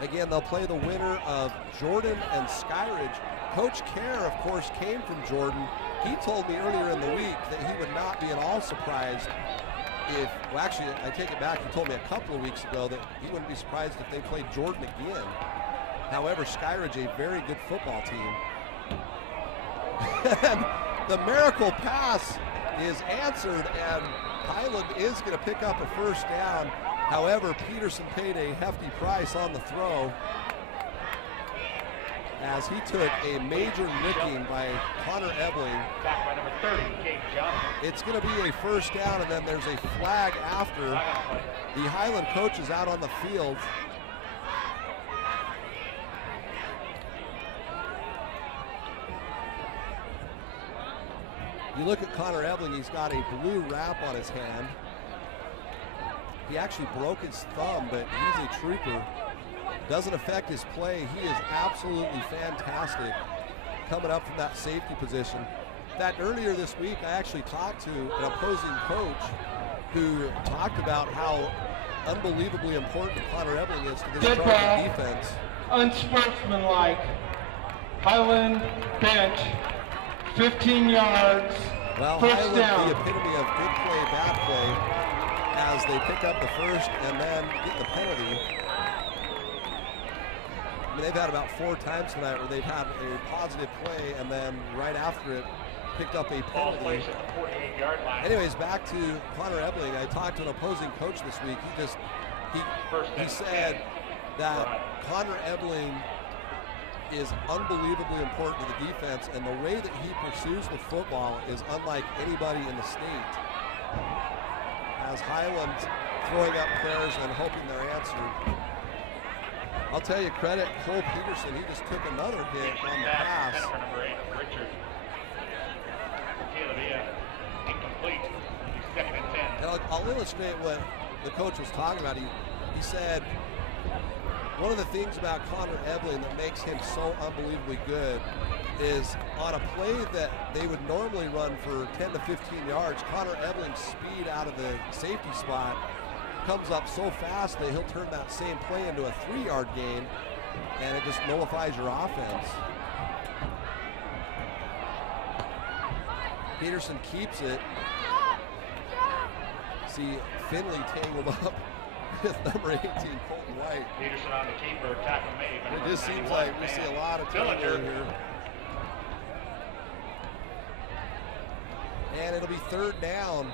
Again, they'll play the winner of Jordan and Skyridge. Coach Kerr, of course, came from Jordan. He told me earlier in the week that he would not be at all surprised if, well, actually, I take it back, he told me a couple of weeks ago that he wouldn't be surprised if they played Jordan again. However, Skyridge, a very good football team. And the miracle pass is answered, and Highland is going to pick up a 1st down. However, Peterson paid a hefty price on the throw, as he took a major licking by Connor Ebling. Back by number 30, Kate Johnson. It's going to be a 1st down, and then there's a flag after. The Highland coach is out on the field. You look at Connor Ebling, he's got a blue wrap on his hand. He actually broke his thumb, but he's a trooper. Doesn't affect his play. He is absolutely fantastic coming up from that safety position. That earlier this week, I actually talked to an opposing coach who talked about how unbelievably important Connor Ebling is to this Charger defense. Unsportsmanlike. Highland bench. 15 yards, well, 1st down. The epitome of good play, bad play, as they pick up the 1st and then get the penalty. I mean, they've had about 4 times tonight where they've had a positive play, and then right after it, picked up a penalty. Anyways, back to Connor Ebling. I talked to an opposing coach this week. He said that Connor Ebling is unbelievably important to the defense, and the way that he pursues the football is unlike anybody in the state. As Highland throwing up prayers and hoping they're answered. I'll tell you, credit Cole Peterson, he just took another hit on the pass. Number 8, Richard. Incomplete. 2nd and 10. And I'll illustrate what the coach was talking about. He said, one of the things about Connor Ebling that makes him so unbelievably good is on a play that they would normally run for 10 to 15 yards, Connor Ebling's speed out of the safety spot comes up so fast that he'll turn that same play into a 3-yard gain, and it just nullifies your offense. Peterson keeps it. See Finley tangled up with number 18, Colton White. Peterson on the keeper, tackle made. It just seems like we see a lot of tackling here. And it'll be third down.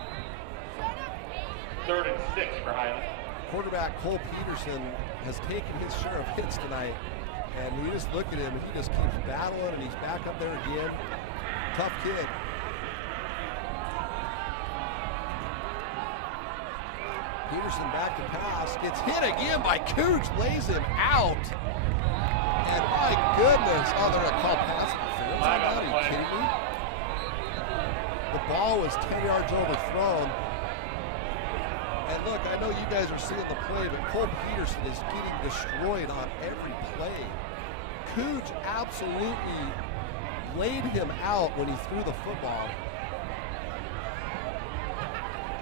3rd and 6 for Highland. Quarterback Cole Peterson has taken his share of hits tonight. And you just look at him, and he just keeps battling, and he's back up there again. Tough kid. Peterson back to pass, gets hit again by Cooch, lays him out. And my goodness, oh, they're going to call pass interference. Are you kidding me? The ball was 10 yards overthrown. And look, I know you guys are seeing the play, but Cole Peterson is getting destroyed on every play. Cooch absolutely laid him out when he threw the football.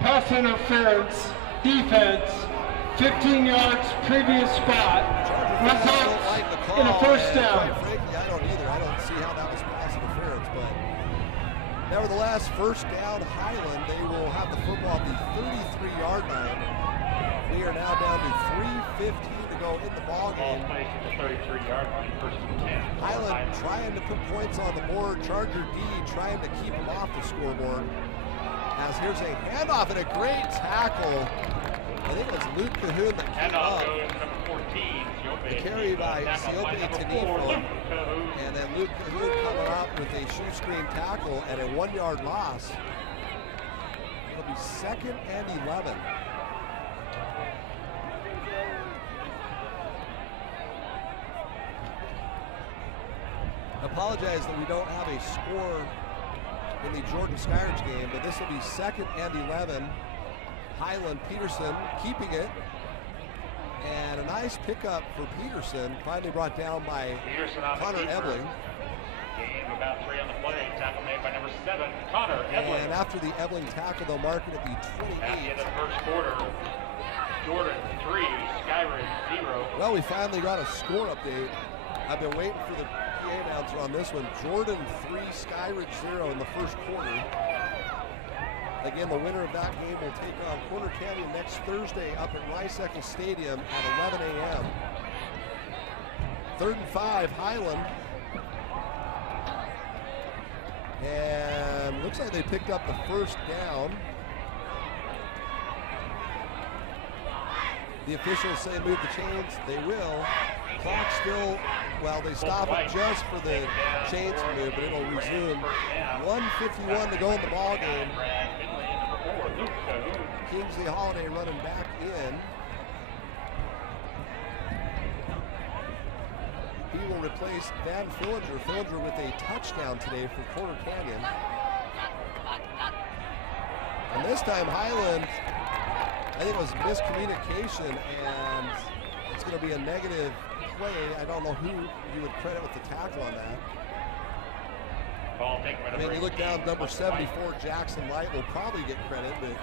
Pass interference, defense, 15 yards, previous spot. Results in a first down. Quite frankly, I don't either. I don't see how that was pass interference, but nevertheless, first down Highland. They will have the football at the 33-yard line. We are now down to 3:15 to go in the ball game. Ball placed at the 33-yard line, 1st and 10. Highland trying to put points on the board. Charger D trying to keep them off the scoreboard. As here's a handoff and a great tackle. I think it was Luke Cahoon that came up. Goes number 14, The carry by Siopini Tanifo. And then Luke Cahoon coming up with a shoe screen tackle and a 1-yard loss. It'll be 2nd and 11. I apologize that we don't have a score in the Jordan Skyridge game, but this will be 2nd and 11. Highland Peterson keeping it. And a nice pickup for Peterson, finally brought down by Connor Ebling. Gain about 3 on the play. Tackle made by number 7, Connor Ebling. And after the Ebling tackle, they'll mark it at the 28. At the end of the first quarter, Jordan 3, Skyridge 0. Well, we finally got a score update. I've been waiting for the PA announcer on this one. Jordan 3, Skyridge 0 in the first quarter. Again, the winner of that game will take on Corner Canyon next Thursday up at Rice Eccles Stadium at 11 a.m. 3rd and 5, Highland. And looks like they picked up the first down. The officials say move the chains. They will. Clock still, well, they stop it just for the chains to move, but it'll resume. 1:51 to go in the ball game. Kingsley Holiday running back in. He will replace Van Fillinger. Fillinger with a touchdown today for Corner Canyon. And this time Highland, I think it was miscommunication, and it's going to be a negative play. I don't know who you would credit with the tackle on that. I mean, you look down, number 74, Jackson Light will probably get credit, but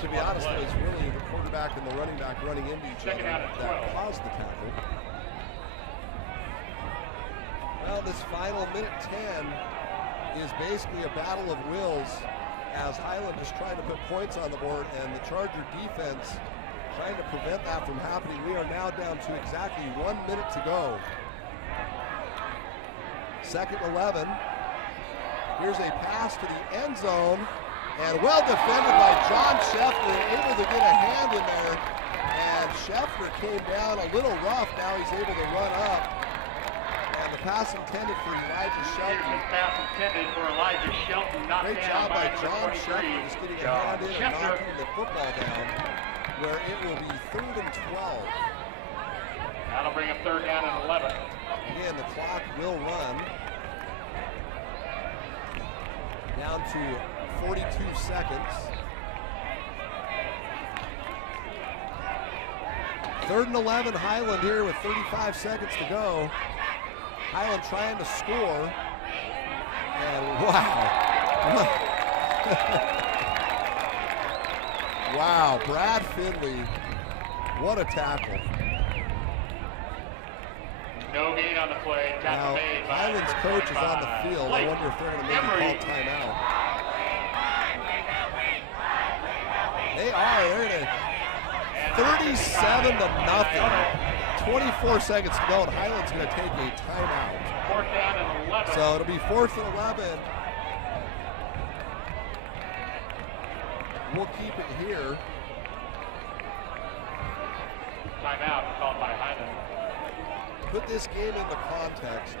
to be honest, it was really the quarterback and the running back running into each other that caused the tackle. Well, this final minute 10 is basically a battle of wills as Highland is trying to put points on the board and the Charger defense trying to prevent that from happening. We are now down to exactly 1 minute to go. 2nd and 11. Here's a pass to the end zone, and well defended by John Scheffler, able to get a hand in there, and Scheffler came down a little rough. Now he's able to run up, and the pass intended for Elijah Shelton. Here's the pass intended for Elijah Shelton. Great job by John Scheffler, just getting a hand in and knocking the football down, where it will be 3rd and 12. That'll bring up 3rd down and 11. Again, the clock will run. Down to 42 seconds. 3rd and 11, Highland here with 35 seconds to go. Highland trying to score. And wow. Wow, Brad Finley, what a tackle. No gain on the play. Now, Highland's coach is on the field. I wonder if they're going to maybe call timeout. They are. They're at 37 to nothing. 24 seconds to go, and Highland's going to take a timeout. 4th down and 11. So it'll be 4th and 11. we'll keep it here. Timeout called by Highland. Put this game into context.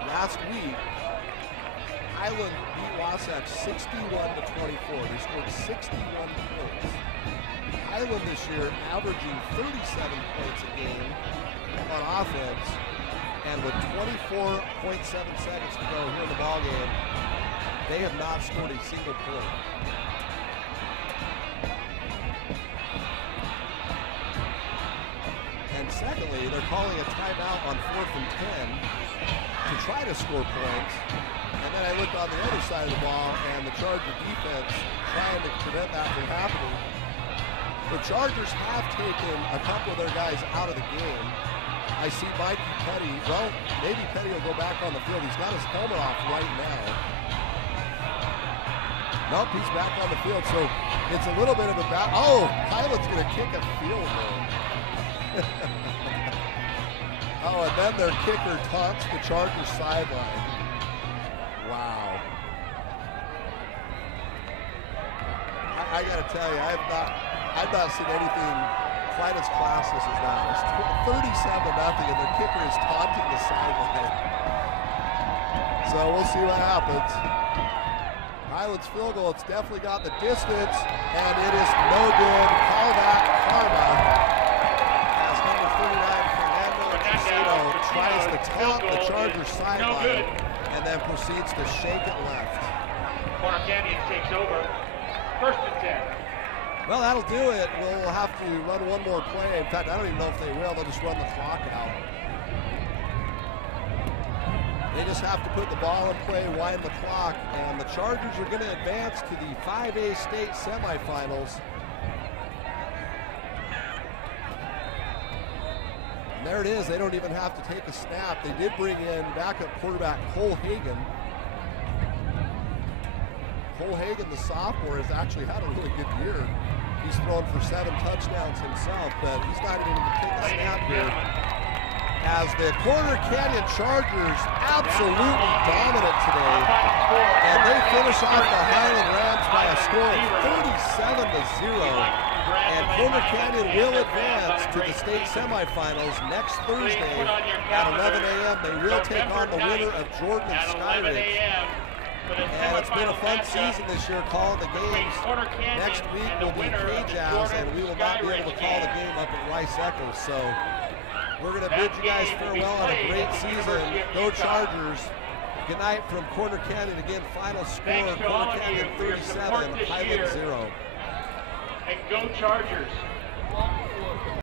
Last week, Highland beat Wasatch 61-24. They scored 61 points. Highland this year averaging 37 points a game on offense, and with 24.7 seconds to go here in the ballgame, they have not scored a single point. And secondly, they're calling a timeout on 4th and 10 to try to score points. And then I looked on the other side of the ball, and the Charger defense trying to prevent that from happening. The Chargers have taken a couple of their guys out of the game. I see Mikey Petty. Well, maybe Petty will go back on the field. He's got his helmet off right now. Nope, he's back on the field. So it's a little bit of a battle. Oh, Highland's going to kick a field goal. Oh, and then their kicker taunts the Chargers sideline. Wow. I got to tell you, I've not seen anything quite as classless as that. It's 37-0, and their kicker is taunting the sideline. So we'll see what happens. Highland's field goal, it's definitely got the distance, and it is no good. Call that karma. As number 39, Fernando tries to taunt the Chargers sideline, and then proceeds to shake it left. Corner Canyon takes over. 1st and 10. Well, that'll do it. We'll have to run one more play. In fact, I don't even know if they will. They'll just run the clock out. They just have to put the ball in play, wind the clock, and the Chargers are going to advance to the 5A state semifinals. And there it is. They don't even have to take a snap. They did bring in backup quarterback Cole Hagan. Cole Hagan, the sophomore, has actually had a really good year. He's thrown for 7 touchdowns himself, but he's not even going to take a snap here. As the Corner Canyon Chargers absolutely dominant today, and they finish off the Highland Rams by a score of 37-0. And Corner Canyon will advance to the state semifinals next Thursday at 11 a.m. They will take on the winner of Jordan and Skyridge. And it's been a fun season this year calling the games. Next week will be K-Jazz, and we will not be able to call the game up at Rice Eccles. So we're going to bid you guys farewell on a great season. Go Chargers. Good night from Corner Canyon. Again, final score, Corner Canyon 37, Highland 0. And go Chargers.